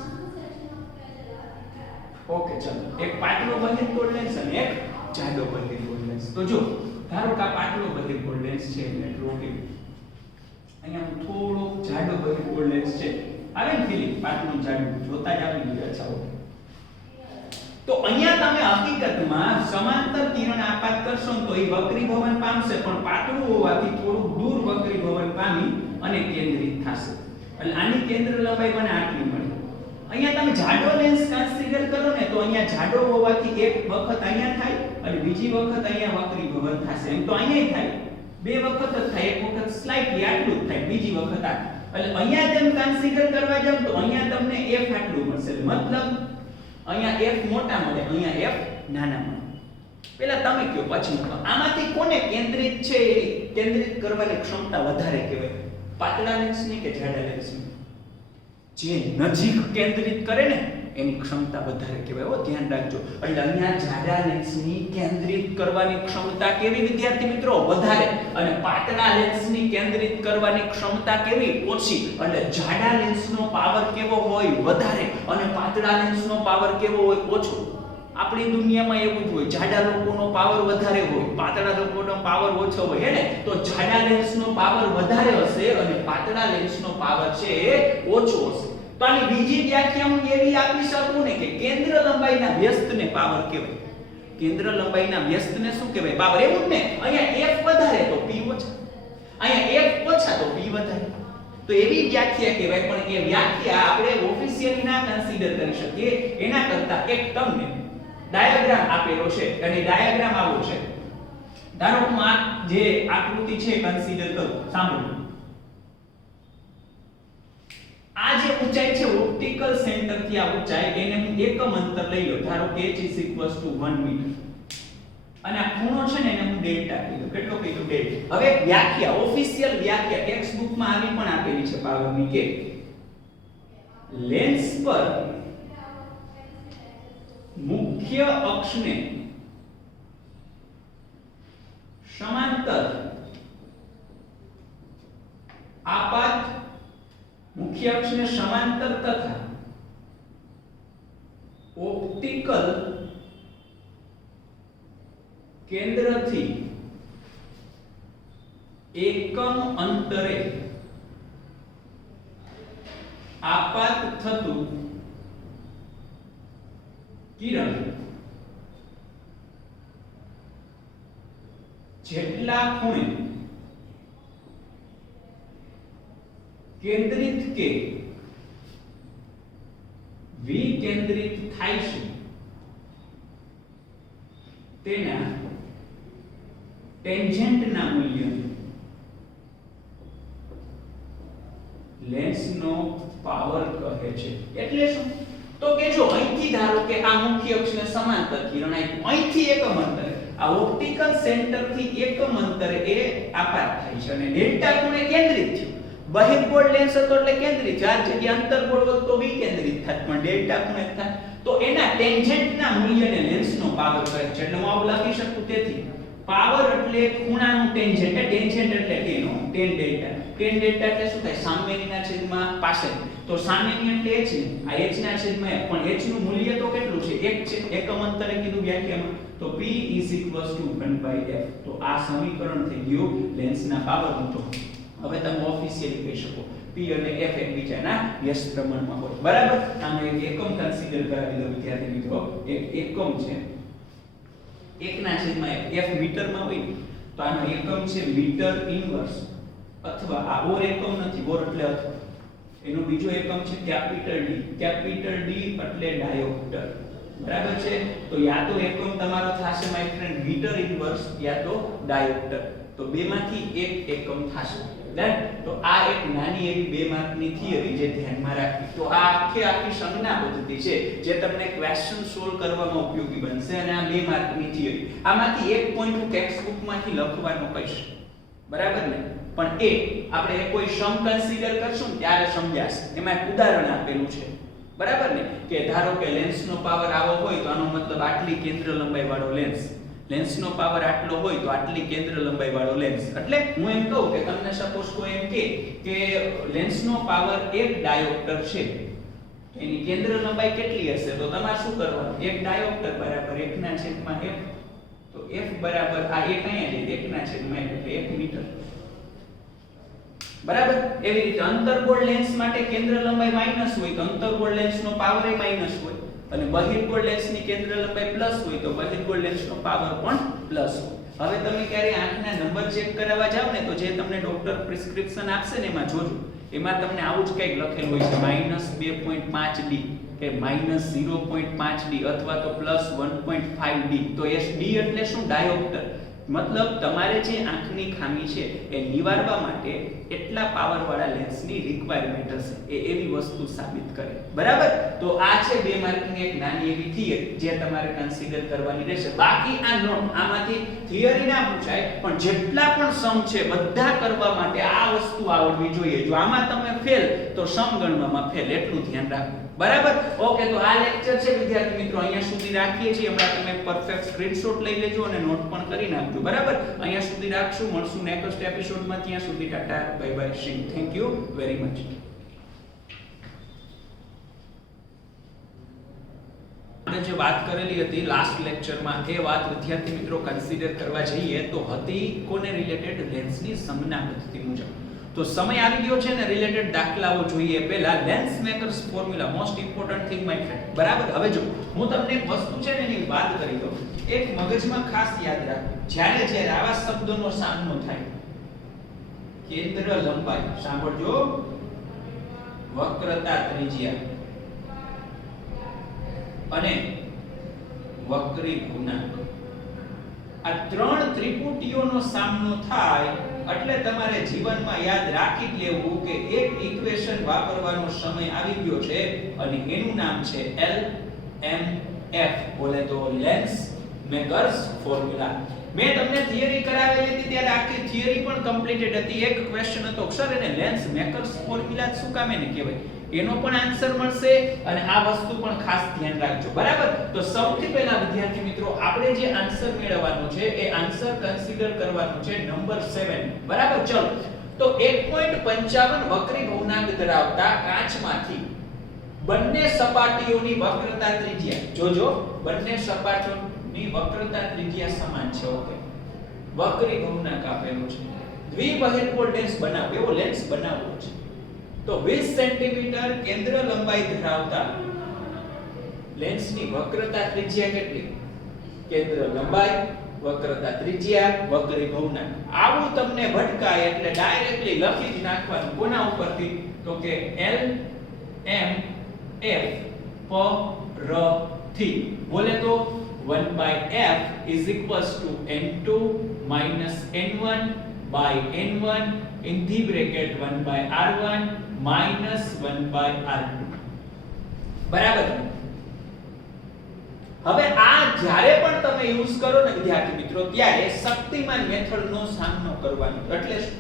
ઓકે ચલો એક પાતળો બહિર્ગોળ લેન્સ અને એક જાડો બહિર્ગોળ લેન્સ તો જો ધારો કે આ પાતળો બહિર્ગોળ લેન્સ છે એટલે રોકે અહીંયા થોડો જાડો બહિર્ગોળ લેન્સ છે આવે ને ફીલિંગ પાતળું જાડું જોતા જ આવી ગયું અચ્છા ઓકે તો અહીંયા તમે હકીકતમાં સમાંતર કિરણ આપાત કરશો તો એ વક્રીભવન પામશે પણ પાતળું હોવાથી થોડું દૂર વક્રીભવન પામી અને કેન્દ્રિત થશે એટલે આની કેન્દ્ર લંબાઈ મને આટલી મળી અહીંયા તમે જાડો લેન્સ કન્સિડર કરો ને તો અહીંયા જાડો હોવાથી એક વખત અહીંયા થાય અને બીજી વખત અહીંયા વક્રીભવન થશે એમ તો અહીંયા થાય 2 વખત જ થાય એક વખત સ્લાઇટલી આટલું જ થાય બીજી વખત આ એટલે અહીંયા જેમ કન્સિડર કરવા જાવ તો અહીંયા તમને f આટલું મળશે મતલબ અહીંયા f મોટા મળે અહીંયા f નાના મળે પહેલા તમે કયો પછી આમાંથી કોને કેન્દ્રિત છે એ કેન્દ્રિત કરવાની ક્ષમતા વધારે કહેવાય પાતળા લેન્સની કે જાડા લેન્સની જે નજીક કેન્દ્રિત કરે ને એની ક્ષમતા વધારે કહેવાય હો ધ્યાન રાખજો એટલે અહીંયા જાડા લેન્સની કેન્દ્રિત કરવાની ક્ષમતા કેવી વિદ્યાર્થી મિત્રો વધારે અને પાતળા લેન્સની કેન્દ્રિત કરવાની ક્ષમતા કેવી ઓછી એટલે જાડા લેન્સનો પાવર કેવો હોય વધારે અને પાતળા લેન્સનો પાવર કેવો હોય ઓછો આપણી દુનિયામાં એવું જ હોય જાડા લોકોનો પાવર વધારે હોય પાતળા લોકોનો પાવર ઓછો હોય હે ને તો જાડા લેન્સનો પાવર વધારે હશે અને પાતળા લેન્સનો પાવર છે એ ઓછો હશે તો આની બીજી વ્યાખ્યા હું એવી આપી શકું ને કે કેન્દ્ર લંબાઈના વ્યસ્તને પાવર કહેવાય કેન્દ્ર લંબાઈના વ્યસ્તને શું કહેવાય પાવર એવું જ ને અહીંયા f વધારે તો p ઓછા અહીંયા f ઓછા તો p વધારે તો એવી વ્યાખ્યા કહેવાય પણ એ વ્યાખ્યા આપણે ઓફિશિયલી ના કન્સિડર કરી શકીએ એના કરતા એક તમને ડાયાગ્રામ આપેલો છે અને ડાયાગ્રામ આવો છે ધારો હું આ જે આકૃતિ છે કન્સિડર કરું સાંભળો આ જે ઊંચાઈ છે ઓપ્ટિકલ સેન્ટર થી આ ઊંચાઈ એને હું એકમ અંતર લઈ લો ધારો કે h 1 મીટર અને આ ખૂણો છે ને એને હું ડેલ્ટા કીધું કેટલો કીધું ડેલ્ટા હવે વ્યાખ્યા ઓફિશિયલ વ્યાખ્યા ટેક્સ્ટ બુક માં આવી પણ આપેલી છે પાવરની કે લેન્સ પર મુખ્ય અક્ષને સમાંતર મુખ્ય અક્ષને સમાંતર તથા ઓપ્ટિકલ કેન્દ્રથી એકમ અંતરે આપાત થતું કિરણ જેટલા ખૂણે કેન્દ્રિત કે વિકેન્દ્રિત થાય છે તેના ટેન્જેન્ટના મૂલ્ય લેન્સનો પાવર કહે છે. એટલે શું? તો કે જો અહીંથી ધારો કે આ મુખ્ય અક્ષને સમાંતર કિરણ આપ્યું, અહીંથી એકમ અંતરે, આ ઓપ્ટિકલ સેન્ટરથી એકમ અંતરે એ આપાત થાય છે અને ડેલ્ટા ખૂણે કેન્દ્રિત થયું. બહિર્ગોળ લેન્સ હતો એટલે કેન્દ્રિત, આ જગ્યા અંતર્ગોળ હોત તો વિકેન્દ્રિત થાત, પણ ડેલ્ટા ખૂણે થાય તો એના ટેન્જેન્ટના મૂલ્યને લેન્સનો પાવર કહે છે. એટલે હું આવું લખી શકું. તેથી પાવર એટલે ખૂણાનું ટેન્જેન્ટ, ટેન્જેન્ટ એટલે તેનો tan ડેલ્ટા. tan ડેલ્ટા એટલે શું થાય? સામેનીના છેદમાં પાછળ. તો સામેની એટલે h ને, આ h ના છેદમાં f, પણ h નું મૂલ્ય તો કેટલું છે? 1 છે. એકમ અંતરે કીધું વ્યાખ્યામાં. તો p = 1/f. તો આ સમીકરણ થઈ ગયું લેન્સના પાવરનું. તો હવે તમે ઓફિશિયલી કહી શકો p અને f એકબીજાના વ્યસ્ત પ્રમાણમાં હોય. બરાબર? આને એક એકમ કન્સિડર કરાવી દો વિદ્યાર્થી મિત્રો. એક એકમ છે 1/f. f મીટરમાં હોય ને તો આનો એકમ છે મીટર ઇન્વર્સ, અથવા આ ઓર એકમ નથી, ઓર એટલે અથવા. એનો બીજો એકમ છે કેપિટલ D. કેપિટલ D એટલે ડાયોપ્ટર. બરાબર છે? તો યા તો એકમ તમારો થશે માય ફ્રેન્ડ મીટર ઇન્વર્સ, યા તો ડાયોપ્ટર. તો બેમાંથી એક એકમ થશે. તો આ એક નાની એવી 2 માર્કની થિયરી જે ધ્યાનમાં રાખવી. તો આ આખી સંજ્ઞા પદ્ધતિ છે જે તમને ક્વેશ્ચન સોલ્વ કરવામાં ઉપયોગી બનશે અને આ 2 માર્કની થિયરી. આમાંથી એક પોઈન્ટ હું ટેક્સ્ટ બુકમાંથી લખવાનો કહીશ. બરાબર ને? પણ એ આપણે કોઈ સમ કન્સિડર કરશું ત્યારે સમજાશે. એમાં એક ઉદાહરણ આપેલું છે. બરાબર ને? કે ધારો કે લેન્સનો પાવર આવો હોય તો આનો મતલબ આટલી કેન્દ્ર લંબાઈ વાળો લેન્સ. લેન્સનો પાવર આટલો હોય તો આટલી કેન્દ્ર લંબાઈ વાળો લેન્સ. એટલે હું એમ કહું કે તમને સપોઝ કોઈ એમ કે લેન્સનો પાવર 1 ડાયોપ્ટર છે, એની કેન્દ્ર લંબાઈ કેટલી હશે? તો તમારે શું કરવાનું? 1 ડાયોપ્ટર બરાબર 1/f. તો f બરાબર આ 1 અહીંયા છે 1/f એટલે 1 મીટર. બરાબર? એવી રીતે અંતર્ગોળ લેન્સ માટે કેન્દ્ર લંબાઈ માઈનસ હોય તો અંતર્ગોળ લેન્સનો પાવર એ માઈનસ હોય, અને બહિર્ગોળ લેન્સની કેન્દ્ર લંબાઈ પ્લસ હોય તો બહિર્ગોળ લેન્સનો પાવર પણ પ્લસ હોય. હવે તમે ક્યારે આંખના નંબર ચેક કરાવવા જાવ ને તો જે તમને ડોક્ટર પ્રિસ્ક્રિપ્શન આપશે ને એમાં જોજો, એમાં તમને આવું જ કંઈક લખેલું હોય છે -2.5D કે -0.5D અથવા તો +1.5D. તો SD એટલે શું? ડાયોપ્ટર. મતલબ તમારે જે આંખની ખામી છે એ નિવારવા માટે એટલા પાવર વાળા લેન્સની રિક્વાયરમેન્ટ હશે. એ એવી વસ્તુ સાબિત કરે. બરાબર? તો આ છે 2 માર્કની એક નાની એવી થિયરી જે તમારે કન્સિડર કરવાની રહેશે. બાકી આ નોટ આમાંથી થિયરી ના પૂછાય, પણ જેટલા પણ સમ છે બધા કરવા માટે આ વસ્તુ આવડવી જોઈએ. જો આમાં તમે ફેલ તો સમ ગણવામાં ફેલ, એટલું ધ્યાન રાખો. બરાબર? ઓકે, તો આ લેક્ચર છે વિદ્યાર્થી મિત્રો અહીંયા સુધી રાખીએ છીએ. હમણાં તમે પરફેક્ટ સ્ક્રીનશોટ લઈ લેજો અને નોટ પણ કરી નાખજો. બરાબર? અહીંયા સુધી રાખશું. મળશું નેક્સ્ટ એપિસોડમાં. ત્યાં સુધી Tata, bye bye, C. Thank you very much. આપણે જે વાત કરેલી હતી લાસ્ટ લેક્ચરમાં એ વાત વિદ્યાર્થી મિત્રો કન્સિડર કરવા જઈએ તો હતી કોને રિલેટેડ? લેન્સની સંજ્ઞા પદ્ધતિ મુજબ. તો સમય આવી ગયો છે ને રિલેટેડ દાખલાઓ જોઈએ. પહેલા lens makers formula, most important thing my friend. બરાબર? હવે જો હું તમને એક વસ્તુ છે ને એની વાત કરી દઉં. એક મગજમાં ખાસ યાદ રાખો, જ્યારે આવા શબ્દોનો સામનો થાય, કેન્દ્ર લંબાઈ, સાંભળજો, વક્રતા ત્રિજ્યા અને વક્રી ગુણાંક, આ 3 ત્રિપુટીઓનો સામનો થાય એટલે તમારે જીવનમાં યાદ રાખી લેવું કે એક ઇક્વેશન વાપરવાનો સમય આવી ગયો છે અને એનું નામ છે LMF. બોલે તો લેન્સ મેકર્સ ફોર્મ્યુલા. મેં તમને થિયરી કરાવેલી હતી ત્યારે આખી થિયરી પણ કમ્પ્લીટેડ હતી. એક ક્વેશ્ચન હતો સર એને લેન્સ મેકર્સ ફોર્મ્યુલા શું કામ એને કહેવાય, એનો પણ આન્સર મળશે અને આ વસ્તુ પણ ખાસ ધ્યાન રાખજો. બરાબર? તો સૌથી પહેલા વિદ્યાર્થી મિત્રો આપણે જે આન્સર મેળવવાનો છે એ આન્સર કન્સિડર કરવાનો છે નંબર 7. બરાબર? ચલો તો 1.55 વક્રી ભવનાંક ધરાવતા કાચમાંથી બંને સપાટીઓની વક્રતા ત્રિજ્યા જોજો બંને સપાટીઓની વક્રતા ત્રિજ્યા સમાન છે ઓકે વક્રી ભવનાંક આપેલો છે દ્વિબહિર્ગોળ લેન્સ બનાવો એવો લેન્સ બનાવવો છે તો 20 સેન્ટીમીટર કેન્દ્ર લંબાઈ ધરાવતા લેન્સની વક્રતા ત્રિજ્યા કેટલી કેન્દ્ર લંબાઈ વક્રતા ત્રિજ્યા વક્રી ભવનાંક આવું તમને ભટકાય એટલે ડાયરેક્ટલી લખી જ નાખવાનું કોના ઉપરથી તો કે L M F પર થી બોલે તો 1/f n2 n1 by n1 in the bracket 1/r1 minus 1/r2 બરાબર હવે આ જ્યારે પણ તમે યુઝ કરો ને વિદ્યાર્થી મિત્રો ત્યારે શક્તિમાન મેથડનો સામનો કરવાનો એટલે શું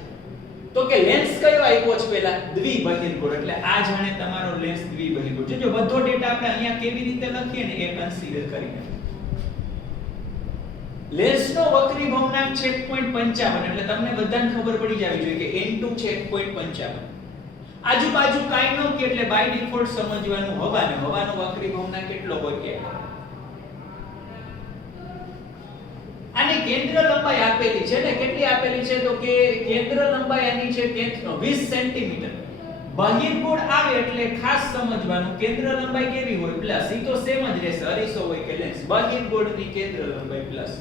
તો કે લેન્સ કયો આપ્યો છે પહેલા દ્વિબહિર્ગોળ એટલે આ જાણે તમારો લેન્સ દ્વિબહિર્ગોળ છે જો બધો ડેટા આપણે અહીંયા કેવી રીતે લખીએ ને એ કન્સિડર કરીને લેન્સનો વક્રી ભવનાંક છે 1.55 એટલે તમને બધાને ખબર પડી જાવી જોઈએ કે n2 છે 1.55 આજુબાજુ કાઈ ન કે એટલે બાય ડિફોલ્ટ સમજવાનું હવાનો વક્રી ભવનાંક કેટલો હોય કે આની કેન્દ્ર લંબાઈ આપેલી છે ને કેટલી આપેલી છે તો કે કેન્દ્ર લંબાઈ આની છે 20 સેન્ટીમીટર બહિર્ગોળ આવે એટલે ખાસ સમજવાનું કેન્દ્ર લંબાઈ કેવી હોય પ્લસ ઈ તો સેમ જ રહેશે અરીસો હોય કે લેન્સ બહિર્ગોળની કેન્દ્ર લંબાઈ પ્લસ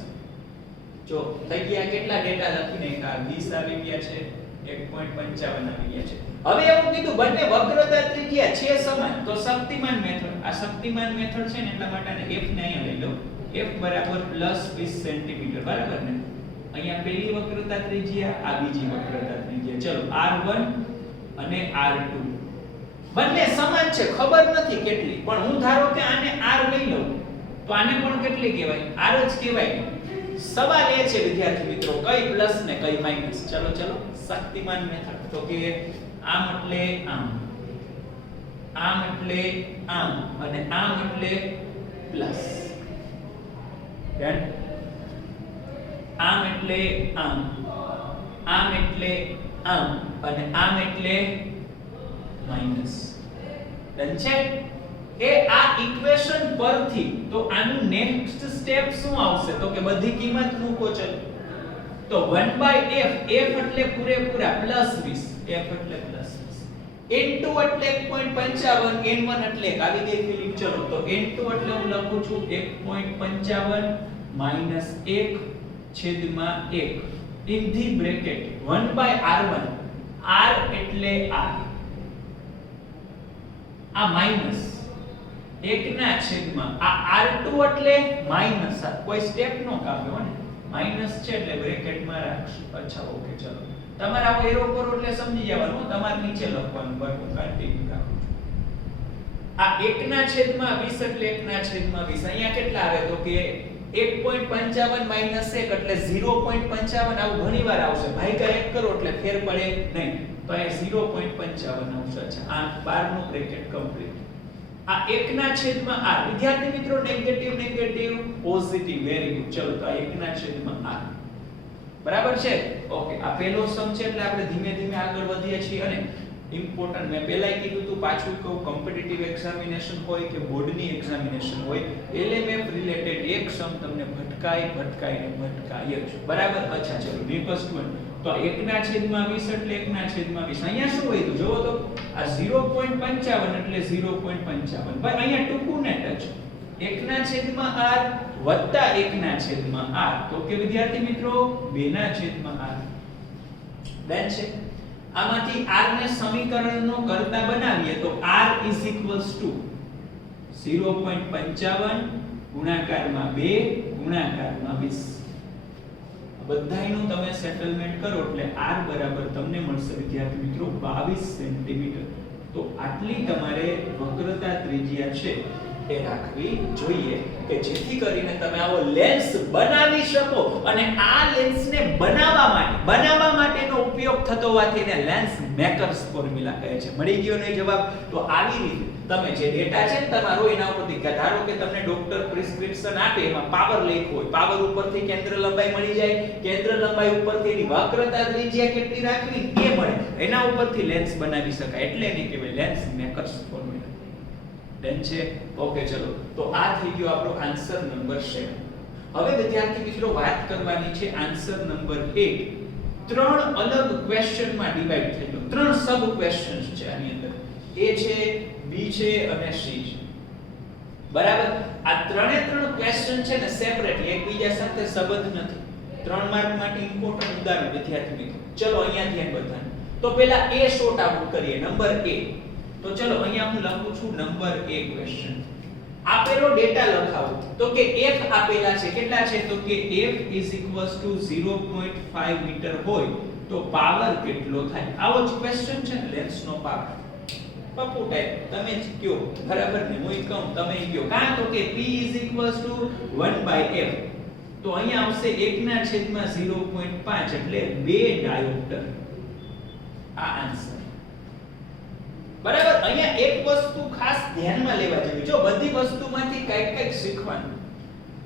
જો થઈ ગયા કેટલા ડેટા લખીને આ 20 આવી ગયા છે 1.55 આવી ગયા છે હવે એવું કીધું બંને વક્રતા ત્રિજ્યા છે સમાન તો શક્તિમાન મેથડ આ શક્તિમાન મેથડ છે ને એટલા માટે આને f ને અહીંયા લઈ લો f બરાબર +20 સેન્ટીમીટર બરાબર ને અહીંયા પહેલી વક્રતા ત્રિજ્યા આ બીજી વક્રતા ત્રિજ્યા ચલો r1 અને r2 બંને સમાન છે ખબર નથી કેટલી પણ હું ધારો કે આને r લઈ લઉં તો આને પણ કેટલી કહેવાય r જ કહેવાય સવાલ એ છે વિદ્યાર્થી મિત્રો કઈ પ્લસ ને કઈ માઈનસ ચલો શક્તિમાન મેથડ તો કે આમ એટલે આમ એટલે આમ અને આમ એટલે પ્લસ આમ એટલે આમ એટલે આમ અને આમ એટલે માઈનસ ડન છે એ આ ઇક્વેશન પરથી તો આનું નેક્સ્ટ સ્ટેપ શું આવશે તો કે બધી કિંમત મૂકો ચલો તો 1/f f એટલે પૂરેપૂરા +20 f એટલે +20 n2 એટલે 1.55 n1 એટલે આવી ગઈ ફિલિપ ચલો તો n2 એટલે હું લખું છું 1.55 -1/1 in the bracket 1/r1 r એટલે r આ માઈનસ 1 ના છેદમાં આ r2 એટલે માઈનસ કોઈ સ્ટેપ નો કાપ્યો ને માઈનસ છે એટલે બ્રેકેટ માં રાખશું અચ્છા ઓકે ચલો તમારે આ એરો કરો એટલે સમજી જવાનું તમારે નીચે લખવાનું પર હું કન્ટિન્યુ રાખું છું આ 1 ના છેદમાં 20 એટલે 1 ના છેદમાં 20 અહીંયા કેટલા આવે તો કે 1.55 - 1 એટલે 0.55 આવું ઘણીવાર આવશે ભાગ્યા 1 કરો એટલે ફેર પડે નહીં તો એ 0.55 આવશે અચ્છા આ 12 નું બ્રેકેટ કમ્પ્લીટ આ 1 ના છેદમાં r વિદ્યાર્થી મિત્રો નેગેટિવ પોઝિટિવ વેરી ગુડ ચલો તો આ 1 ના છેદમાં r બરાબર છે ઓકે આ પહેલો સમ છે એટલે આપણે ધીમે ધીમે આગળ વધીએ છીએ અને ઇમ્પોર્ટન્ટ મેં પહેલાય કીધું હતું પાછું કહું કોમ્પિટિટિવ એક્ઝામિનેશન હોય કે બોર્ડની એક્ઝામિનેશન હોય LMF રિલેટેડ એક સમ તમને ભટકાય જ બરાબર અચ્છા ચલો નેક્સ્ટ વન તો 1 ના છેદમાં 20 એટલે 1 ના છેદમાં 20 અહીંયા શું હોય તો જોવો તો આ 0.55 એટલે 0.55 ભાઈ અહીંયા ટૂંકું ને ટચ 1 ના છેદમાં r વત્તા 1 ના છેદમાં r તો કે વિદ્યાર્થી મિત્રો 2 ના છેદમાં r ડન છે આમાંથી r ને સમીકરણનો કરતા બનાવીએ તો r 0.55 ગુણાકારમાં 2 ગુણાકારમાં 20 બધાયનું તમે સેટલમેન્ટ કરો એટલે r બરાબર તમને મળશે વિદ્યાર્થી મિત્રો 22 સેન્ટીમીટર તો આટલી તમારે વક્રતા ત્રિજ્યા છે એ રાખવી જોઈએ કે જેથી કરીને તમે આવો લેન્સ બનાવી શકો અને આ લેન્સને બનાવવા માટેનો ઉપયોગ થતો હોવાથી એને લેન્સ મેકર્સ ફોર્મ્યુલા કહે છે. મળી ગયો ને જવાબ? તો આવી રીતે તમે જે ડેટા છે ને તમારો એના ઉપરથી ધારો કે તમને ડોક્ટર પ્રિસ્ક્રિપ્શન આપે એમાં પાવર લખ્યો હોય, પાવર ઉપરથી કેન્દ્ર લંબાઈ મળી જાય, કેન્દ્ર લંબાઈ ઉપરથી એની વક્રતા ત્રિજ્યા કેટલી રાખવી એ મળે, એના ઉપરથી લેન્સ બનાવી શકાય, એટલે એને કહેવાય લેન્સ મેકર્સ ફોર્મ્યુલા. ડન છે? ઓકે ચલો, તો આ થઈ ગયો આપણો આન્સર નંબર 7. હવે વિદ્યાર્થી મિત્રો વાત કરવાની છે આન્સર નંબર 8. ત્રણ અલગ ક્વેશ્ચનમાં ડિવાઇડ થઈ ગયો, ત્રણ સબ ક્વેશ્ચન્સ છે આની અંદર. A છે, B છે અને C છે. બરાબર? આ ત્રણે ત્રણ ક્વેશ્ચન છે ને સેપરેટલી એકબીજા સાથે સંબંધ નથી. 3 માર્ક માટે ઇમ્પોર્ટન્ટ ઉદાહરણ વિદ્યાર્થી મિત્રો. ચલો અહીંયા ધ્યાન બધાને. તો પહેલા A શોર્ટ આઉટ કરીએ, નંબર A. તો ચલો અહીંયા હું લખું છું નંબર A ક્વેશ્ચન. આપેલો ડેટા લખાવો. તો કે f આપેલા છે, કેટલા છે? તો કે f 0.5 મીટર હોય તો પાવર કેટલો થાય? આવો જ ક્વેશ્ચન છે ને, લેન્સનો પાવર. પપ્પુ ટાઈપ તમે જ કયો, બરાબર ને? હું કહું તમે કયો. કાં તો કે p 1/f. તો અહીંયા આવશે 1/0.5 એટલે 2 ડાયોપ્ટર. આ આન્સર. બરાબર? અહીંયા એક વસ્તુ ખાસ ધ્યાનમાં લેવા જેવી, જો બધી વસ્તુમાંથી કંઈક શીખવાનું.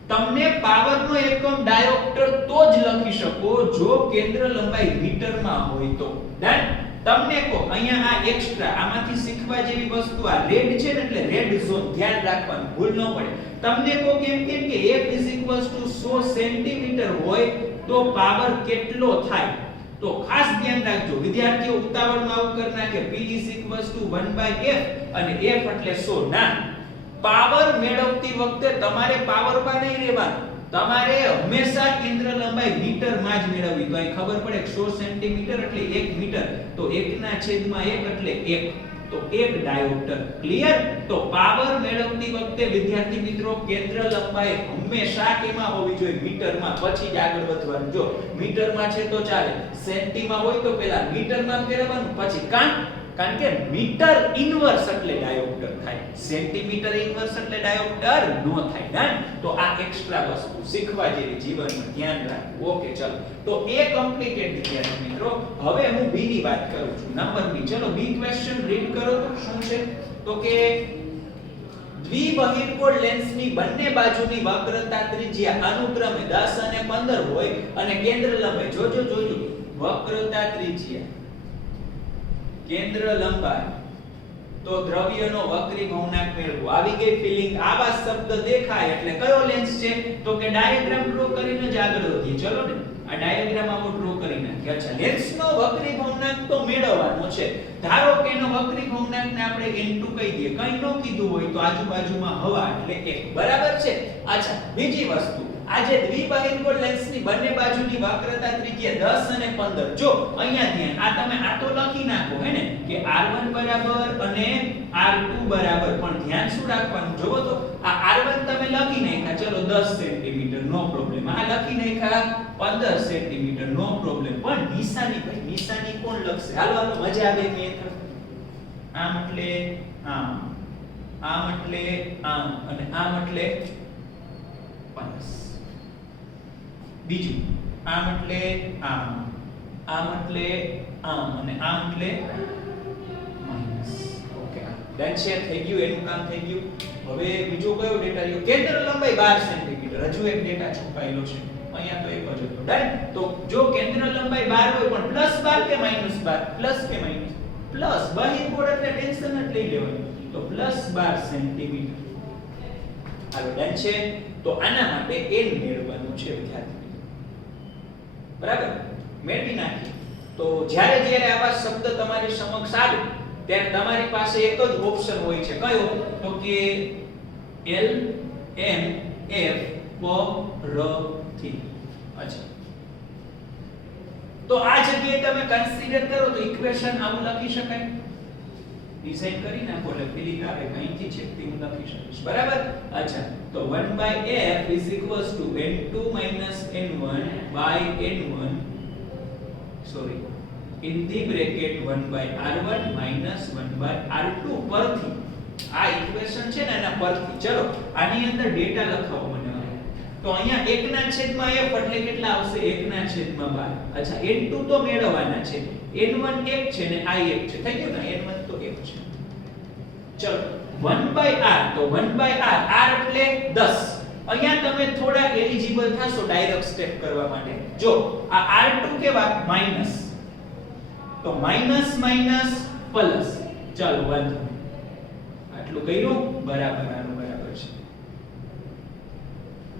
તમને પાવરનો એકમ ડાયોપ્ટર તો જ લખી શકો જો કેન્દ્ર લંબાઈ મીટરમાં હોય તો. ડન? તમને કહો અહીંયા આ એક્સ્ટ્રા આમાંથી શીખવા જેવી વસ્તુ આ રેડ છે ને, એટલે રેડ ઝોન ધ્યાન રાખવાનું, ભૂલ ન પડે. તમને કહો કેમ કે f 100 સેન્ટીમીટર હોય તો પાવર કેટલો થાય? તો ખાસ ધ્યાન રાખજો વિદ્યાર્થીઓ, ઉતાવળમાં આવું કરી નાખે p 1/f અને f એટલે 100. ના, પાવર મેળવતી વખતે તમારે પાવરમાં નહીં રહેવાનું, તમારે હંમેશા કેન્દ્ર લંબાઈ મીટરમાં જ મેળવવી. તો અહીં ખબર પડે 100 સેન્ટીમીટર એટલે 1 મીટર, તો 1/1 એટલે 1, તો 1 ડાયોપ્ટર. ક્લિયર? તો પાવર મેળવતી વખતે વિદ્યાર્થી મિત્રો કેન્દ્ર લંબાઈ હંમેશા કેમાં હોવી જોઈએ? મીટરમાં. પછી જ આગળ વધવાનું. જો મીટરમાં છે તો ચાલે, સેન્ટીમાં હોય તો પહેલા મીટરમાં ફેરવવાનું, પછી કારણ કે મીટર ઇન્વર્સ એટલે ડાયોપ્ટર થાય, સેન્ટીમીટર ઇન્વર્સ એટલે ડાયોપ્ટર નો થાય. ડન? તો આ એક્સ્ટ્રા વસ્તુ શીખવા જેવી જીવનમાં ધ્યાન રાખવું. ઓકે ચલો, તો એ કમ્પ્લીટેડ વિદ્યાર્થી મિત્રો. હવે હું B ની વાત કરું છું, નંબર B. ચલો B ક્વેશ્ચન રીડ કરો તો શું છે? તો કે દ્વિબહિર્ગોળ લેન્સની બંને બાજુની વક્રતા ત્રિજ્યા અનુક્રમે 10 અને 15 હોય અને કેન્દ્ર લંબાઈ જોજો વક્રતા ત્રિજ્યા કેન્દ્ર લંબાઈ તો દ્રવ્યનો વક્રી ભવનાંક મેળવો. આવી ગઈ ફીલિંગ? આવા શબ્દ દેખાય એટલે કયો લેન્સ છે? તો કે ડાયાગ્રામ ડ્રો કરીને જ આગળ વધીએ. ચલો ને, આ ડાયાગ્રામ આવો ડ્રો કરી નાખીએ. અચ્છા, લેન્સનો વક્રી ભવનાંક તો મેળવવાનો છે. ધારો કે એનો વક્રી ભવનાંકને આપણે n2 કહી દઈએ. કંઈ ન કીધું હોય તો આજુબાજુમાં હવા એટલે 1. બરાબર છે? અચ્છા, બીજી વસ્તુ, આ જે દ્વિબહિર્ગોળ લેન્સની બંને બાજુની વક્રતા ત્રિજ્યા 10 અને 15. જો અહીંયા ધ્યાન, આ તમે આ તો લખી નાખો હે ને કે r1 બરાબર અને r2 બરાબર, પણ ધ્યાન શું રાખવાનું? જોવો તો આ r1 તમે લખી નાખ્યા, ચલો 10 સેન્ટીમીટર, નો પ્રોબ્લેમ. આ લખી નાખ્યા 15 સેન્ટીમીટર, નો પ્રોબ્લેમ. પણ નિશાની, ભાઈ નિશાની કોણ લખશે? હાલો મજા આવે મેં. આમ એટલે આમ, આમ એટલે આમ અને આમ એટલે 50. બીજું આમ એટલે આમ, આમ એટલે આમ અને આમ એટલે માઈનસ. ઓકે, ડન છે? થઈ ગયું, એનું કામ થઈ ગયું. હવે બીજો કયો ડેટા રહ્યો? કેન્દ્ર લંબાઈ 12 સેન્ટીમીટર. હજુ એક ડેટા છુપાયેલો છે અહીંયા, તો એક જ હતો. ડન? તો જો કેન્દ્ર લંબાઈ 12 હોય પણ +12 કે -12? પ્લસ કે માઈનસ? પ્લસ. બહિર્ગોળ એટલે ટેન્શન જ લઈ લેવાનું, તો +12 સેન્ટીમીટર. હાલો, ડન છે? તો આના માટે n મેળવવાનું છે વિદ્યાર્થી. બરાબર? મેળવી નાખી. તો જ્યારે આવા શબ્દ તમારી સમક્ષ આવે ત્યારે તમારી પાસે એક જ ઓપ્શન હોય છે. કયો? તો કે L M F P R થી. અચ્છા, તો આ જગ્યાએ તમે કન્સિડર કરો તો ઇક્વેશન આવું લખી શકાય. ડિઝાઇન કરી નાખો એટલે ફીલિંગ આવે અહીંથી છે તે હું લખી શકીશ. બરાબર? અચ્છા, તો 1/f n2 n1 n1 sorry in the bracket 1/r1 1/r2 પરથી આ ઇક્વેશન છે ને એના પરથી. ચલો આની અંદર ડેટા લખાવો મને. તો અહીંયા 1 ના છેદમાં f એટલે કેટલા આવશે 1 ના છેદમાં 12. અચ્છા n2 તો મેળવવાના છે. n1 1 છે ને આ 1 છે. થઈ ગયું ને n1 તો 1 છે. ચલો 1/r તો 1/r r એટલે 10. અહીંયા તમે થોડા એલિજિબલ થશો ડાયરેક્ટ સ્ટેપ કરવા માટે. જો આ r2 કેવા માઈનસ તો માઈનસ માઈનસ પ્લસ. ચાલો વાંધો આટલું કર્યું બરાબર આનું બરાબર છે.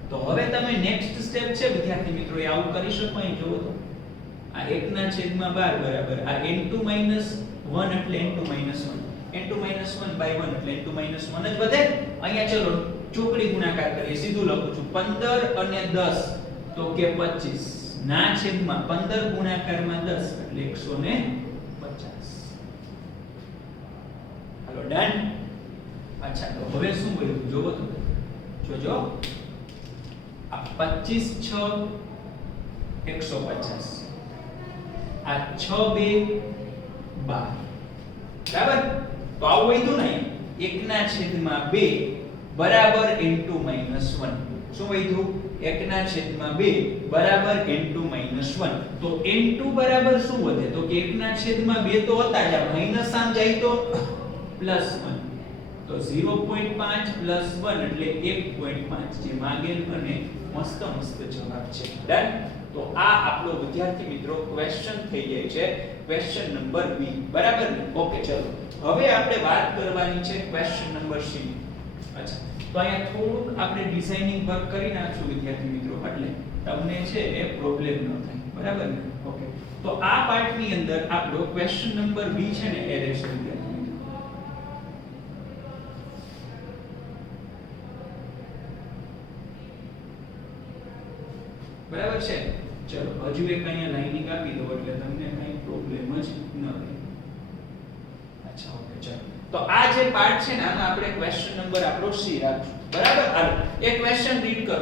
તો હવે તમે નેક્સ્ટ સ્ટેપ છે વિદ્યાર્થી મિત્રો એ આવું કરી શકો. અહીં જોવો તો આ 1 ના છેદમાં 12 બરાબર આ n2 1 એટલે n2 1 n2 1 by 1 એટલે n2 1 જ વધે. અહીંયા ચલો ચોકડી ગુણાકાર કરીએ. સીધું લખું છું 15 અને 10 તો કે 25 ના છેદમાં 15 ગુણાકારમાં 10 એટલે 150. હાલો ડન. અચ્છા તો હવે શું કર્યું જોવો તો જોજો આ 25 6 150 આ 6 2 12 બરાબર. તો આવું વધ્યું ને 1 ના છેદમાં 2 બરાબર n2 1. શું વધ્યું 1 ના છેદમાં 2 બરાબર n2 1. તો n2 બરાબર શું વધે તો કે 1 ના છેદમાં 2 તો હતા જ માઈનસ આમ જાય તો +1 તો 0.5 + 1 એટલે 1.5 જે માંગેલ અને મસ્ત જવાબ છે. ડન. તો આ આપણો વિદ્યાર્થી મિત્રો ક્વેશ્ચન થઈ જાય છે ક્વેશ્ચન નંબર B બરાબર ને. ઓકે ચલો હવે આપણે વાત કરવાની છે ક્વેશ્ચન નંબર C. અચ્છા તો અહીંયા થોડુંક આપણે ડિઝાઇનિંગ વર્ક કરી નાખશું વિદ્યાર્થી મિત્રો એટલે તમને છે એ પ્રોબ્લેમ ન થાય બરાબર ને. ઓકે તો આ પાર્ટની અંદર આપણો ક્વેશ્ચન નંબર B છે ને એ રહેશે વિદ્યાર્થી મિત્રો. બરાબર છે. ચલો હજુ એક અહીંયા લાઈનિંગ આપી દો એટલે તમને કઈ પ્રોબ્લેમ જ ન રહે. અચ્છા ઓકે ચલો તો આ જે પાર્ટ છે ને આમાં આપણે ક્વેશ્ચન નંબર આપણો C રાખશું બરાબર. હાલો એક ક્વેશ્ચન રીડ કરો.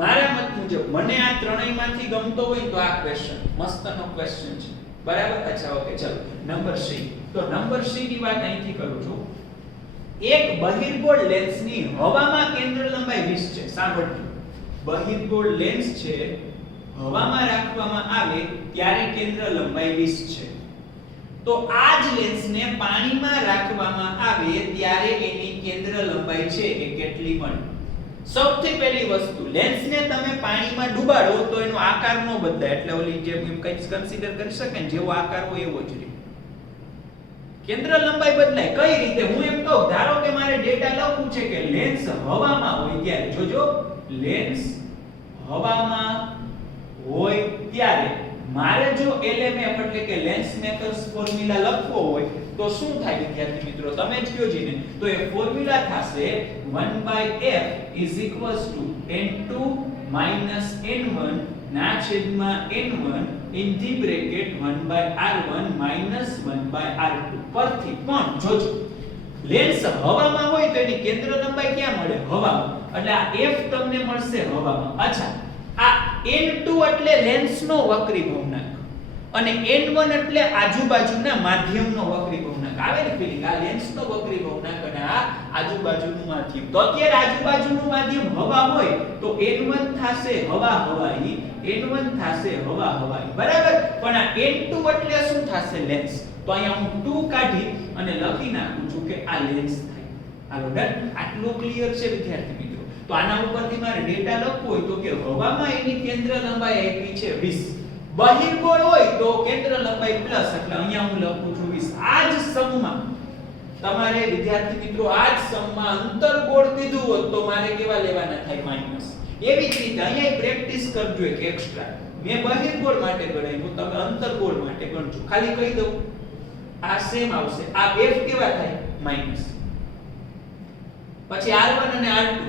મારા મત મુજબ મને આ ત્રણેયમાંથી ગમતો હોય તો આ ક્વેશ્ચન મસ્તનો ક્વેશ્ચન છે બરાબર. અચ્છા ઓકે ચલો નંબર C. તો નંબર C ની વાત અહીંથી કરું છું. એક બહિર્ગોળ લેન્સની હવામાં કેન્દ્ર લંબાઈ 20 છે. સાંભળજો બહિર્ગોળ લેન્સ છે હવામાં રાખવામાં આવે ત્યારે કેન્દ્ર લંબાઈ 20 છે. તો આ જ લેન્સને પાણીમાં રાખવામાં આવે ત્યારે એની કેન્દ્ર લંબાઈ છે એ કેટલી બને? સૌથી પહેલી વસ્તુ લેન્સને તમે પાણીમાં ડુબાડો તો એનો આકાર ન બદલાય એટલે ઓલી જે એમ કંઈક કન્સિડર કરી શકે ને જેવો આકાર હોય એવો જ રહે. કેન્દ્ર લંબાઈ બદલાય કઈ રીતે? હું એમ કહું ધારો કે મારે ડેટા લખવું છે કે લેન્સ હવામાં હોય ત્યારે જોજો લેન્સ હવામાં હોય ત્યારે મારે જો LMF એટલે કે લેન્સ મેકર્સ ફોર્મ્યુલા લખવો હોય તો શું થાય વિદ્યાર્થી મિત્રો તમે જ કયો જીને. તો એ ફોર્મ્યુલા થશે 1/f n2 n1 ના છેદમાં n1 in the bracket 1/r1 1/r2 પરથી. પણ જોજો લેન્સ હવામાં હોય તો એની કેન્દ્ર લંબાઈ ક્યાં મળે? હવામાં. એટલે આ f તમને મળશે હવામાં. અચ્છા આ n2 એટલે લેન્સનો વક્રી ભવનાંક અને n1 એટલે આજુબાજુના માધ્યમનો વક્રી ભવનાંક. આવે ને ફીલિંગ? આ લેન્સનો વક્રી ભવનાંક અને આ આજુબાજુનું માધ્યમ. તો અત્યારે આજુબાજુનું માધ્યમ હવા હોય તો n1 થાશે હવા હવાઈ n1 થાશે હવા હવાઈ બરાબર. પણ આ n2 એટલે શું થાશે? લેન્સ. તો અહીંયા હું 2 કાઢી અને લખી નાખું છું કે આ લેન્સ થાય. હાલો ડન. આટલું ક્લિયર છે વિદ્યાર્થી મિત્રો. તો આના ઉપરથી મારે ડેટા લખવો હોય તો કે હવામાં એની કેન્દ્ર લંબાઈ આપી છે 20. બહિર્ગોળ હોય તો કેન્દ્ર લંબાઈ પ્લસ એટલે અહીંયા હું લખું છું 20. આ જ સમમાં તમારે વિદ્યાર્થી મિત્રો આ જ સમમાં અંતર્ગોળ કીધું હોત તો મારે કેવા લેવાના થાય? માઈનસ. એવી જ રીતે અહીંયા પ્રેક્ટિસ કરજો એક એક્સ્ટ્રા. મેં બહિર્ગોળ માટે ગણાવ્યું તમે અંતર્ગોળ માટે ગણજો. ખાલી કહી દઉં આ સેમ આવશે. આ f કેવા થાય? માઈનસ. પછી r1 અને r2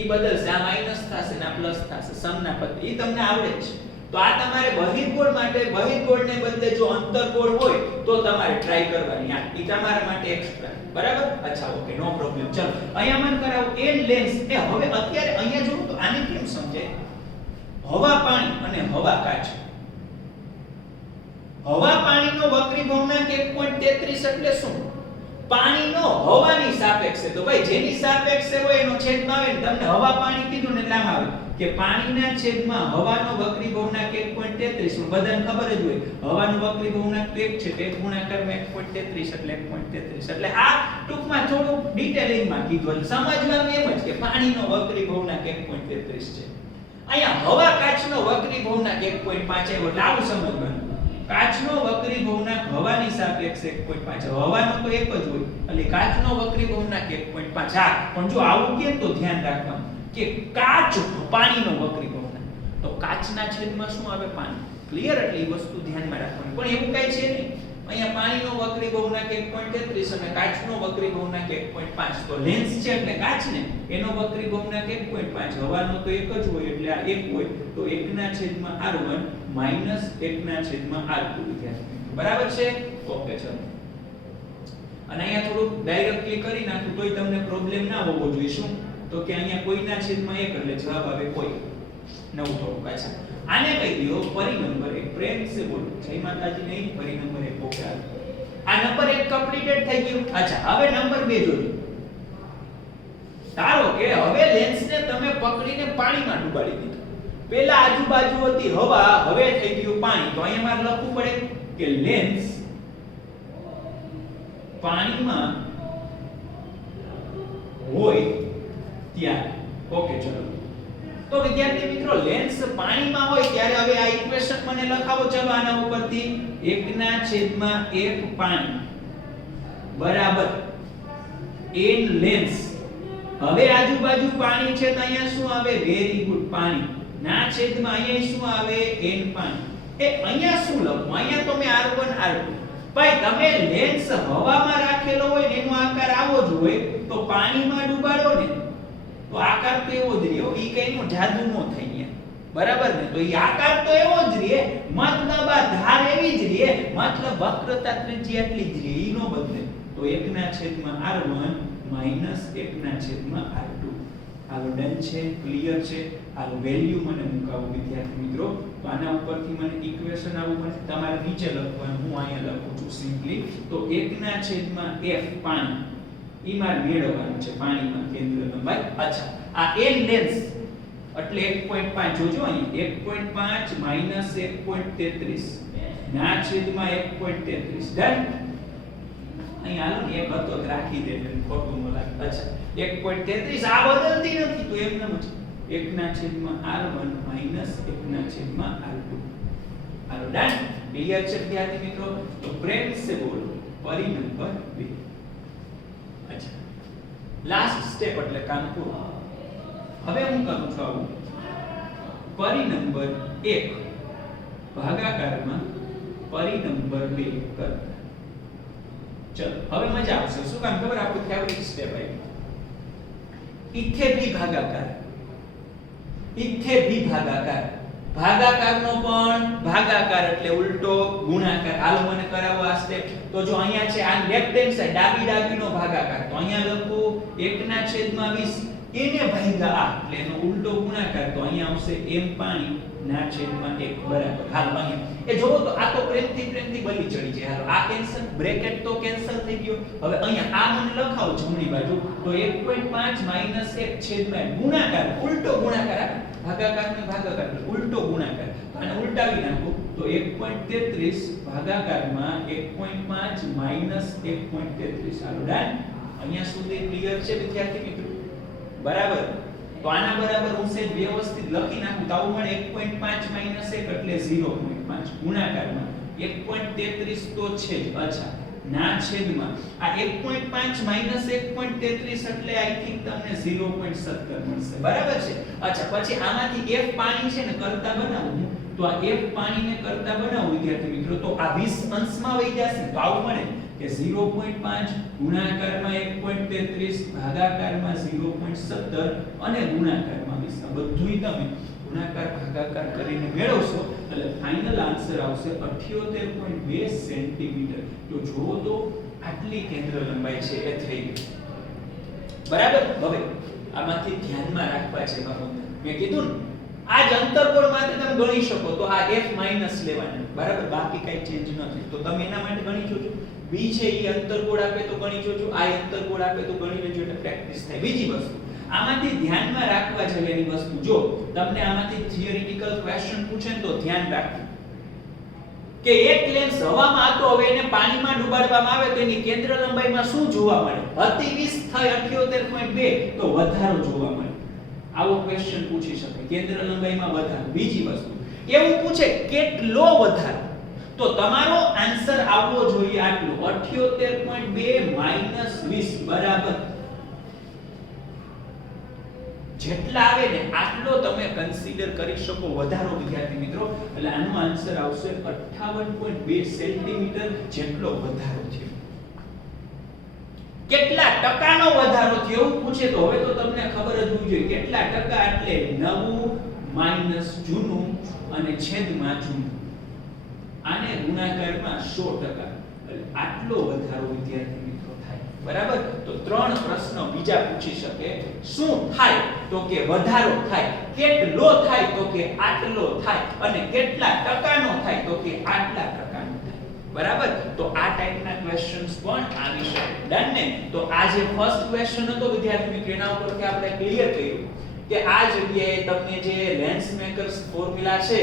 ઈ બદલશે. આ માઈનસ થશે ને આ પ્લસ થશે. સમના પદ ઈ તમને આવડે જ છે. તો આ તમારે બહિર્ગોળ માટે બહિર્ગોળને બદલે જો અંતર્ગોળ હોય તો તમારે ટ્રાય કરવાની. આ ઈ તમારા માટે એક્સ્ટ્રા બરાબર. અચ્છા ઓકે નો પ્રોબ્લેમ. ચલો અહીંયા મન કરાવો n લેન્સ એ હવે અત્યારે અહીંયા જોઉં તો આને કેમ સમજાય? હવા પાણી અને હવા કાચ. હવા પાણીનો વક્રી ભવનાંક 1.33 એટલે શું? પાણીનો હવાની સાપેક્ષે, તો ભાઈ જેની સાપેક્ષે હોય એનો છેદમાં આવે ને તમને હવા પાણી કીધું ને એટલે આમ આવે કે પાણીના છેદમાં હવાનો વક્રીભવનાંક 1.33, બધાને ખબર જ હોય હવાનો વક્રીભવનાંક 1 છે તે ગુણાકારમાં 1.33 એટલે 1.33. એટલે આ ટૂંકમાં થોડું ડિટેલિંગમાં કીધું એટલે સમજવાનું એમ જ કે પાણીનો વક્રીભવનાંક 1.33 છે. અહીંયા હવા કાચનો વક્રીભવનાંક 1.5 આવ્યો એટલે આવું સમજવાનું. કાચનો વક્રીભવનાંક હવાની સાપેક્ષે 1.5, હવાનો તો એક જ હોય એટલે કાચનો વક્રીભવનાંક 1.5. હા પણ જો આવું કેમ તો ધ્યાન રાખવાનું કે કાચ પાણીનો વક્રીભવનાંક, તો કાચના છેદમાં શું આવે? પાણી. ક્લિયર? એટલે એ વસ્તુ ધ્યાનમાં રાખવાની. પણ એવું કઈ છે નહીં. અહીંયા પાણીનો વક્રીભવનાંક 1.33 અને કાચનો વક્રીભવનાંક 1.5. તો લેન્સ છે એટલે કાચ ને એનો વક્રીભવનાંક 1.5, હવાનો તો એક જ હોય એટલે આ 1 હોય તો 1/r1 માઈનસ 1/r2 વિદ્યાર્થી. બરાબર છે? ઓકે ચલો. અને અહીંયા થોડું ડાયરેક્ટલી કરી નાખું તોય તમને પ્રોબ્લેમ ના હોવો જોઈએ. શું? તો કે અહીંયા કોઈના છેદમાં 1 એટલે જવાબ આવે કોઈ. નવું થોડું પાછા. આને કહી દો પરી નંબર 1. પ્રેમ સે બોલો જય માતાજી. નહીં, પરી નંબર 1. ઓકે. આ નંબર 1 કમ્પ્લીટેડ થઈ ગયું. અચ્છા હવે નંબર 2 જોજો. ધારો કે હવે લેન્સને તમે પકડીને પાણીમાં ડૂબાડી દીધું. પહેલા આજુબાજુ હતી હવા, હવે થઈ ગયું પાણી. તો અહીંયા મારે લખવું પડે કે લેન્સ પાણીમાં હોય ત્યારે. ઓકે ચલો. તો વિદ્યાર્થી મિત્રો લેન્સ પાણીમાં હોય ત્યારે હવે આ ઇક્વેશન મને લખાવો ચલો આના ઉપરથી. 1/1 પાણી બરાબર n લેન્સ. હવે આજુબાજુ પાણી છે તો અહીંયા શું આવે? વેરી ગુડ પાણી. ના છેદમાં અહીંયા શું આવે? n પાણી. એ અહીંયા શું લખું? અહીંયા તો મેં r1 r2. ભાઈ તમે લેન્સ હવામાં રાખેલો હોય ને એનો આકાર આવો જ હોય તો પાણીમાં ડૂબાડો ને તો આકાર તો એવો જ રહ્યો. ઈ કઈનો જાદુ નો થઈ ગયા. બરાબર ને? તો ઈ આકાર તો એવો જ રહે, મતલબ આ ધાર એવી જ રહે, મતલબ વક્રતા ત્રિજ્યા એટલી જ રહે, ઈ નો બદલે. તો 1/r1 માઈનસ 1/r2. હાલો ડન છે? ક્લિયર છે? હાલો વેલ્યુ મને મુકાવો વિદ્યાર્થી મિત્રો. તો આના ઉપરથી મને ઇક્વેશન આવું મને તમારે નીચે લખવાનું, હું અહીંયા લખું છું સિમ્પલી. તો 1/f પાણી ઈ મારે મેળવવાનું છે પાણીમાં કેન્દ્ર લંબાઈ. અચ્છા આ n લેન્સ એટલે 1.5 જોજો અહીં 1.5 માઈનસ 1.33 ના છેદમાં 1.33. ડન? અહીં હાલો ને એક હતો રાખી દે એટલે ખોટું ન લાગે. અચ્છા 1.33 આ બદલતી નથી તો એમ નમ જ 1/r1 માઈનસ 1/r2. હાલો ડન? ક્લિયર છે વિદ્યાર્થી મિત્રો? તો પ્રેમ સે બોલો પરી નંબર 2. અચ્છા લાસ્ટ સ્ટેપ એટલે કામ પૂરું. હવે હું કરું છું આવું પરી નંબર 1 ભાગાકારમાં પરી નંબર 2 કરતા. ચલો હવે મજા આવશે. શું કામ ખબર? આપણું ફેવરિટ સ્ટેપ આવ્યું. ઇથે બી ભાગાકાર. ઇથે બી ભાગાકાર. ભાગાકારનો પણ ભાગાકાર એટલે ઉલટો ગુણાકાર. હાલો મને કરાવો આ સ્ટેપ. તો જો અહીંયા છે આ લેફ્ટ હેન્ડ સાઈડ ડાબીનો ભાગાકાર. તો અહીંયા લખું 1/20 એને ભાગ્યા આ એટલે એનો ઉલટો ગુણાકાર. તો અહીંયા આવશે m પાણી ના છેદમાં 1 બરાબર. હાલો અહીંયા એ જોવો તો આ તો પ્રેમથી બલી ચડી છે. હાલો આ કેન્સલ, બ્રેકેટ તો કેન્સલ થઈ ગયો. હવે અહીંયા આ મને લખાવો જમણી બાજુ. તો 1.5 માઈનસ 1 છેદમાં ગુણાકાર, ઉલટો ગુણાકાર. ભાગાકાર ને ભાગાકાર ઉલટો ગુણાકાર. અને ઉલટાવી નાખું તો 1.33 ભાગાકારમાં 1.5 માઈનસ 1.33. હાલો ડન? અહીંયા સુધી ક્લિયર છે વિદ્યાર્થી મિત્રો? બરાબર? તો આના બરાબર હું સેજ વ્યવસ્થિત લખી નાખું તો આવું મળે 1.5 માઈનસ 1 એટલે 0.5 ગુણાકારમાં 1.33 તો છે જ. અચ્છા ના છેદમાં આ 1.5 માઈનસ 1.33 એટલે આઈ થિંક તમને 0.17 મળશે. બરાબર છે? અચ્છા પછી આમાંથી f પાણી છે ને કરતા બનાવું તો આ f પાણીને કરતા બનાવું વિદ્યાર્થી મિત્રો તો આ 20 અંશમાં વહી જશે. તો આવું મળે કે 0.5 ગુણાકારમાં 1.33 ભાગાકારમાં 0.17 અને ગુણાકારમાં 20. આ બધુંય તમે ગુણાકાર ભાગાકાર કરીને મેળવશો એટલે ફાઇનલ આન્સર આવશે 78.2 સેન્ટીમીટર. તો જુઓ તો આટલી કેન્દ્ર લંબાઈ છે એ થઈ ગઈ. બરાબર? હવે આમાંથી ધ્યાનમાં રાખવા છે બાબત મેં કીધું ને આ જ અંતર્ગોળ માટે તમે ગણી શકો તો આ f માઈનસ લેવાના. બરાબર? બાકી કઈ ચેન્જ નથી. તો તમે એના માટે ગણી જોજો બી છે એ અંતર્ગોળ આપે તો ગણી જોજો, આ અંતર્ગોળ આપે તો ગણી લેજો એટલે પ્રેક્ટિસ થાય. બીજી વસ્તુ આમાંથી ધ્યાનમાં રાખવા જેવી વસ્તુ, જો તમને આમાંથી થિયરિટિકલ ક્વેશ્ચન પૂછે ને તો ધ્યાન રાખવું કે એક લેન્સ હવામાં હતો, હવે એને પાણીમાં ડુબાડવામાં આવે તો એની કેન્દ્ર લંબાઈમાં શું જોવા મળે? અતિ 20 થાય 78.2 તો વધારો જોવા મળે. આવો ક્વેશ્ચન પૂછી શકે, કેન્દ્ર લંબાઈમાં વધારો. બીજી વસ્તુ એવું પૂછે કેટલો વધારો, તો તમારો આન્સર આવવો જોઈએ આટલો 78.2 - 20 બરાબર જેટલા આવે ને આટલો તમે કન્સિડર કરી શકો વધારો વિદ્યાર્થી મિત્રો. એટલે આનો આન્સર આવશે 58.2 સેન્ટીમીટર જેટલો વધારો થયો. કેટલા ટકાનો વધારો થયો એવું પૂછે તો હવે તો તમને ખબર જ હોવી જોઈએ કેટલા ટકા, એટલે નવું માઈનસ જૂનું અને છેદમાં જૂનું, આને ગુણાકારમાં 100%. એટલે આટલો વધારો વિદ્યાર્થી મિત્રો થાય. બરાબર. તો ત્રણ પ્રશ્ન બીજા પૂછી શકે. શું થાય તો કે વધારો થાય, કેટલો થાય તો કે આટલો થાય, અને કેટલા ટકાનો થાય તો કે આટલા ટકાનો થાય. બરાબર. તો આ ટાઈપના ક્વેશ્ચન્સ પણ આવી શકે. ડન ને? તો આ જે ફર્સ્ટ ક્વેશ્ચન હતો વિદ્યાર્થી મિત્રો એના ઉપરથી આપણે ક્લિયર કર્યું કે આ જગ્યાએ તમને જે લેન્સ મેકર્સ ફોર્મ્યુલા છે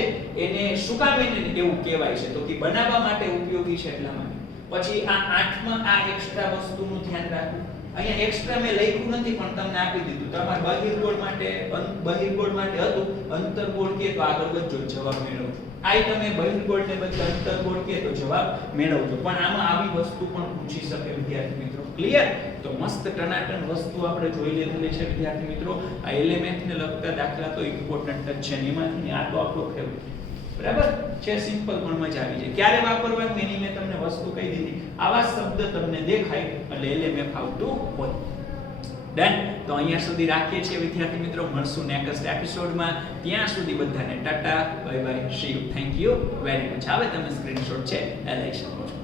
એને શું કામ એને એવું કહેવાય છે તો કે બનાવવા માટે ઉપયોગી છે એટલા માટે. પછી આ 8માં આ એક્સ્ટ્રા વસ્તુનું ધ્યાન રાખવું. અહીંયા એક્સ્ટ્રા મેં લખ્યું નથી પણ તમને આપી દીધું. તમારે બહિર્ગોળ માટે હતું, અંતર્ગોળ કે તો આગળ વધજો જવાબ મેળવજો. આઈ તમે બહિર્ગોળને બદલે અંતર્ગોળ કે તો જવાબ મેળવજો. પણ આમાં આવી વસ્તુ પણ પૂછી શકે વિદ્યાર્થી મિત્રો. ક્લિયર? તો મસ્ત ટનાટન વસ્તુ આપણે જોઈ લીધેલી છે વિદ્યાર્થી મિત્રો. આ એલિમેન્ટ ને લગતા દાખલા તો ઇમ્પોર્ટન્ટ જ છે. એમાંથી આ તો આપણો ફેવરિટ. બરાબર છે, સિમ્પલ પણ મજા આવી જાય. ક્યારે વાપરવાનું એની મેં તમને વસ્તુ કહી દીધી. આવા શબ્દ તમને દેખાય એટલે એલએમએફ આવતું હોય. ડન. તો અહીંયા સુધી રાખીએ છીએ વિદ્યાર્થી મિત્રો. મળશું નેક્સ્ટ એપિસોડમાં. ત્યાં સુધી બધાને Tata, bye bye, C you, thank you very much. હવે તમે સ્ક્રીનશોટ છે એ લઈ શકો છો.